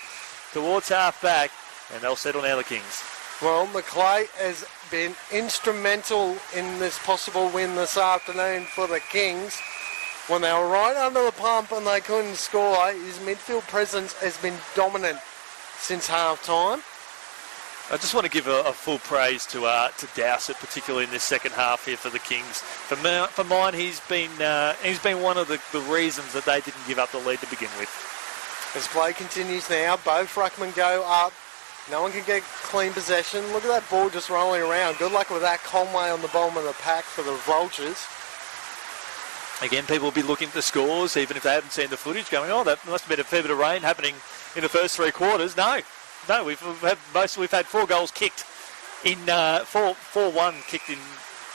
towards half-back, and they'll settle now the Kings. Well, McClay has been instrumental in this possible win this afternoon for the Kings. When they were right under the pump and they couldn't score, his midfield presence has been dominant since half-time. I just want to give a full praise to Dowsett, particularly in this second half here for the Kings. For mine, he's been one of the reasons that they didn't give up the lead to begin with. As play continues now, both ruckmen go up. No one can get clean possession. Look at that ball just rolling around. Good luck with that. Conway on the bottom of the pack for the Vultures. Again, people will be looking at the scores, even if they haven't seen the footage, going, oh, that must have been a fair bit of rain happening in the first 3 quarters. No, we've had 4 goals kicked in 4-1 kicked in.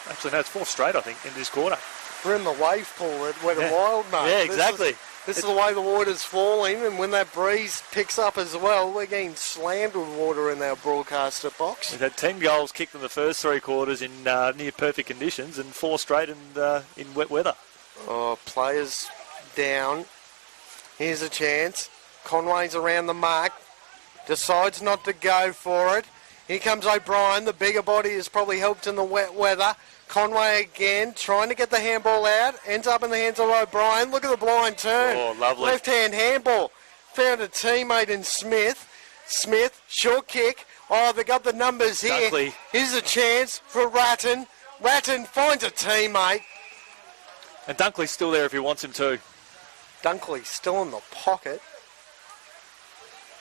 Actually, no, it's 4 straight, I think, in this quarter. We're in the wave pool at Wet and Wild, mate. Yeah, exactly. This is the way the water's falling, and when that breeze picks up as well, we're getting slammed with water in our broadcaster box. We've had 10 goals kicked in the first 3 quarters in near perfect conditions, and 4 straight in wet weather. Oh, players down. Here's a chance. Conway's around the mark. Decides not to go for it. Here comes O'Brien. The bigger body has probably helped in the wet weather. Conway again, trying to get the handball out. Ends up in the hands of O'Brien. Look at the blind turn. Oh, lovely. Left-hand handball. Found a teammate in Smith. Smith, short kick. Oh, they got the numbers here. Dunkley. Here's a chance for Ratton. Ratton finds a teammate. And Dunkley's still there if he wants him to. Dunkley still in the pocket.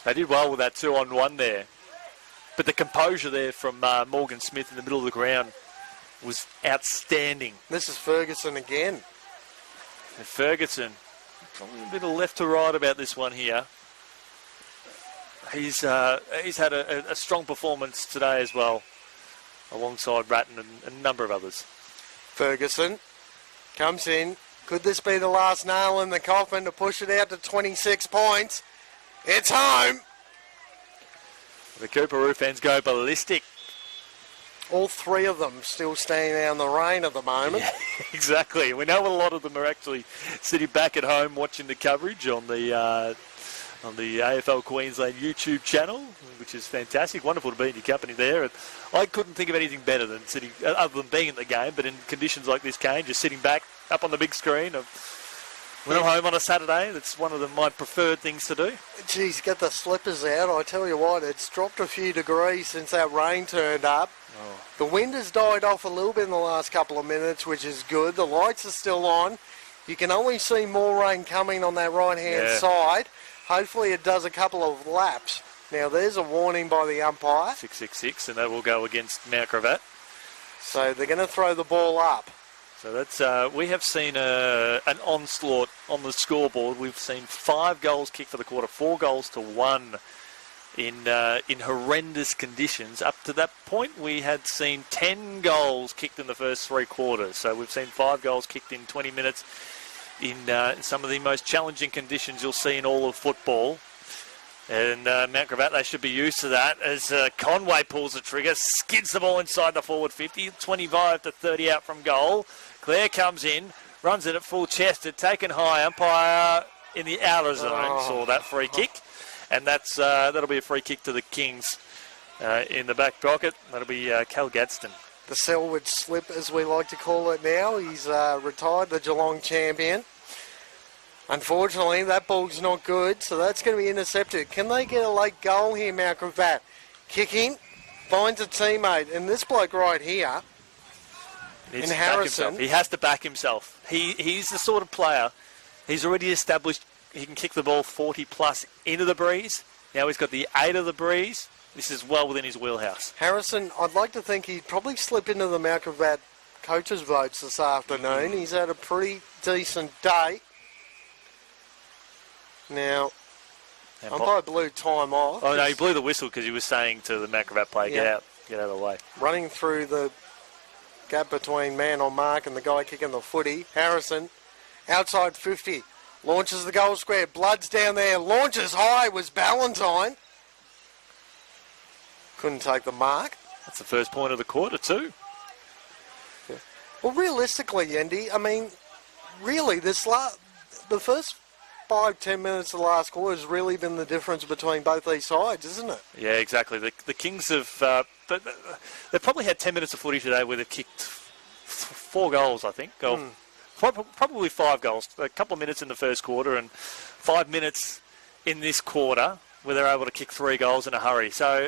They did well with that 2-on-1 there. But the composure there from Morgan Smith in the middle of the ground was outstanding. This is Ferguson again. And Ferguson, probably a bit of left to right about this one here. He's had a strong performance today as well, alongside Ratton and a number of others. Ferguson comes in. Could this be the last nail in the coffin to push it out to 26 points? It's home. The Coorparoo fans go ballistic. All 3 of them still standing out in the rain at the moment. Yeah, exactly. We know a lot of them are actually sitting back at home watching the coverage on the AFL Queensland YouTube channel, which is fantastic. Wonderful to be in your company there. And I couldn't think of anything better than sitting, other than being in the game, but in conditions like this, Kane, just sitting back up on the big screen. When I'm home on a Saturday, that's one of my preferred things to do. Geez, get the slippers out. I tell you what, it's dropped a few degrees since that rain turned up. Oh. The wind has died off a little bit in the last couple of minutes, which is good. The lights are still on. You can only see more rain coming on that right-hand side. Hopefully it does a couple of laps. Now, there's a warning by the umpire. 666, and that will go against Mount Gravatt. So they're going to throw the ball up. So that's we have seen an onslaught on the scoreboard. We've seen 5 goals kicked for the quarter, 4 goals to 1 in horrendous conditions. Up to that point, we had seen 10 goals kicked in the first 3 quarters. So we've seen 5 goals kicked in 20 minutes in some of the most challenging conditions you'll see in all of football. And Mount Gravatt, they should be used to that as Conway pulls the trigger, skids the ball inside the forward 50, 25 to 30 out from goal. Clare comes in, runs it at full chested, taken high. Umpire in the outer zone saw that free kick. And that'll be a free kick to the Kings in the back pocket. That'll be Cal Gadsden. The Selwood slip, as we like to call it now. He's retired, the Geelong champion. Unfortunately, that ball's not good, so that's going to be intercepted. Can they get a late goal here, Mount Gravatt? Kicking, finds a teammate, and this bloke right here, in Harrison. He has to back himself. He's the sort of player, he's already established he can kick the ball 40 plus into the breeze. Now he's got the 8 of the breeze. This is well within his wheelhouse. Harrison, I'd like to think he'd probably slip into the Mount Gravatt coaches' votes this afternoon. He's had a pretty decent day. Now, umpire blew time off. Oh, no, he blew the whistle because he was saying to the Mount Gravatt player, get out of the way. Running through the gap between man on mark and the guy kicking the footy. Harrison, outside 50, launches the goal square. Blood's down there, launches high, was Ballantyne. Couldn't take the mark. That's the first point of the quarter too. Well, realistically, Andy, I mean, really, the first 5-10 minutes of the last quarter has really been the difference between both these sides, isn't it? Yeah, exactly. The Kings have they've probably had 10 minutes of footy today where they've kicked 4 goals, I think. Probably 5 goals. A couple of minutes in the first quarter and 5 minutes in this quarter where they're able to kick 3 goals in a hurry. So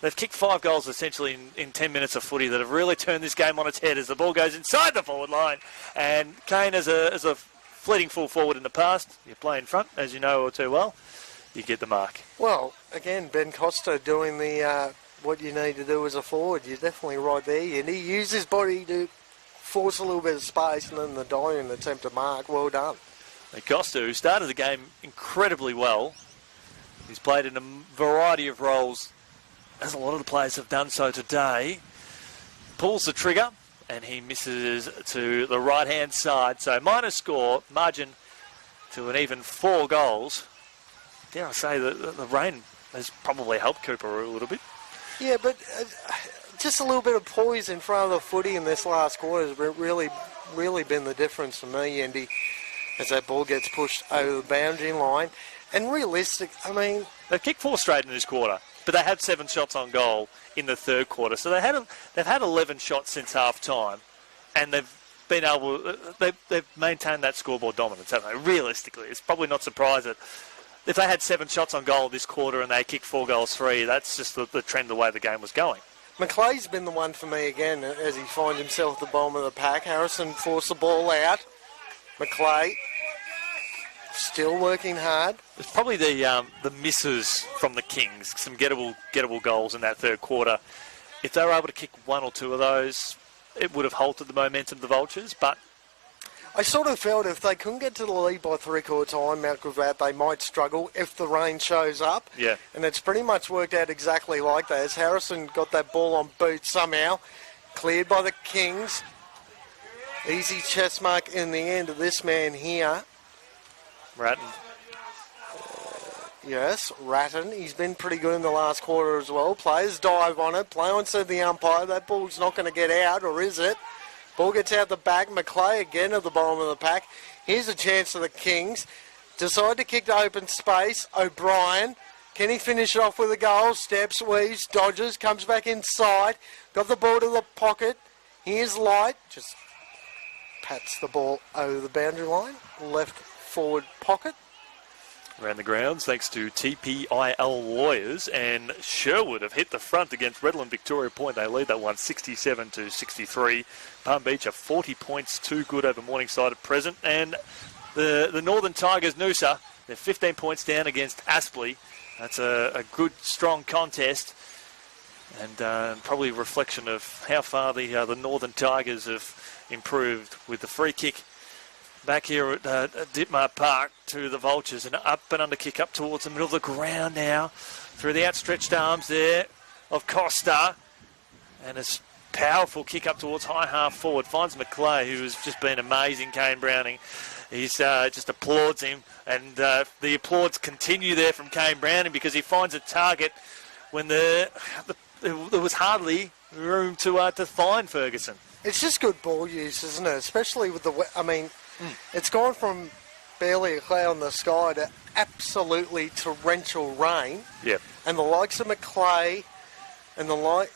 they've kicked 5 goals essentially in 10 minutes of footy that have really turned this game on its head as the ball goes inside the forward line. And Kane, as a fleeting full forward in the past, you play in front, as you know all too well, you get the mark. Well, again, Ben Costa doing the what you need to do as a forward. You're definitely right there, and he used his body to force a little bit of space and then the die in the attempt to mark. Well done. And Costa, who started the game incredibly well, he's played in a variety of roles, as a lot of the players have done so today, pulls the trigger, and he misses to the right-hand side. So minor score, margin to an even 4 goals. Dare I say that the rain has probably helped Coorparoo a little bit. Yeah, but just a little bit of poise in front of the footy in this last quarter has really been the difference for me, Andy, as that ball gets pushed over the boundary line. And realistic, I mean... They've kicked 4 straight in this quarter, but they had 7 shots on goal in the third quarter. So they've had 11 shots since half time, and they've maintained that scoreboard dominance, haven't they? Realistically, it's probably not surprising that if they had 7 shots on goal this quarter and they kicked 4 goals 3, that's just the trend, the way the game was going. McLeay's been the one for me again as he finds himself at the bottom of the pack. Harrison forced the ball out. McLeay still working hard. It's probably the misses from the Kings, some gettable goals in that third quarter. If they were able to kick 1 or 2 of those, it would have halted the momentum of the Vultures, but... I sort of felt if they couldn't get to the lead by 3/4 time, Mount Gravatt, they might struggle if the rain shows up. Yeah. And it's pretty much worked out exactly like that. As Harrison got that ball on boot somehow, cleared by the Kings. Easy chest mark in the end of this man here. Ratton. Yes, Ratton. He's been pretty good in the last quarter as well. Players dive on it. Play on said the umpire. That ball's not going to get out, or is it? Ball gets out the back. McLeay again at the bottom of the pack. Here's a chance for the Kings. Decide to kick to open space. O'Brien. Can he finish it off with a goal? Steps, weaves, dodges, comes back inside. Got the ball to the pocket. Here's Light. Just pats the ball over the boundary line. Left forward pocket. Around the grounds, thanks to TPIL Lawyers, and Sherwood have hit the front against Redland Victoria Point. They lead that one 67-63. Palm Beach are 40 points too good over Morningside at present, and the Northern Tigers Noosa, they're 15 points down against Aspley. That's a good, strong contest, and probably a reflection of how far the Northern Tigers have improved with the free kick back here at Ditmar Park to the Vultures, and up and under kick up towards the middle of the ground now through the outstretched arms there of Costa, and a powerful kick up towards high half forward, finds McLeay, who has just been amazing. Kane Browning, he's just applauds him, and the applauds continue there from Kane Browning because he finds a target when there was hardly room to find Ferguson. It's just good ball use, isn't it? Especially with it's gone from barely a cloud in the sky to absolutely torrential rain. Yeah. And the likes of McLeay and the likes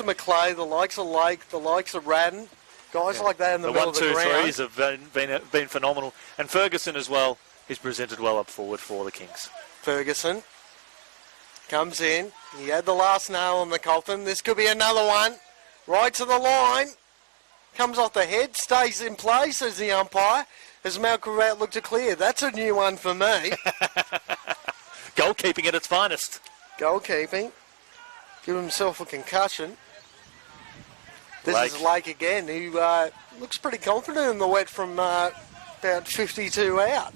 of McLeay, the likes of Lake, the likes of Radden, guys like that in the middle of the ground. The 1, 2, 3s have been phenomenal. And Ferguson as well is presented well up forward for the Kings. Ferguson comes in. He had the last nail in the coffin. This could be another one. Right to the line. Comes off the head, stays in place as the umpire. As Mount Gravatt looked to clear. That's a new one for me. Goalkeeping at its finest. Goalkeeping. Give himself a concussion. This Lake. is Lake again, who looks pretty confident in the wet from about 52 out.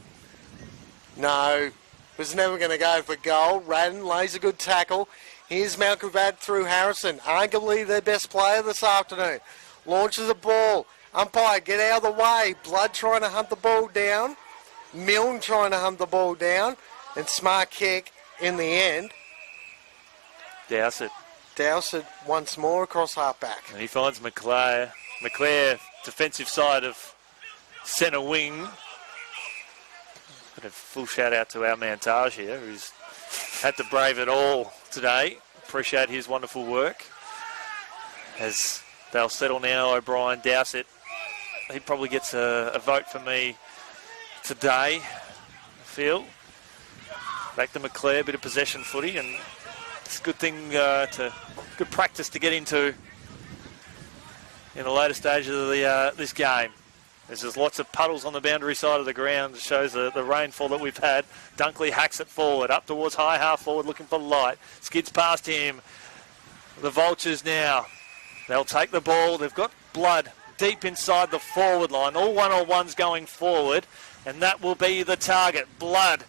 No, was never going to go for goal. Radden lays a good tackle. Here's Mount Gravatt through Harrison, arguably their best player this afternoon. Launches a ball. Umpire, get out of the way. Blood trying to hunt the ball down. Milne trying to hunt the ball down. And smart kick in the end. Dowsett. Dowsett once more across half-back. And he finds McClare. McClare, defensive side of centre wing. But a full shout out to our man Taj here, who's had to brave it all today. Appreciate his wonderful work. As they'll settle now, O'Brien, Dowsett. He probably gets a vote for me today, I feel. Back to McClare, bit of possession footy, and it's a good thing, good practice to get into in the later stages of this game. There's lots of puddles on the boundary side of the ground. It shows the rainfall that we've had. Dunkley hacks it forward, up towards high half forward, looking for light. Skids past him. The Vultures now. They'll take the ball. They've got Blood deep inside the forward line. All one-on-ones going forward, and that will be the target. Blood.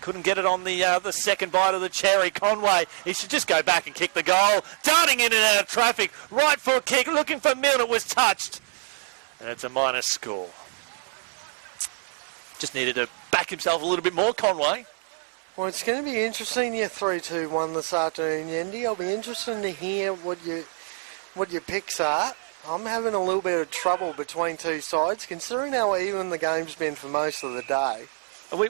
Couldn't get it on the second bite of the cherry. Conway, he should just go back and kick the goal. Darting in and out of traffic. Right foot kick, looking for Milne. It was touched. And it's a minus score. Just needed to back himself a little bit more, Conway. Well, it's going to be interesting, your 3-2-1 this afternoon, Yendi. I'll be interested to hear what your picks are. I'm having a little bit of trouble between two sides, considering how even the game's been for most of the day.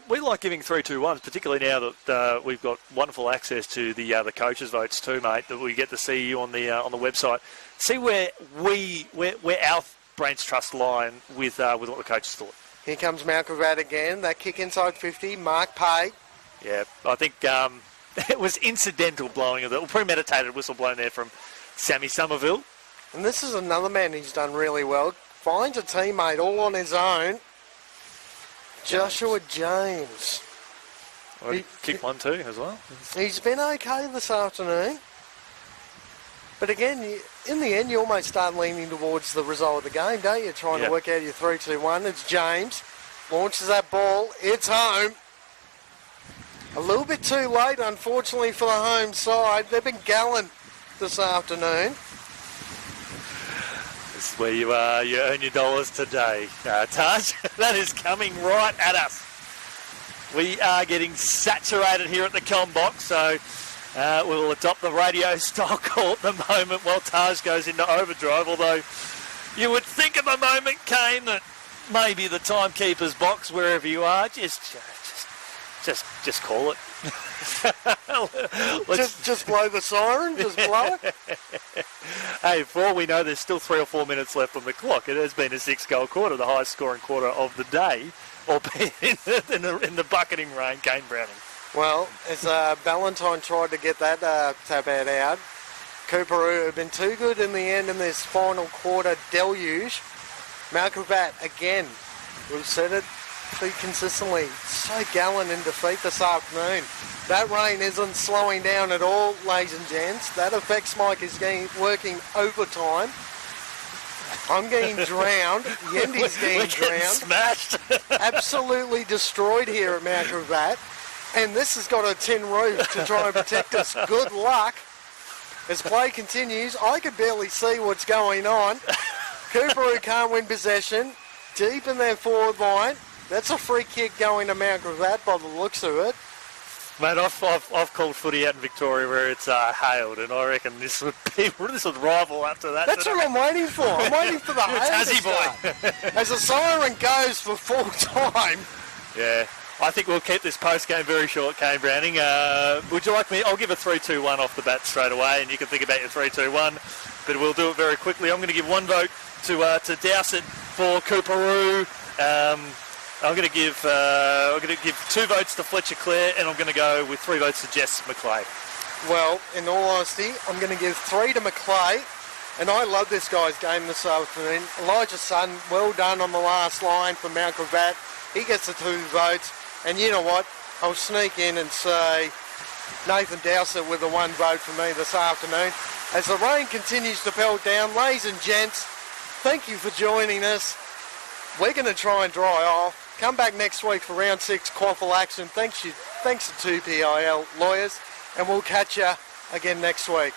We like giving 3-2-1s, particularly now that we've got wonderful access to the coaches' votes too, mate. That we get to see you on the website, see where our Brains Trust line with what the coaches thought. Here comes Mount Gravatt again. That kick inside 50. Mark Pate. Yeah, I think it was incidental blowing of the premeditated whistle blown there from Sammy Somerville. And this is another man who's done really well. Finds a teammate all on his own. Joshua James. He kicked one too as well. He's been okay this afternoon. But again, in the end, you almost start leaning towards the result of the game, don't you? Trying to work out your 3-2-1. It's James. Launches that ball. It's home. A little bit too late, unfortunately, for the home side. They've been gallant this afternoon. This is where you earn your dollars today, Taj. That is coming right at us. We are getting saturated here at the Combox, so we will adopt the radio style call at the moment while Taj goes into overdrive, although you would think at the moment, Kane, that maybe the timekeeper's box, wherever you are, just call it. just blow the siren, just blow it. Hey, for all we know, there's still 3 or 4 minutes left on the clock. It has been a 6-goal quarter, the highest scoring quarter of the day, albeit in the bucketing rain, Kane Browning. Well, as Ballantyne tried to get that tap out, Coorparoo have been too good in the end in this final quarter deluge. Mount Gravatt, again, we've said it pretty consistently, so gallant in defeat this afternoon. That rain isn't slowing down at all, ladies and gents. That effects Mike is working overtime. I'm getting drowned. Yendi's getting drowned. Smashed. Absolutely destroyed here at Mount Gravatt. And this has got a tin roof to try and protect us. Good luck. As play continues, I can barely see what's going on. Coorparoo can't win possession. Deep in their forward line. That's a free kick going to Mount Gravatt by the looks of it. Mate, I've called footy out in Victoria where it's hailed, and I reckon this would rival up to that. That's what I'm waiting for. I'm waiting for the hail to start. As the siren goes for full time. Yeah, I think we'll keep this post game very short, Kane Browning. Would you like me? I'll give a 3-2-1 off the bat straight away, and you can think about your 3-2-1. But we'll do it very quickly. I'm going to give one vote to Dowsett for Coorparoo. I'm going to give 2 votes to Fletcher Clare, and I'm going to go with 3 votes to Jess McClay. Well, in all honesty, I'm going to give 3 to McClay, and I love this guy's game this afternoon. Elijah Sutton, well done on the last line for Mount Gravatt. He gets the 2 votes, and you know what? I'll sneak in and say Nathan Dowsett with the 1 vote for me this afternoon. As the rain continues to pelt down, ladies and gents, thank you for joining us. We're going to try and dry off. Come back next week for round 6 QAFL action. Thanks to 2PIL lawyers. and we'll catch you again next week.